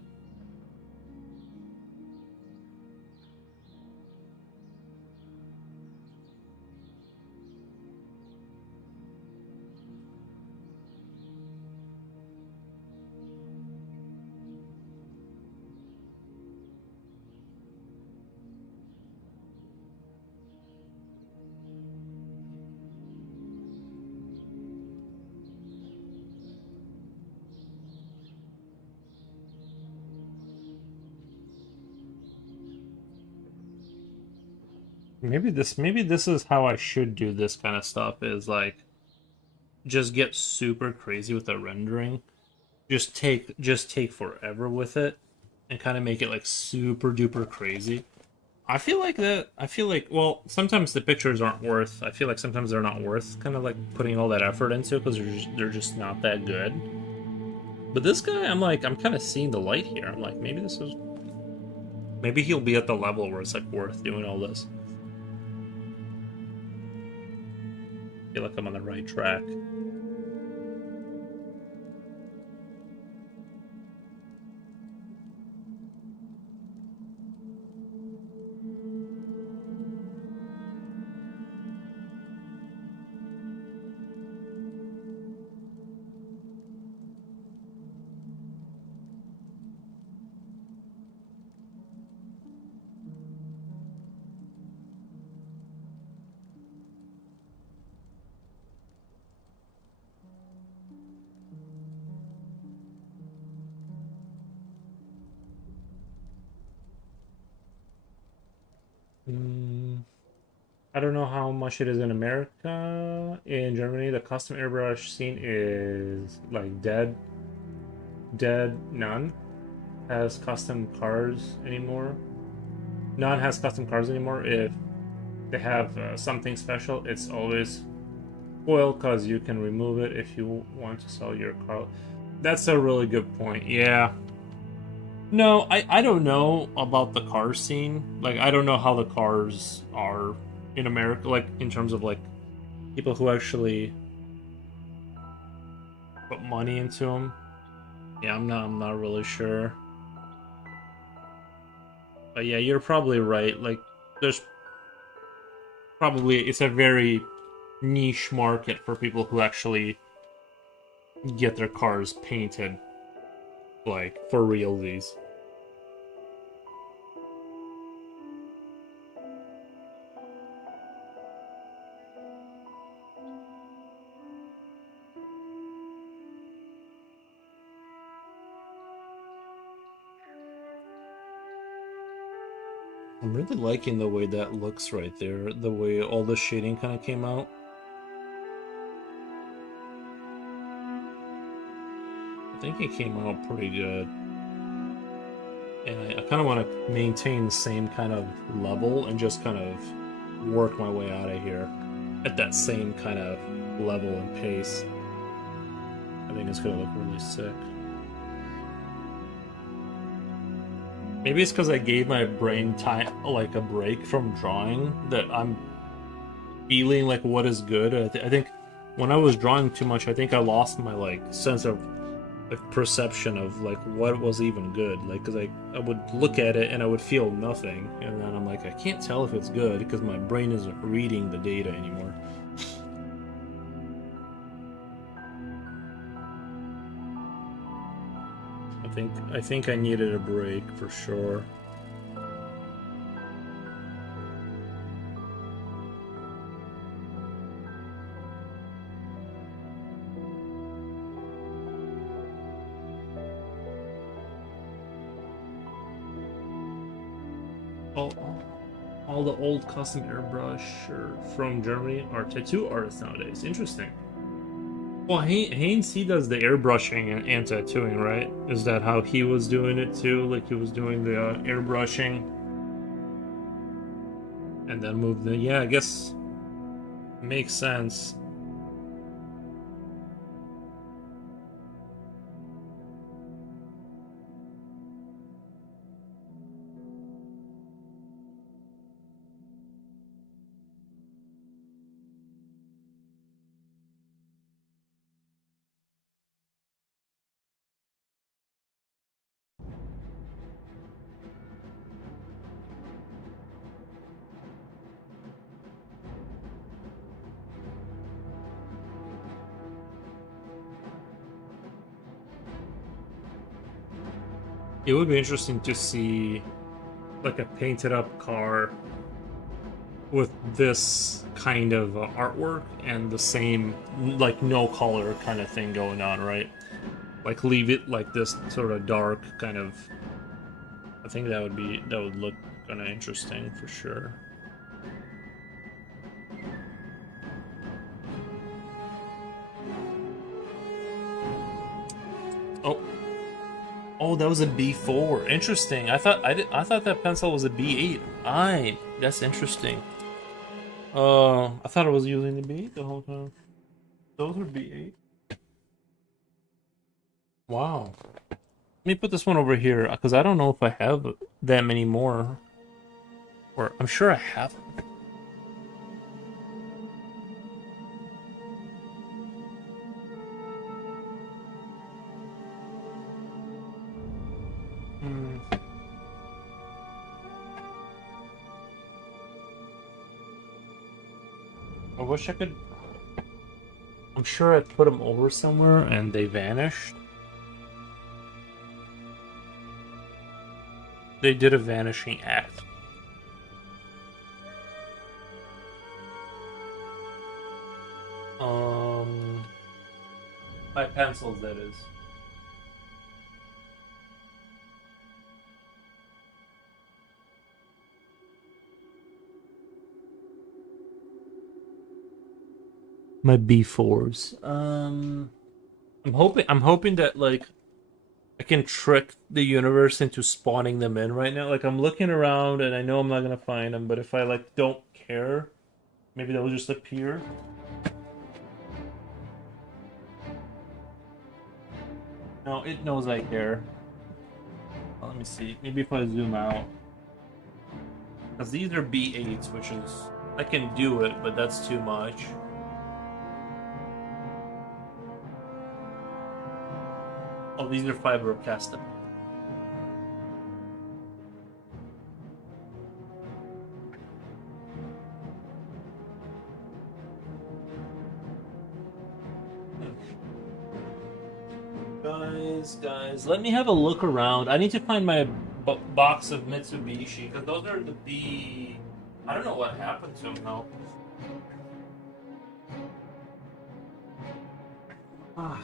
Maybe this is how I should do this kind of stuff is like just get super crazy with the rendering. Just take forever with it and kind of make it like super duper crazy. I feel like well, sometimes the pictures aren't worth. I feel like sometimes they're not worth kind of like putting all that effort into because they're just not that good. But this guy, I'm kind of seeing the light here. I'm like maybe he'll be at the level where it's like worth doing all this. I feel like I'm on the right track. Mm, I don't know how much it is in America. In Germany, the custom airbrush scene is like dead. None has custom cars anymore. None has custom cars anymore. If they have something special, it's always foil because you can remove it if you want to sell your car. That's a really good point. Yeah. No, I don't know about the car scene. Like, I don't know how the cars are in America, like, in terms of, like, people who actually put money into them. Yeah, I'm not really sure. But yeah, you're probably right. Like, there's probably, it's a very niche market for people who actually get their cars painted, like, for realsies. I'm really liking the way that looks right there, the way all the shading kind of came out. I think it came out pretty good. And I kind of want to maintain the same kind of level and just kind of work my way out of here at that same kind of level and pace. I think it's going to look really sick. Maybe it's because I gave my brain time, like a break from drawing, that I'm feeling like what is good. I think when I was drawing too much, I think I lost my like sense of like perception of like what was even good. Like, because I would look at it and I would feel nothing, and then I'm like, I can't tell if it's good because my brain isn't reading the data anymore. I think I needed a break for sure. All, all the old custom airbrush from Germany are tattoo artists nowadays. Interesting. Well, Haynes, he does the airbrushing and tattooing, right? Is that how he was doing it too? Like he was doing the airbrushing and then moved the. Yeah, I guess makes sense. It would be interesting to see like a painted up car with this kind of artwork and the same like no color kind of thing going on, right? Like leave it like this sort of dark kind of. I think that would look kind of interesting for sure. Oh, oh, that was a B4. Interesting. I thought that pencil was a B8. That's interesting. I thought I was using the B8 the whole time. Those are B8. Wow. Let me put this one over here because I don't know if I have that many more. Or I'm sure I have. I wish I could. I'm sure I put them over somewhere and they vanished. They did a vanishing act. My pencils, that is. My B4s. I'm hoping that like I can trick the universe into spawning them in right now. Like I'm looking around and I know I'm not gonna find them, but if I like don't care, maybe they'll just appear. No, it knows I care. Well, let me see. Maybe if I zoom out. Because these are B8s, which is... I can do it, but that's too much. Oh, these are fibrocast. Guys, let me have a look around. I need to find my box of Mitsubishi, because those are the B... I don't know what happened to them, though. Ah.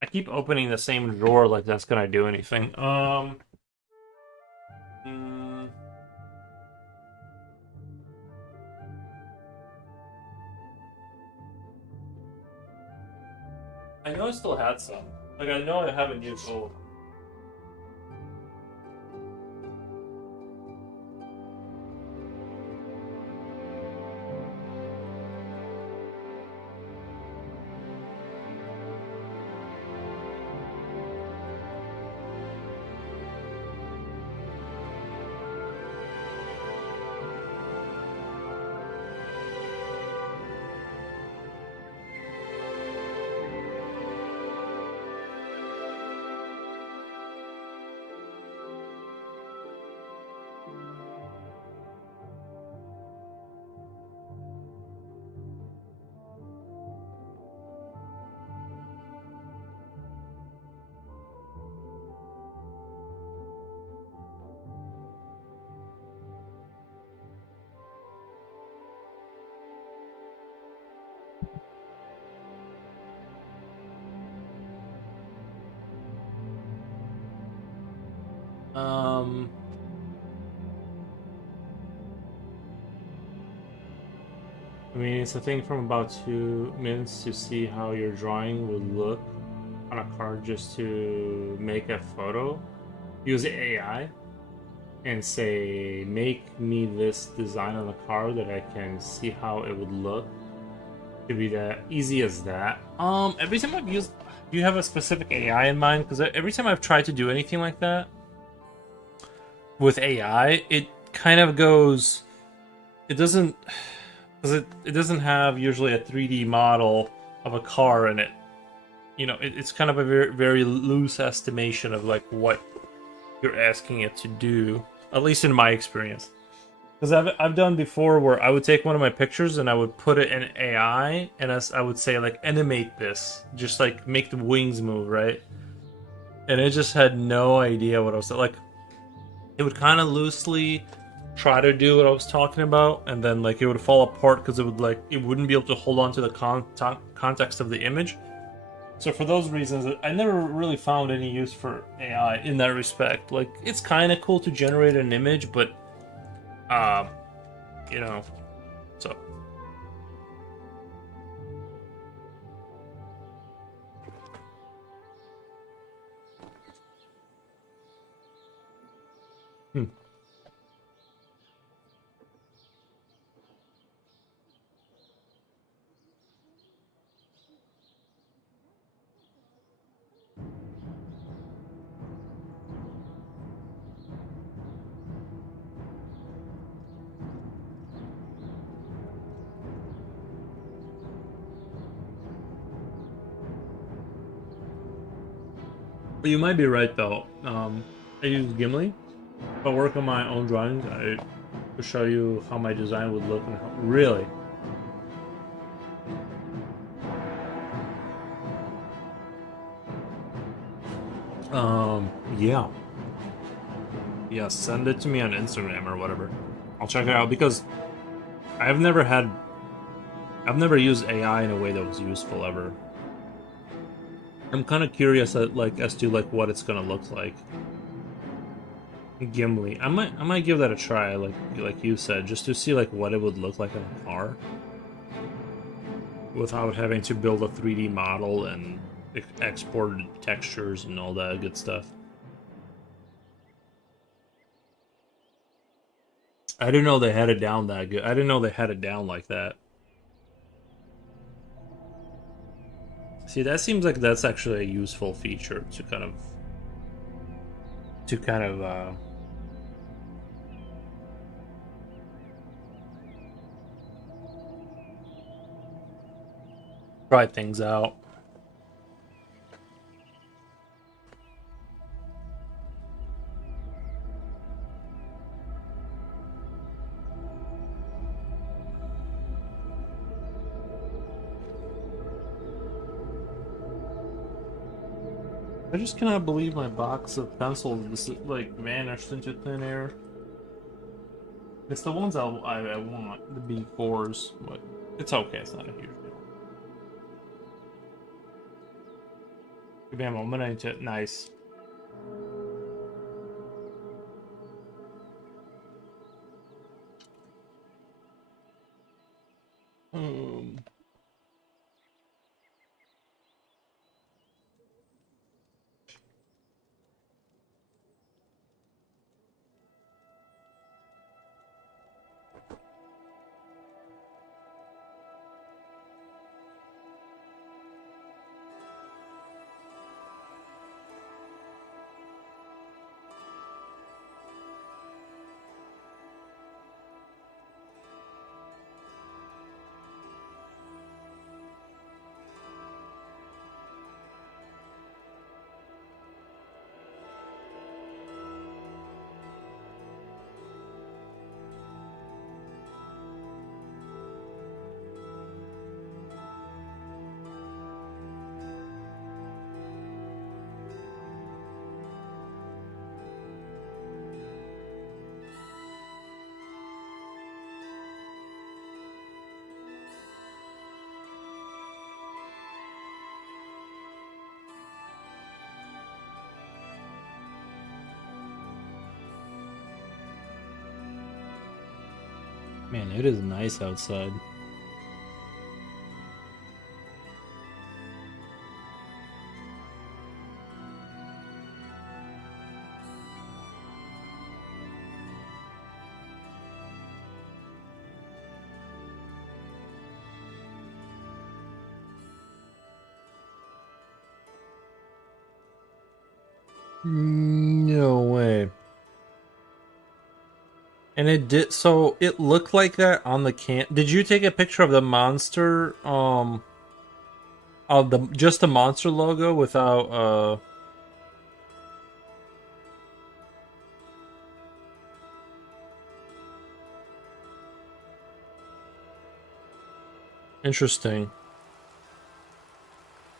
I keep opening the same drawer like that's gonna do anything. I know I still had some. Like, I know I haven't used all of them. I mean, it's a thing from about 2 minutes to see how your drawing would look on a card just to make a photo. Use AI and say, make me this design on the card that I can see how it would look. To be that easy as that. Every time I've used, do you have a specific AI in mind? Because every time I've tried to do anything like that with AI, it kind of goes. It doesn't, because it doesn't have usually a 3D model of a car in it. You know, it's kind of a very, very loose estimation of like what you're asking it to do, at least in my experience. Because I've done before where I would take one of my pictures and I would put it in AI, and I would say like animate this, just like make the wings move, right? And it just had no idea what I was like. It would kind of loosely try to do what I was talking about, and then like it would fall apart because it wouldn't be able to hold on to the context of the image. So for those reasons, I never really found any use for AI in that respect. Like it's kind of cool to generate an image, but um, you know, so. Hmm. But you might be right though. I use Gimli. If I work on my own drawings, I will show you how my design would look and how, really. Yeah. Yeah, send it to me on Instagram or whatever. I'll check it out because I've never had I've never used AI in a way that was useful ever. I'm kind of curious as to like what it's gonna look like. Gimli, I might give that a try, like you said, just to see like what it would look like in a car, without having to build a 3D model and export textures and all that good stuff. I didn't know they had it down that good. I didn't know they had it down like that. See, that seems like that's actually a useful feature to kind of try things out. I just cannot believe my box of pencils just like vanished into thin air. It's the ones I want, the B4s, but it's okay. It's not a huge deal. Give me a moment. I need to. Nice. Um, Man, it is nice outside. No way. And it did, so it looked like that on the can. Did you take a picture of the monster of the just the monster logo without Interesting.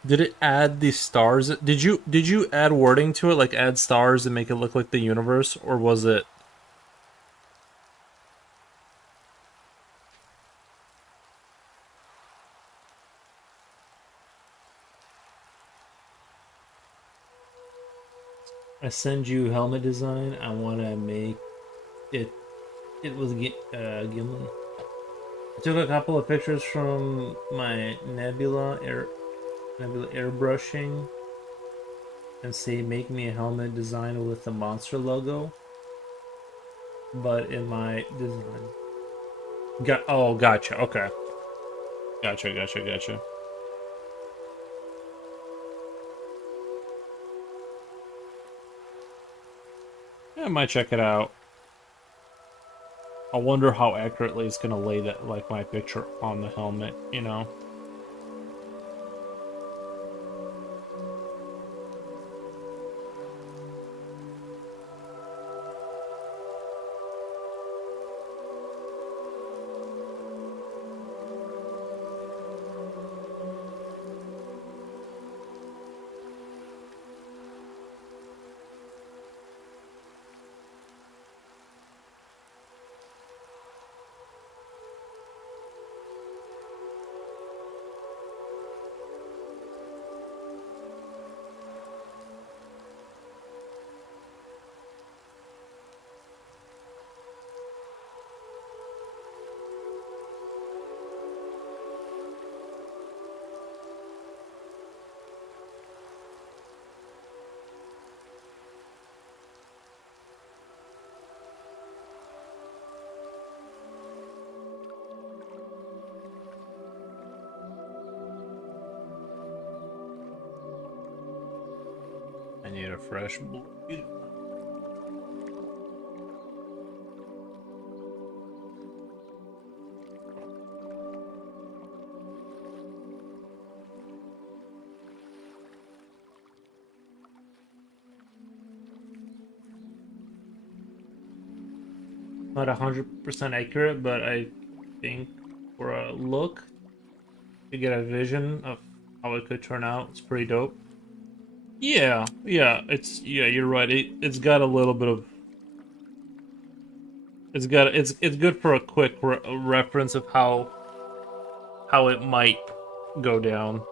Did it add the stars? Did you add wording to it, like add stars and make it look like the universe, or was it? I send you helmet design. I want to make it. It was Gimli. I took a couple of pictures from my Nebula airbrushing, and say make me a helmet design with the monster logo. But in my design, gotcha. Okay, gotcha. Yeah, I might check it out. I wonder how accurately it's gonna lay that, like, my picture on the helmet. I need a fresh blade. Not 100% accurate, but I think for a look to get a vision of how it could turn out, it's pretty dope. Yeah, you're right. It's got a little bit of it's good for a quick reference of how it might go down.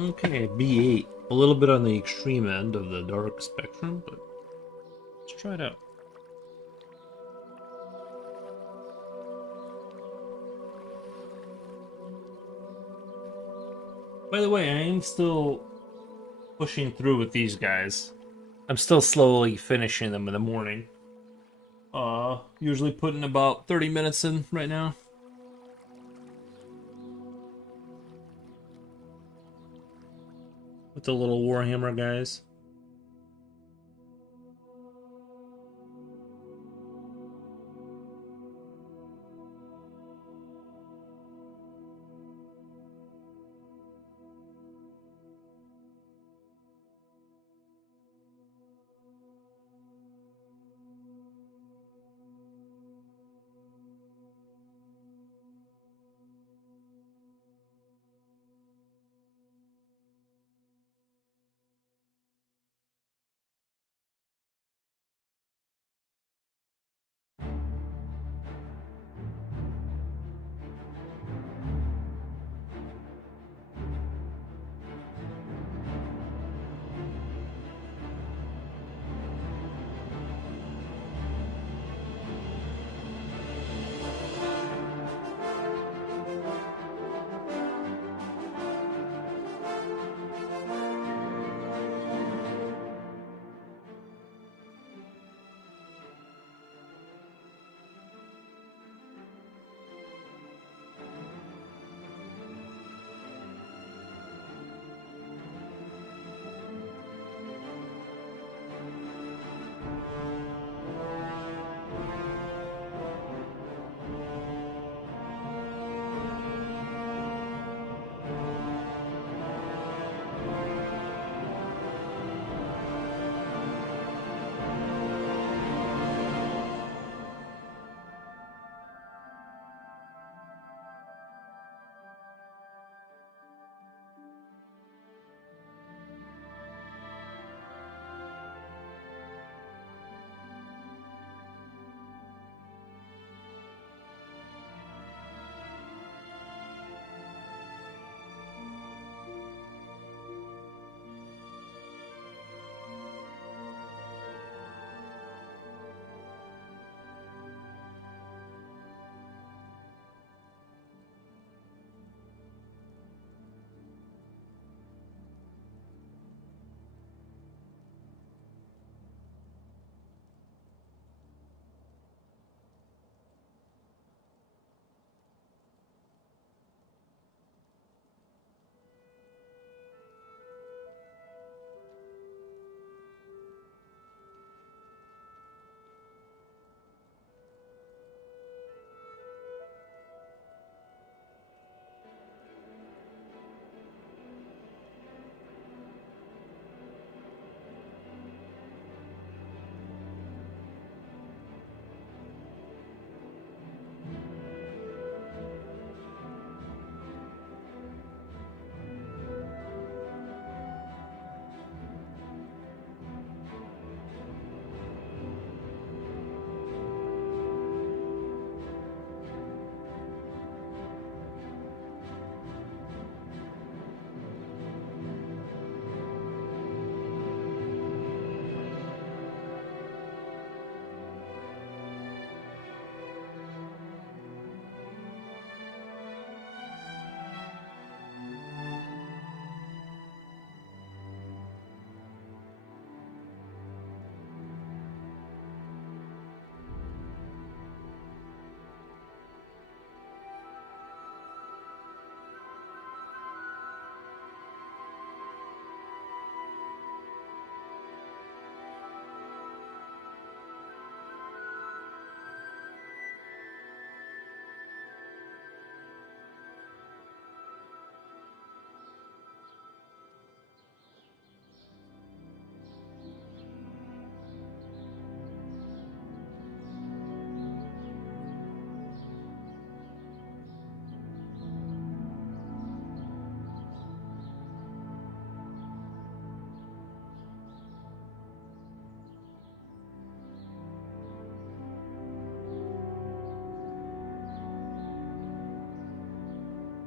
Okay, B8. A little bit on the extreme end of the dark spectrum, but let's try it out. By the way, I am still pushing through with these guys. I'm still slowly finishing them in the morning. Usually putting about 30 minutes in right now. With the little Warhammer guys.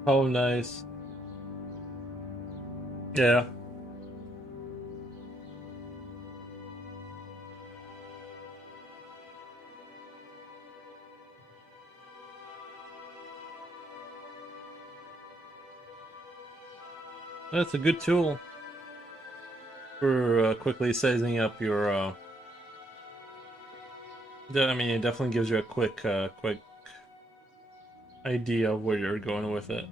Oh, nice. Yeah. That's a good tool for quickly sizing up your. I mean, it definitely gives you a quick idea of where you're going with it.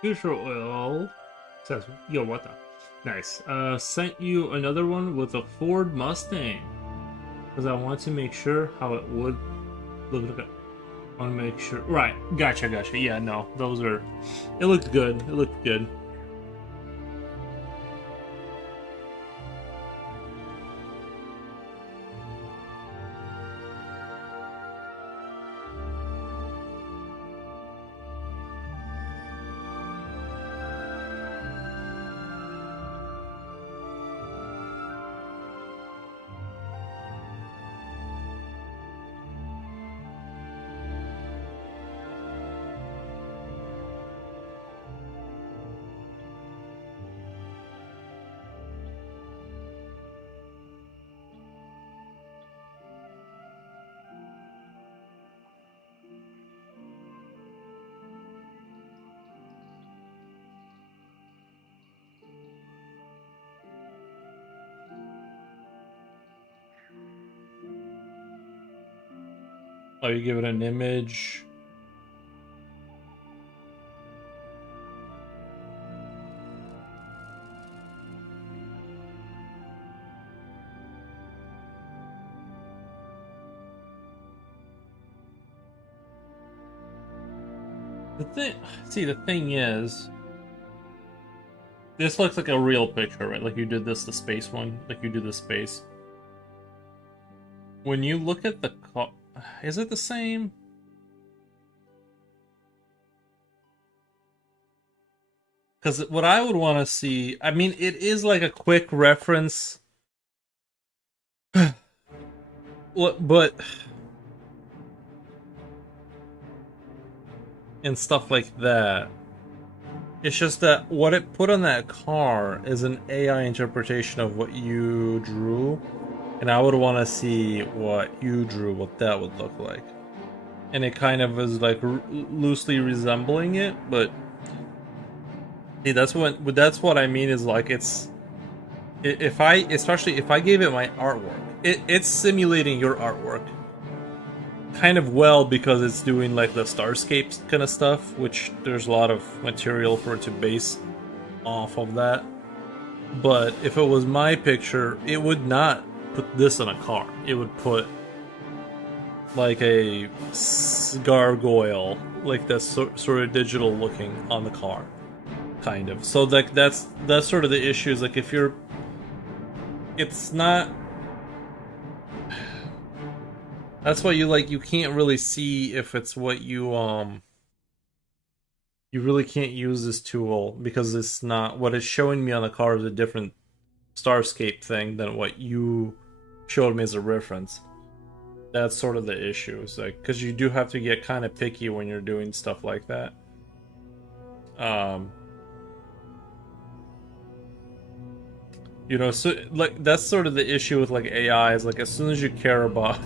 Future oil says, yo, what the? Nice. Sent you another one with a Ford Mustang because I want to make sure how it would look. I want to make sure. Right. Gotcha. Yeah. No, those are. It looked good. It looked good. Oh, you give it an image. The thing is, this looks like a real picture, right? Like you did the space one, like you did the space. When you look at the Is it the same? Because what I would want to see, I mean, it is like a quick reference, but and stuff like that. It's just that what it put on that car is an AI interpretation of what you drew, and I would want to see what you drew, what that would look like. And it kind of is like loosely resembling it, but see, that's what I mean is like if I, especially if I gave it my artwork, it's simulating your artwork kind of well because it's doing like the starscapes kind of stuff, which there's a lot of material for it to base off of that. But if it was my picture, it would not put this on a car. It would put like a gargoyle, like that sort of digital looking on the car, kind of. So like that's sort of the issue. Is like if you're, it's not. That's why you can't really see if it's what you really can't use this tool because it's not what it's showing me on the car is a different starscape thing than what you showed me as a reference. That's sort of the issue. It's like because you do have to get kind of picky when you're doing stuff like that. You know, so like that's sort of the issue with like AI is like as soon as you care about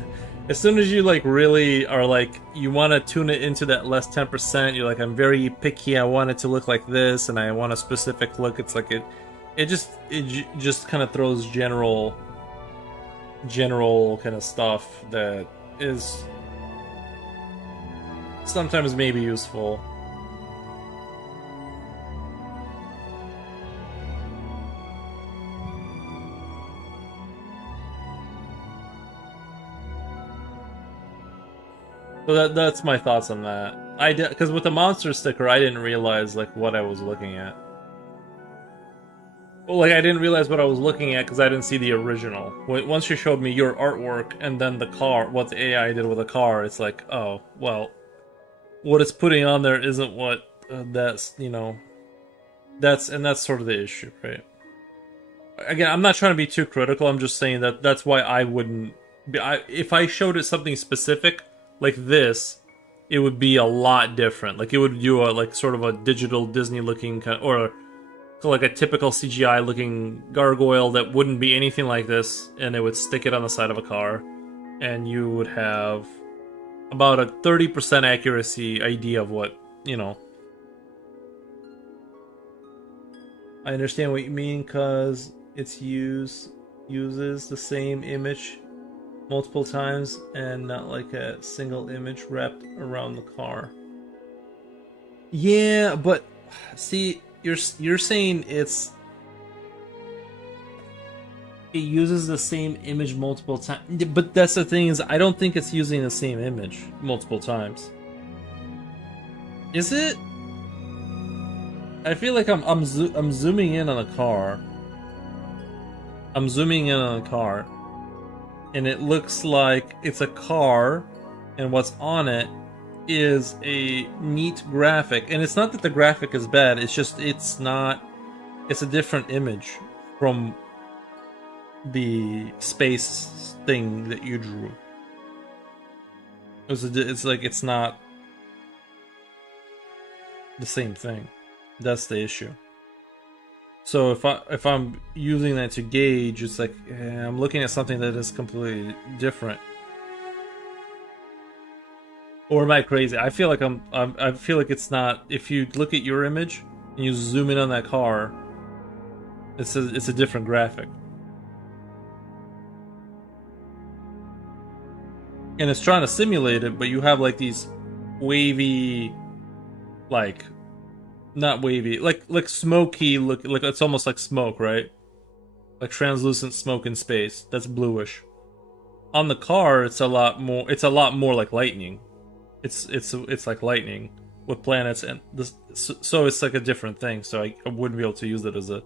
as soon as you like really are like you want to tune it into that less 10%, you're like I'm very picky, I want it to look like this and I want a specific look. It's like it just kind of throws general kind of stuff that is sometimes maybe useful. So that's my thoughts on that. I did because with the monster sticker, I didn't realize like what I was looking at. Well, like I didn't realize what I was looking at because I didn't see the original. Once you showed me your artwork and then the car, what the AI did with the car, it's like, oh, well, what it's putting on there isn't what that's that's sort of the issue, right? Again, I'm not trying to be too critical. I'm just saying that that's why I wouldn't. If I showed it something specific like this, it would be a lot different. Like it would do a like sort of a digital Disney looking kind of, or like a typical CGI looking gargoyle that wouldn't be anything like this, and they would stick it on the side of a car, and you would have about a 30% accuracy idea of what you know. I understand what you mean because it's uses the same image multiple times and not like a single image wrapped around the car. Yeah, but see, you're saying it uses the same image multiple times, but that's the thing is I don't think it's using the same image multiple times. Is it? I feel like I'm zooming in on a car. I'm zooming in on a car, and it looks like it's a car, and what's on it is a neat graphic. And it's not that the graphic is bad. It's just it's not. It's a different image from the space thing that you drew. It's like it's not the same thing. That's the issue. So if I'm using that to gauge, it's like I'm looking at something that is completely different. Or am I crazy? I feel like I feel like it's not. If you look at your image and you zoom in on that car, it's a different graphic. And it's trying to simulate it, but you have like these wavy, like not wavy, like smoky look, like it's almost like smoke, right? Like translucent smoke in space. That's bluish. On the car, it's a lot more. It's a lot more like lightning. It's like lightning with planets and this. So it's like a different thing. So I wouldn't be able to use it as a.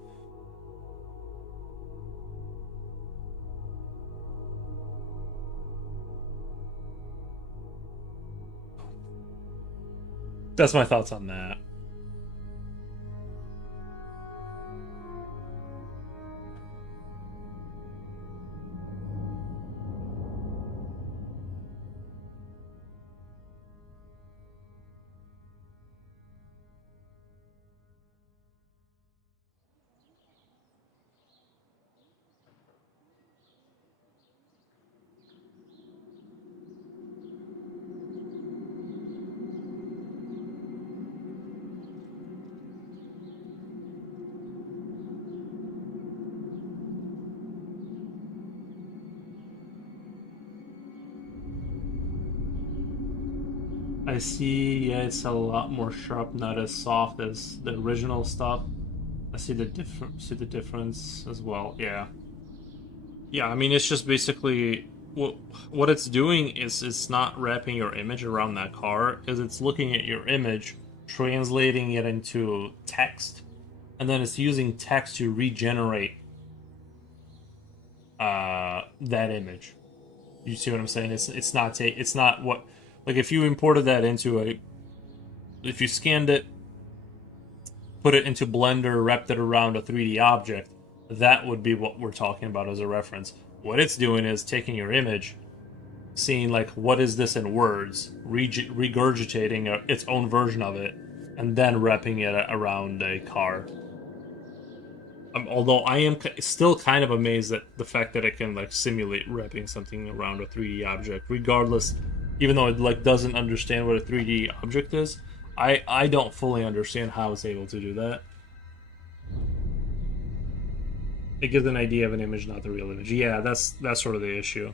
That's my thoughts on that. I see, yeah, it's a lot more sharp, not as soft as the original stuff. I see the difference as well. Yeah. Yeah, I mean it's just basically what it's doing is it's not wrapping your image around that car, is it's looking at your image, translating it into text, and then it's using text to regenerate that image. You see what I'm saying? It's not what, like if you imported that into a, if you scanned it, put it into Blender, wrapped it around a 3D object, that would be what we're talking about as a reference. What it's doing is taking your image, seeing like what is this in words, regurgitating its own version of it, and then wrapping it around a car. Although I am still kind of amazed at the fact that it can like simulate wrapping something around a 3D object, regardless, even though it like doesn't understand what a 3D object is. I don't fully understand how it's able to do that. It gives an idea of an image, not the real image. Yeah, that's sort of the issue.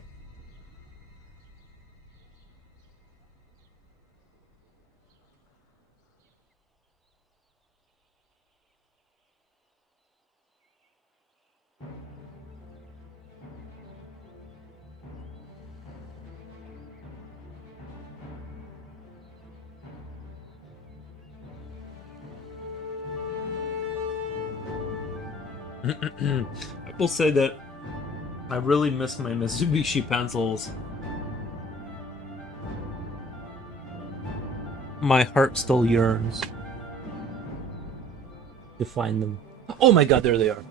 I will say that I really miss my Mitsubishi pencils. My heart still yearns to find them. Oh my god, there they are.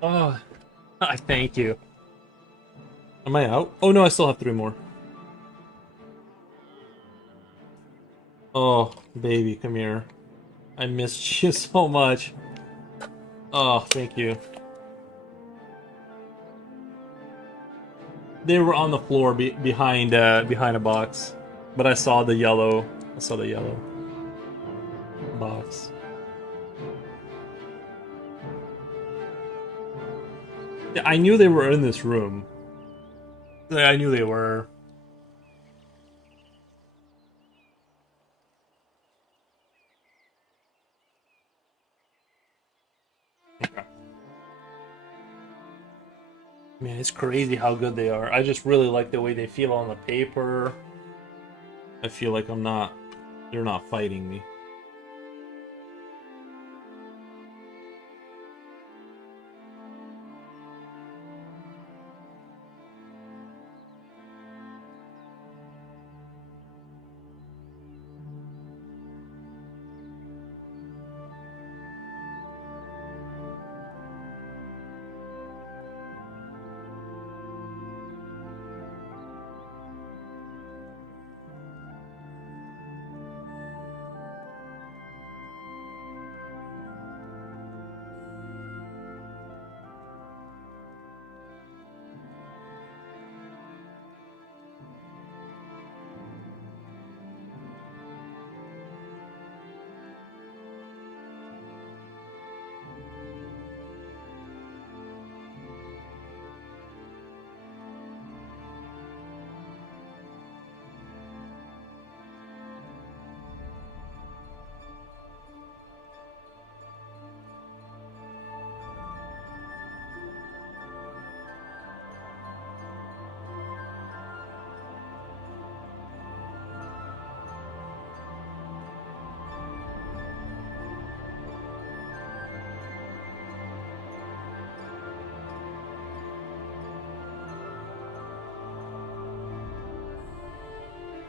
Oh, I thank you. Am I out? Oh no, I still have 3 more. Oh, baby, come here. I missed you so much. Oh, thank you. They were on the floor behind a box, but I saw the yellow. I saw the yellow box. Yeah, I knew they were in this room. I knew they were. Okay. Man, it's crazy how good they are. I just really like the way they feel on the paper. I feel like they're not fighting me.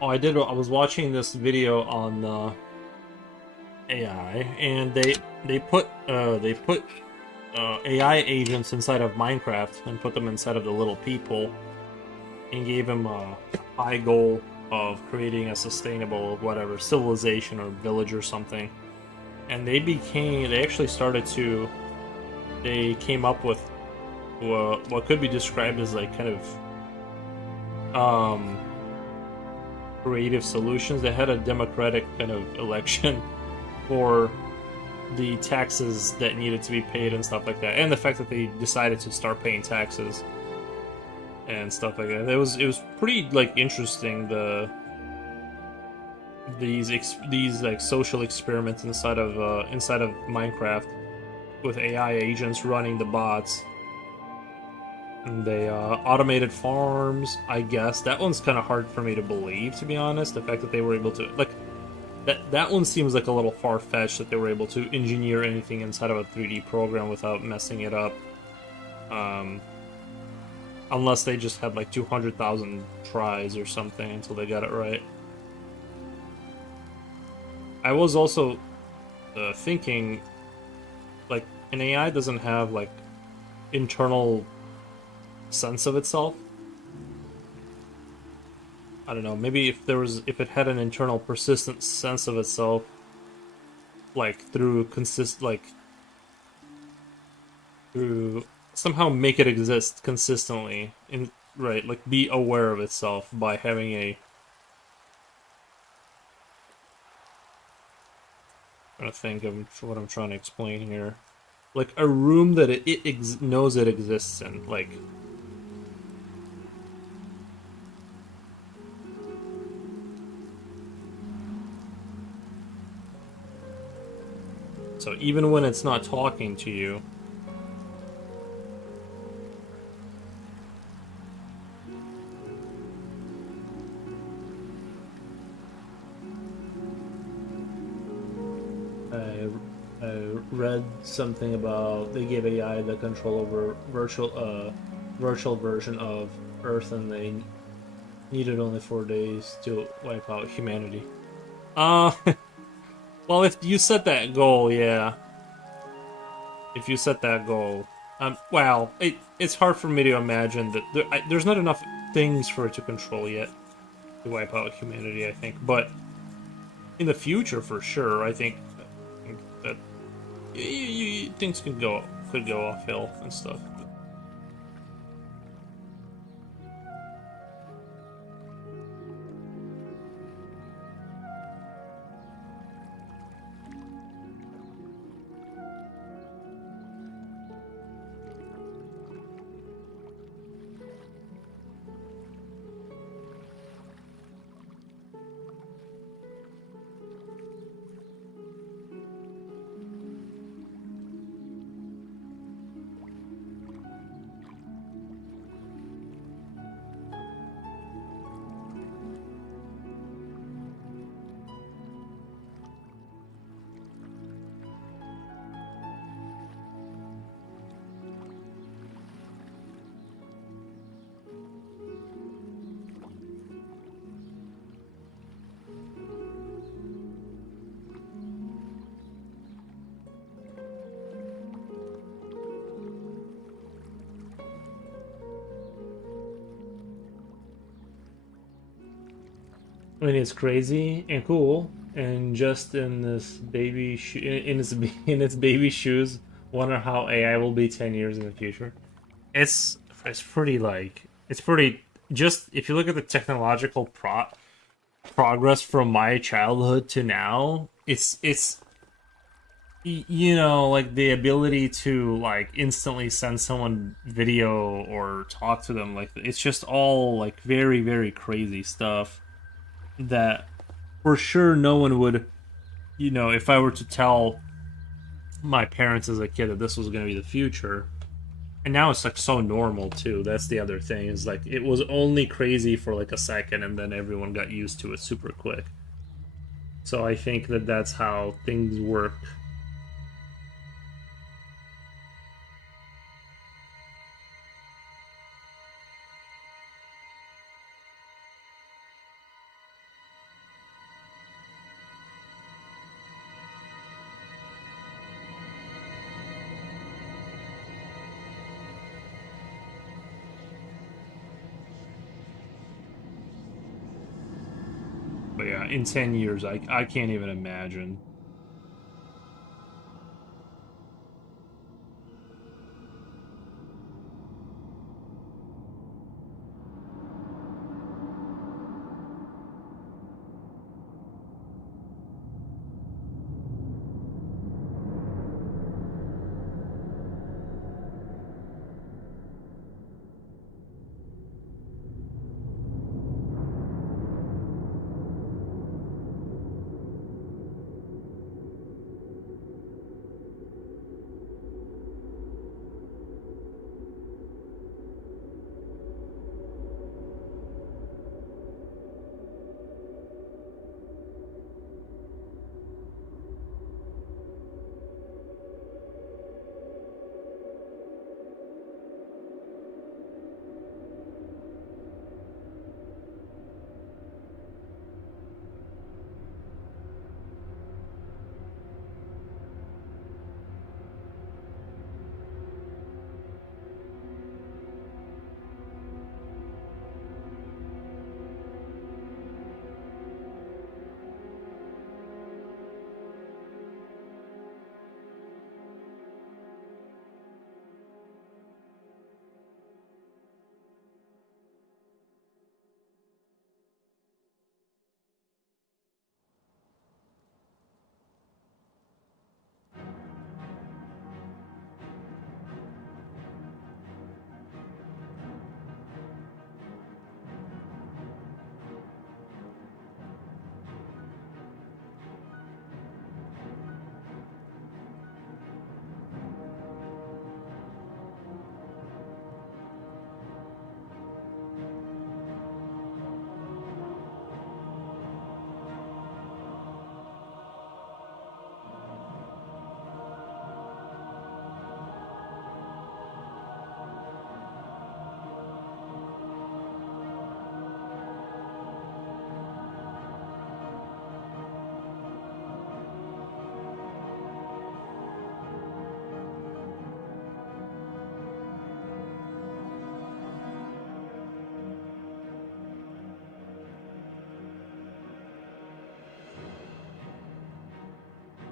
Oh, I did. I was watching this video on AI, and they put AI agents inside of Minecraft and put them inside of the little people and gave them a high goal of creating a sustainable whatever civilization or village or something. And they actually started to they came up with what could be described as like kind of creative solutions. They had a democratic kind of election for the taxes that needed to be paid and stuff like that, and the fact that they decided to start paying taxes and stuff like that. It was pretty like interesting these like social experiments inside of Minecraft with AI agents running the bots. And they automated farms. I guess that one's kind of hard for me to believe, to be honest. The fact that they were able to like that one seems like a little far-fetched that they were able to engineer anything inside of a 3D program without messing it up. Unless they just had like 200,000 tries or something until they got it right. I was also thinking, like, an AI doesn't have like internal sense of itself. I don't know, maybe if it had an internal persistent sense of itself, like through somehow make it exist consistently in right, like be aware of itself by having a I'm trying to think of what I'm trying to explain here. Like a room that it knows it exists in, like so even when it's not talking to you. I read something about they gave AI the control over virtual version of Earth, and they needed only 4 days to wipe out humanity. Uh, well, if you set that goal, yeah. If you set that goal, well, it's hard for me to imagine that there's not enough things for it to control yet to wipe out humanity. I think, but in the future, for sure, I think that things could go off hill and stuff. I mean, it's crazy and cool, and just in this in its baby shoes, wonder how AI will be 10 years in the future. It's pretty like it's pretty just if you look at the technological progress from my childhood to now, you know, like the ability to like instantly send someone video or talk to them, like it's just all like very very crazy stuff that for sure no one would, you know, if I were to tell my parents as a kid that this was going to be the future. And now it's like so normal too. That's the other thing, is like it was only crazy for like a second and then everyone got used to it super quick. So I think that that's how things work. Yeah, in 10 years, I can't even imagine.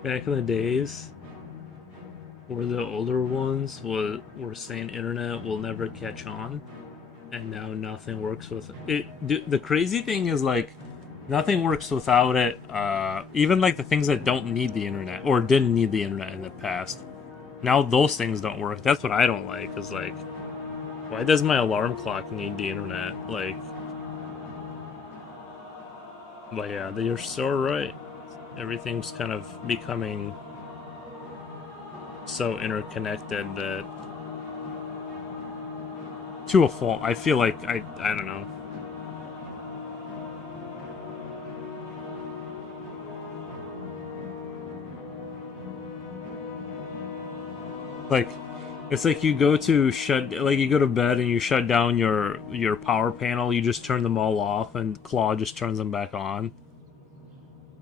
Back in the days, where the older ones were saying internet will never catch on, and now nothing works with it. The crazy thing is like nothing works without it. Even like the things that don't need the internet or didn't need the internet in the past. Now those things don't work. That's what I don't like. Is like, why does my alarm clock need the internet? Like, but yeah, you're so right. Everything's kind of becoming so interconnected that to a fault. I feel like I don't know. Like it's like you go to shut like you go to bed and you shut down your power panel, you just turn them all off and Claw just turns them back on.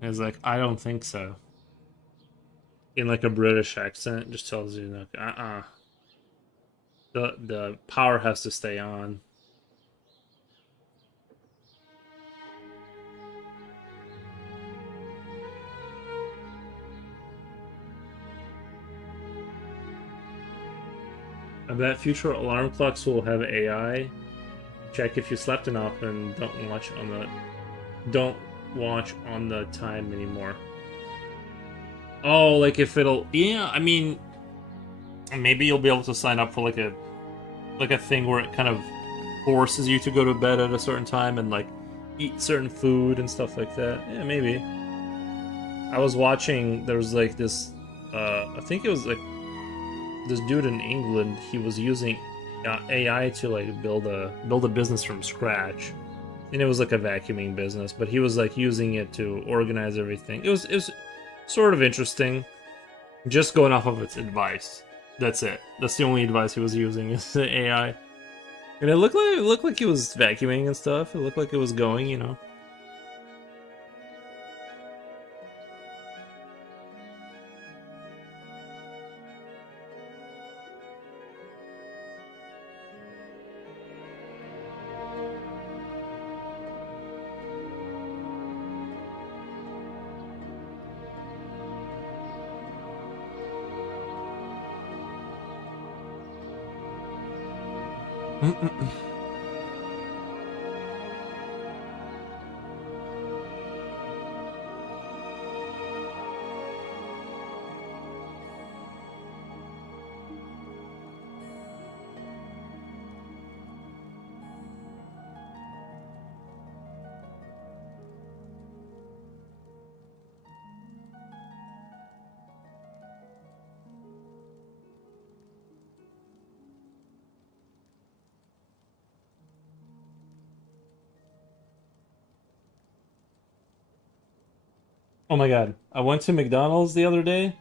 And it's like I don't think so. In like a British accent just tells you like the power has to stay on. I bet future alarm clocks will have AI check if you slept enough and don't watch on the time anymore. Oh, like if it'll yeah, I mean maybe you'll be able to sign up for like a thing where it kind of forces you to go to bed at a certain time and like eat certain food and stuff like that. Yeah, maybe. I was watching there was like this I think it was like this dude in England, he was using AI to like build a business from scratch. And it was like a vacuuming business, but he was like using it to organize everything. It was sort of interesting. Just going off of its advice. That's it. That's the only advice he was using is the AI. And it looked like he was vacuuming and stuff. It looked like it was going, you know. Oh my god. I went to McDonald's the other day.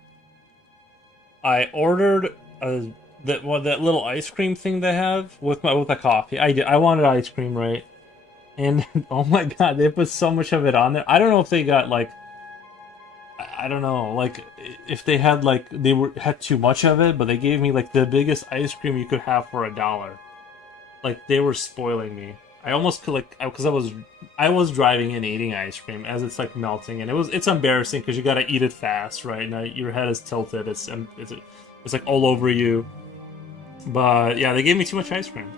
I ordered that little ice cream thing they have with a coffee. I wanted ice cream, right? And oh my god, they put so much of it on there. I don't know if they got like I don't know, like if they had like had too much of it, but they gave me like the biggest ice cream you could have for $1. Like they were spoiling me. I almost could like because I was driving and eating ice cream as it's like melting, and it's embarrassing because you gotta eat it fast, right? Now your head is tilted. It's like all over you. But yeah, they gave me too much ice cream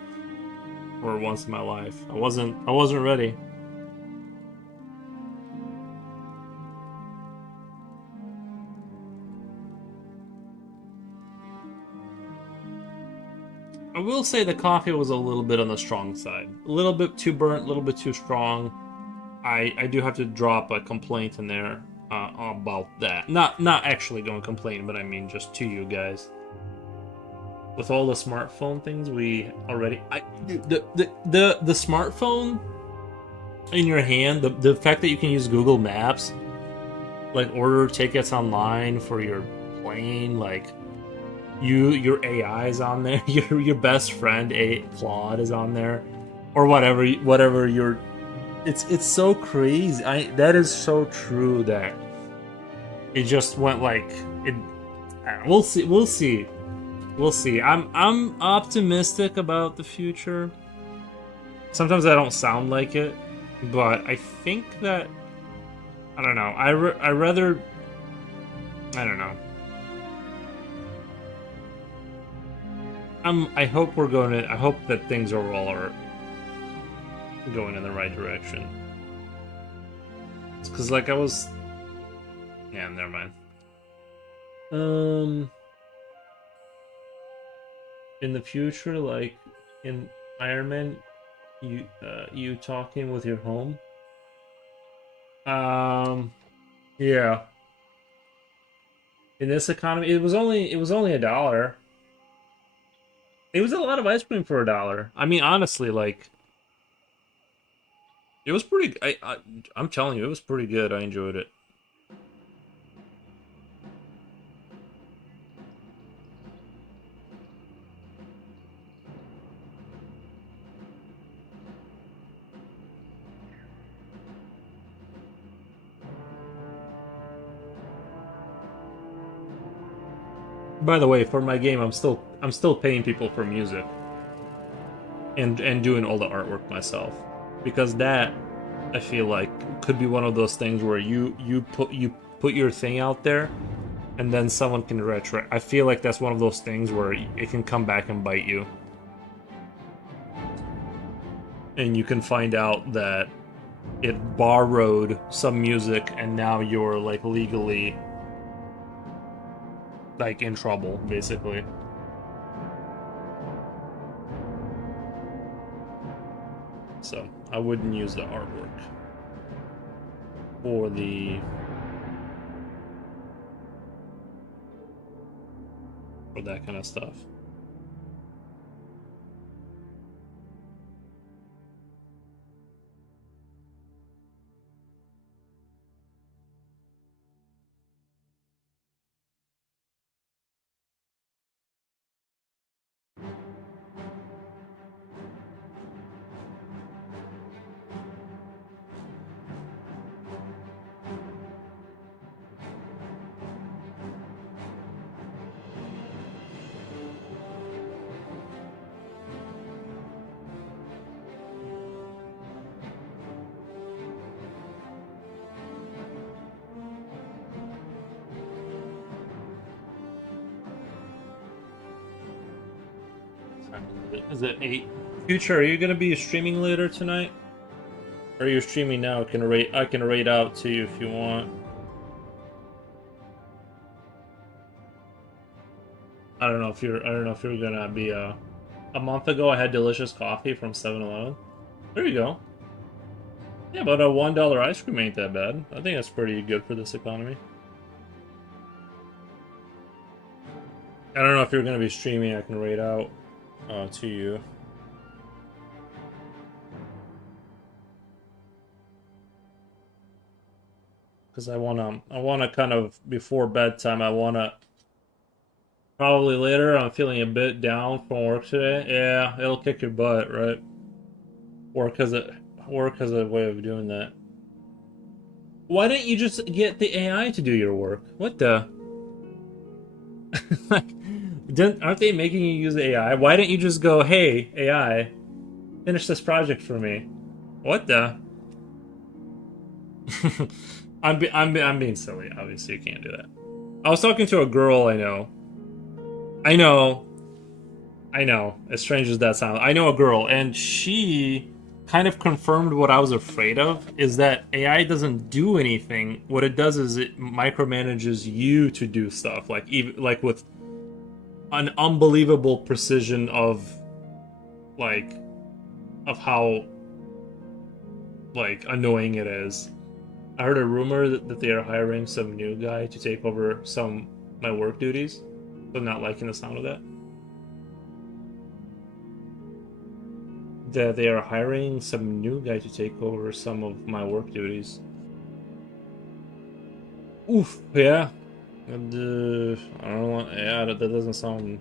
for once in my life. I wasn't ready. I will say the coffee was a little bit on the strong side. A little bit too burnt, a little bit too strong. I do have to drop a complaint in there about that. Not actually going to complain, but I mean just to you guys. With all the smartphone things we already, the smartphone in your hand, the fact that you can use Google Maps, like order tickets online for your plane, like your AI is on there, your best friend a Claude is on there, or whatever your it's so crazy. That is so true that it just went like it. We'll see. I'm optimistic about the future. Sometimes I don't sound like it, but I think that I don't know. I rather I don't know. I hope that things overall are going in the right direction. It's because like I was. Yeah, never mind. Um, in the future, like in Iron Man, you talking with your home. Um, yeah. In this economy, it was only $1. It was a lot of ice cream for $1. I mean, honestly, like it was pretty. I'm telling you, it was pretty good. I enjoyed it. By the way, for my game, I'm still paying people for music and doing all the artwork myself because that I feel like could be one of those things where you put your thing out there and then someone can retro. I feel like that's one of those things where it can come back and bite you, and you can find out that it borrowed some music and now you're like legally like in trouble basically. So I wouldn't use the artwork for the for that kind of stuff. time is it? Is it 8? Future, are you gonna be streaming later tonight? Or are you streaming now? I can rate out to you if you want. I don't know if you're gonna be a month ago I had delicious coffee from 7-Eleven. There you go. Yeah, but a $1 ice cream ain't that bad. I think that's pretty good for this economy. I don't know if you're gonna be streaming, I can rate out to you. Because I wanna kind of before bedtime. I wanna probably later. I'm feeling a bit down from work today. Yeah, it'll kick your butt, right? Work has a way of doing that. Why don't you just get the AI to do your work? What the? Like, aren't they making you use AI? Why don't you just go, hey, AI, finish this project for me? What the? I'm being silly. Obviously, you can't do that. I was talking to a girl I know. I know. I know. As strange as that sounds, I know a girl, and she kind of confirmed what I was afraid of: is that AI doesn't do anything. What it does is it micromanages you to do stuff, like even like with an unbelievable precision of like of how like annoying it is. I heard a rumor that they are hiring some new guy to take over some my work duties, but not liking the sound of that. That they are hiring some new guy to take over some of my work duties. Oof, yeah. And, I don't know. Yeah, that doesn't sound.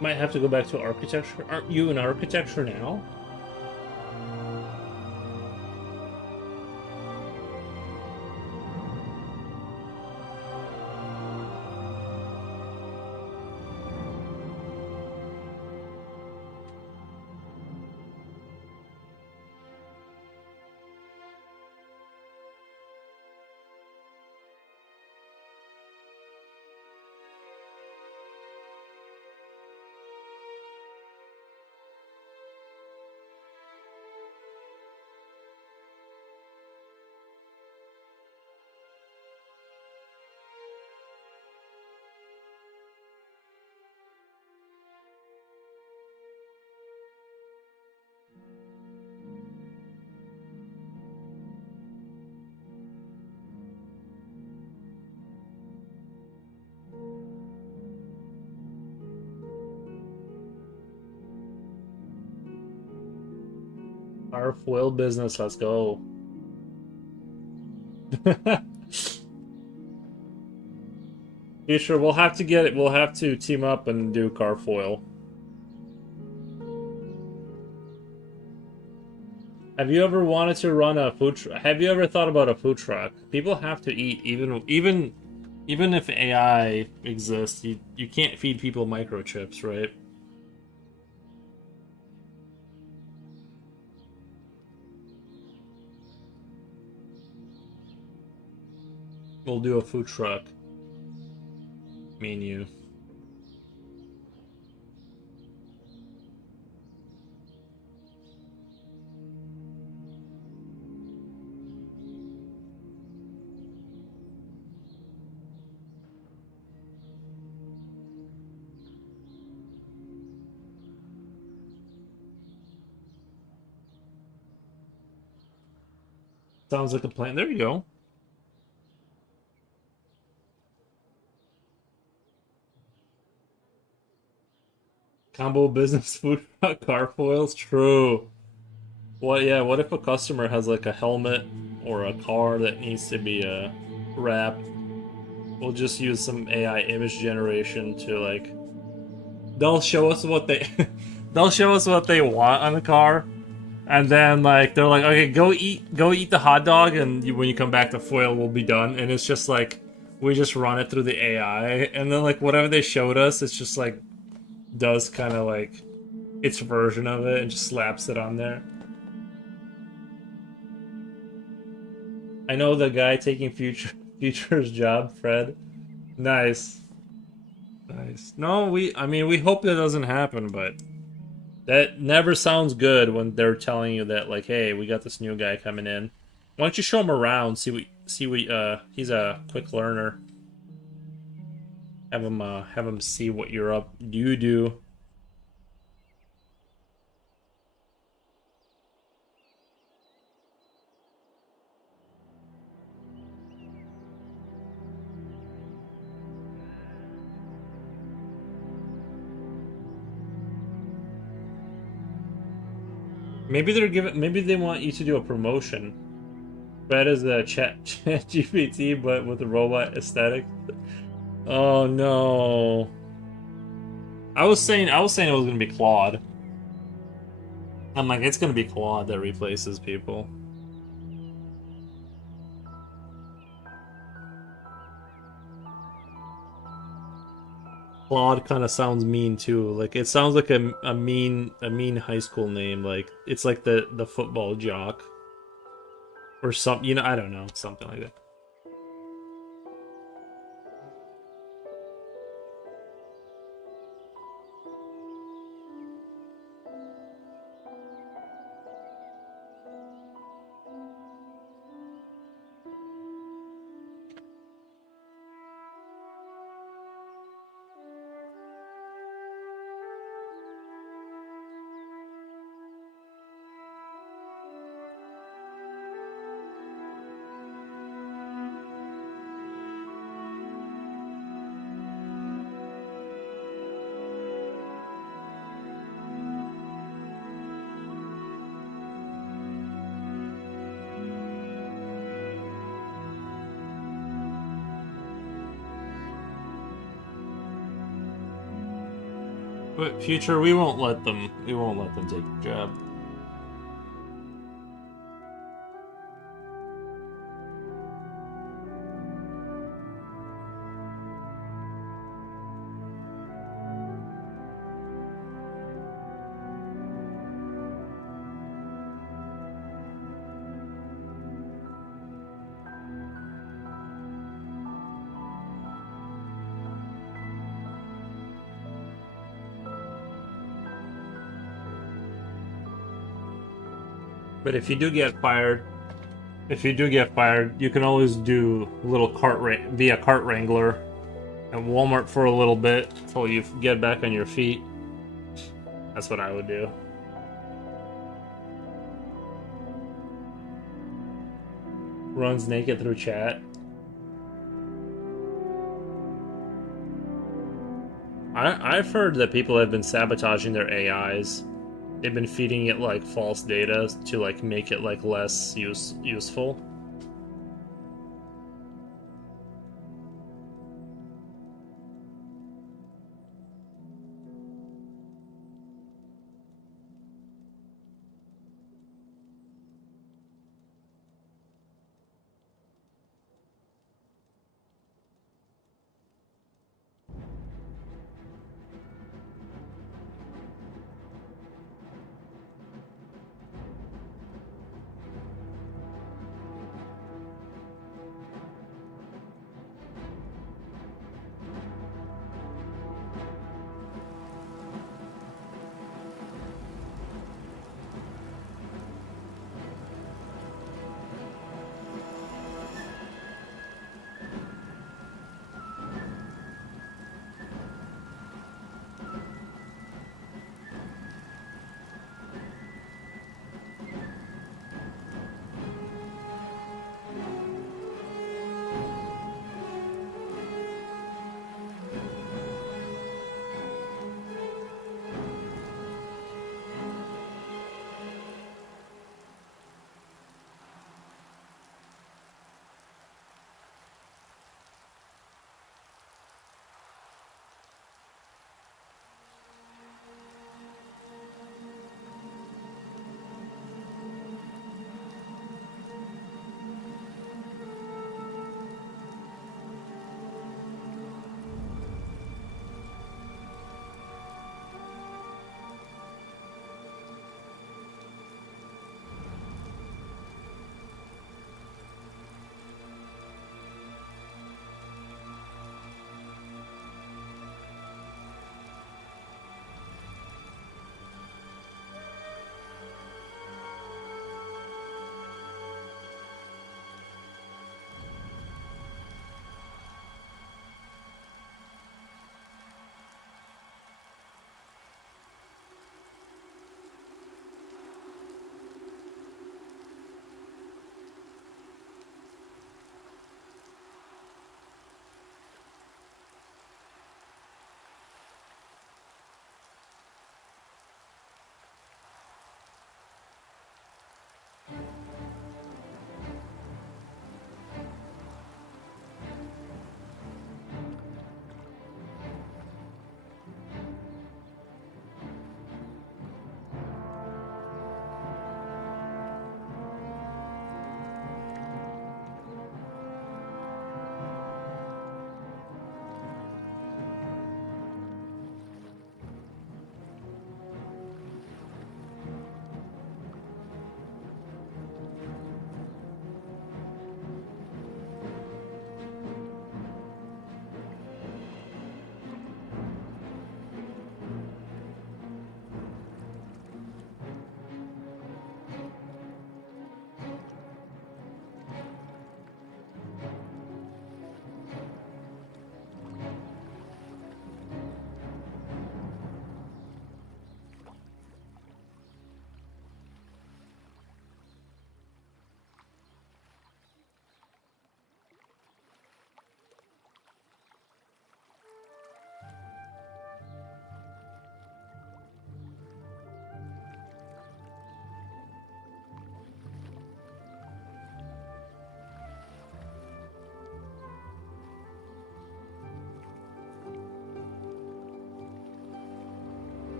Might have to go back to architecture. Aren't you in architecture now? Our foil business, let's go. Future, we'll have to get it. We'll have to team up and do car foil. Have you ever wanted to run a food truck? Have you ever thought about a food truck? People have to eat, even if AI exists. You can't feed people microchips, right? We'll do a food truck. Me and you. Sounds like a plan. There you go. Combo business food truck car foils. True. What? Yeah. What if a customer has like a helmet or a car that needs to be wrapped? We'll just use some AI image generation to like. They'll show us what they. They'll show us what they want on the car, and then like they're like, okay, go eat the hot dog, and when you come back, the foil will be done. And it's just like we just run it through the AI, and then like whatever they showed us, it's just like does kind of like its version of it and just slaps it on there. I know the guy taking Future's job, Fred. Nice, nice. No, I mean, we hope that doesn't happen, but that never sounds good when they're telling you that, like, hey, we got this new guy coming in. Why don't you show him around? He's a quick learner. Have him see what you're up. You do. Maybe they want you to do a promotion. Fred is a chat GPT, but with a robot aesthetic. Oh no. I was saying it was gonna be Claude. I'm like, it's gonna be Claude that replaces people. Claude kind of sounds mean too. Like it sounds like a mean high school name. Like it's like the football jock or something. You know, I don't know, something like that. But future, we won't let them. We won't let them take your job. But if you do get fired, you can always do little be a cart wrangler at Walmart for a little bit until you get back on your feet. That's what I would do. Runs naked through chat. I've heard that people have been sabotaging their AIs. They've been feeding it like false data to like make it like less useful.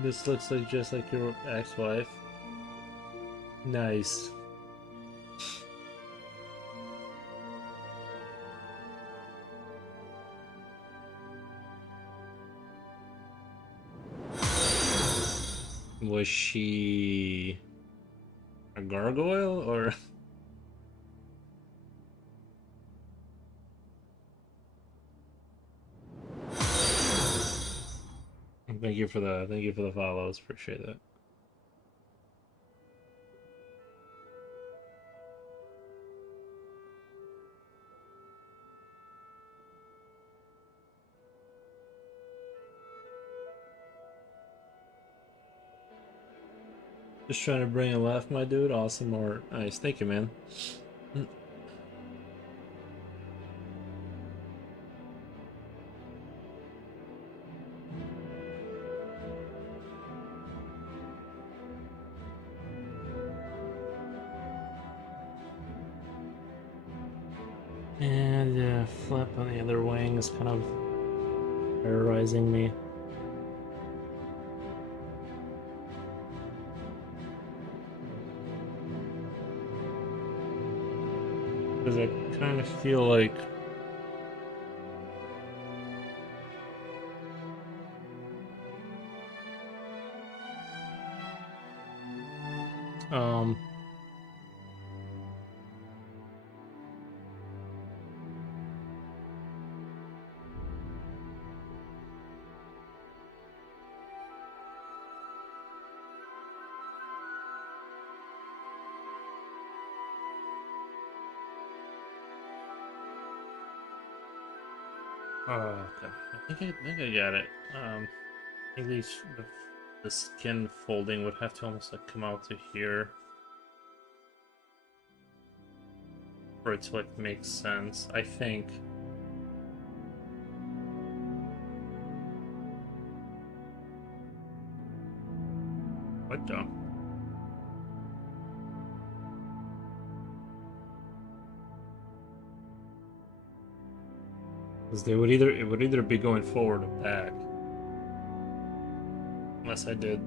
This looks like just like your ex-wife. Nice. Was she a gargoyle or? Thank you for the follows. Appreciate that. Just trying to bring a laugh, my dude. Awesome art. Nice. Thank you, man. And yeah, flip on the other wing is kind of terrorizing me. Because I kind of feel like um oh, okay. I think I got it. I think the skin folding would have to almost like come out to here for it to like make sense. I think. What the? Because it would either be going forward or back. Unless I did.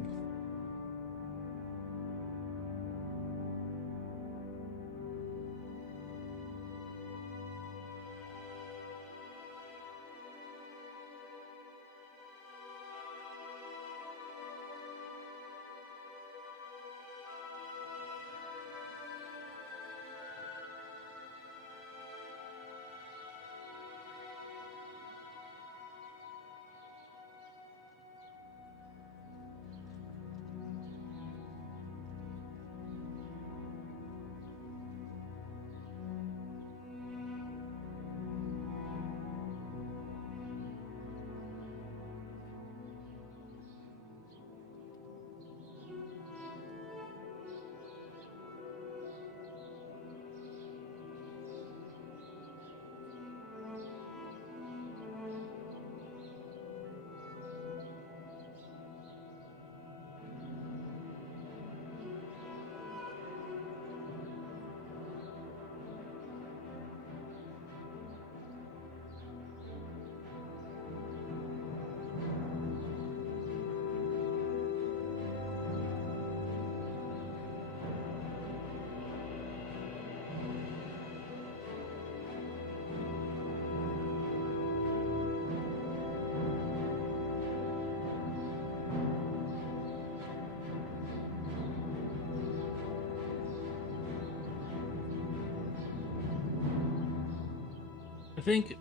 I think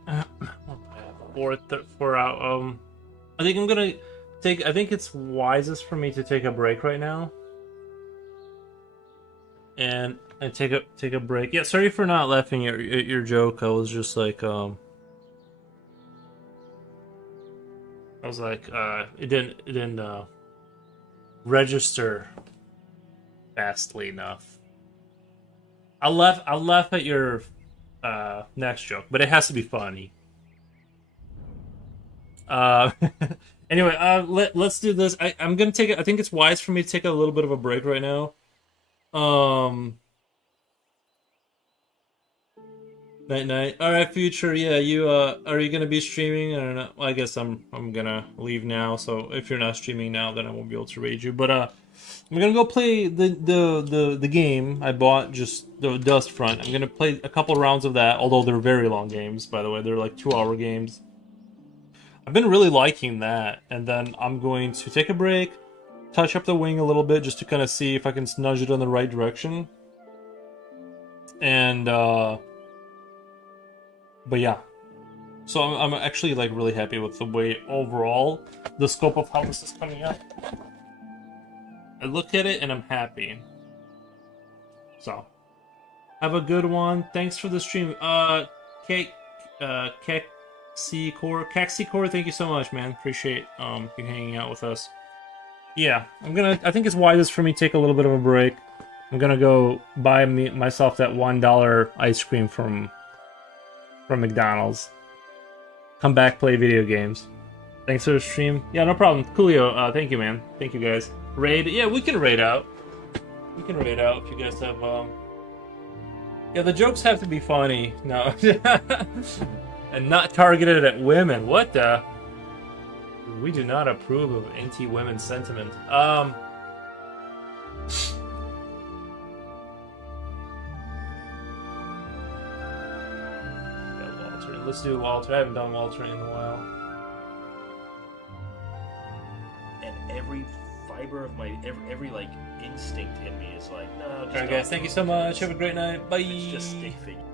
for out. I think I'm gonna take. I think it's wisest for me to take a break right now, and take a break. Yeah, sorry for not laughing at your joke. I was just like I was like it didn't register fastly enough. I'll laugh at your next joke, but it has to be funny. Uh, anyway, let's do this. I'm gonna take it. I think it's wise for me to take a little bit of a break right now. Um, Night night. All right, future. Yeah, you are you gonna be streaming? I don't know. Well, I guess I'm gonna leave now. So if you're not streaming now, then I won't be able to raid you. But I'm gonna go play the game I bought, just the Dust Front. I'm gonna play a couple rounds of that. Although they're very long games, by the way. They're like 2-hour games. I've been really liking that, and then I'm going to take a break, touch up the wing a little bit, just to kind of see if I can nudge it in the right direction. And but yeah, so I'm actually like really happy with the way overall the scope of how this is coming out. I look at it and I'm happy. So have a good one. Thanks for the stream. Caxi Core, thank you so much, man. Appreciate you hanging out with us. Yeah, I think it's wisest for me to take a little bit of a break. I'm gonna go buy myself that $1 ice cream from McDonald's. Come back, play video games. Thanks for the stream. Yeah, no problem. Coolio, thank you, man. Thank you, guys. Raid? Yeah, we can raid out. We can raid out if you guys have, Yeah, the jokes have to be funny. No. And not targeted at women. What the? We do not approve of anti-women sentiment. Let's do Walter. I haven't done Walter in a while. And every fiber of my every like instinct in me is like, no. Just Alright, guys. Thank you so much. Have a great night. Bye. It's just stick figure.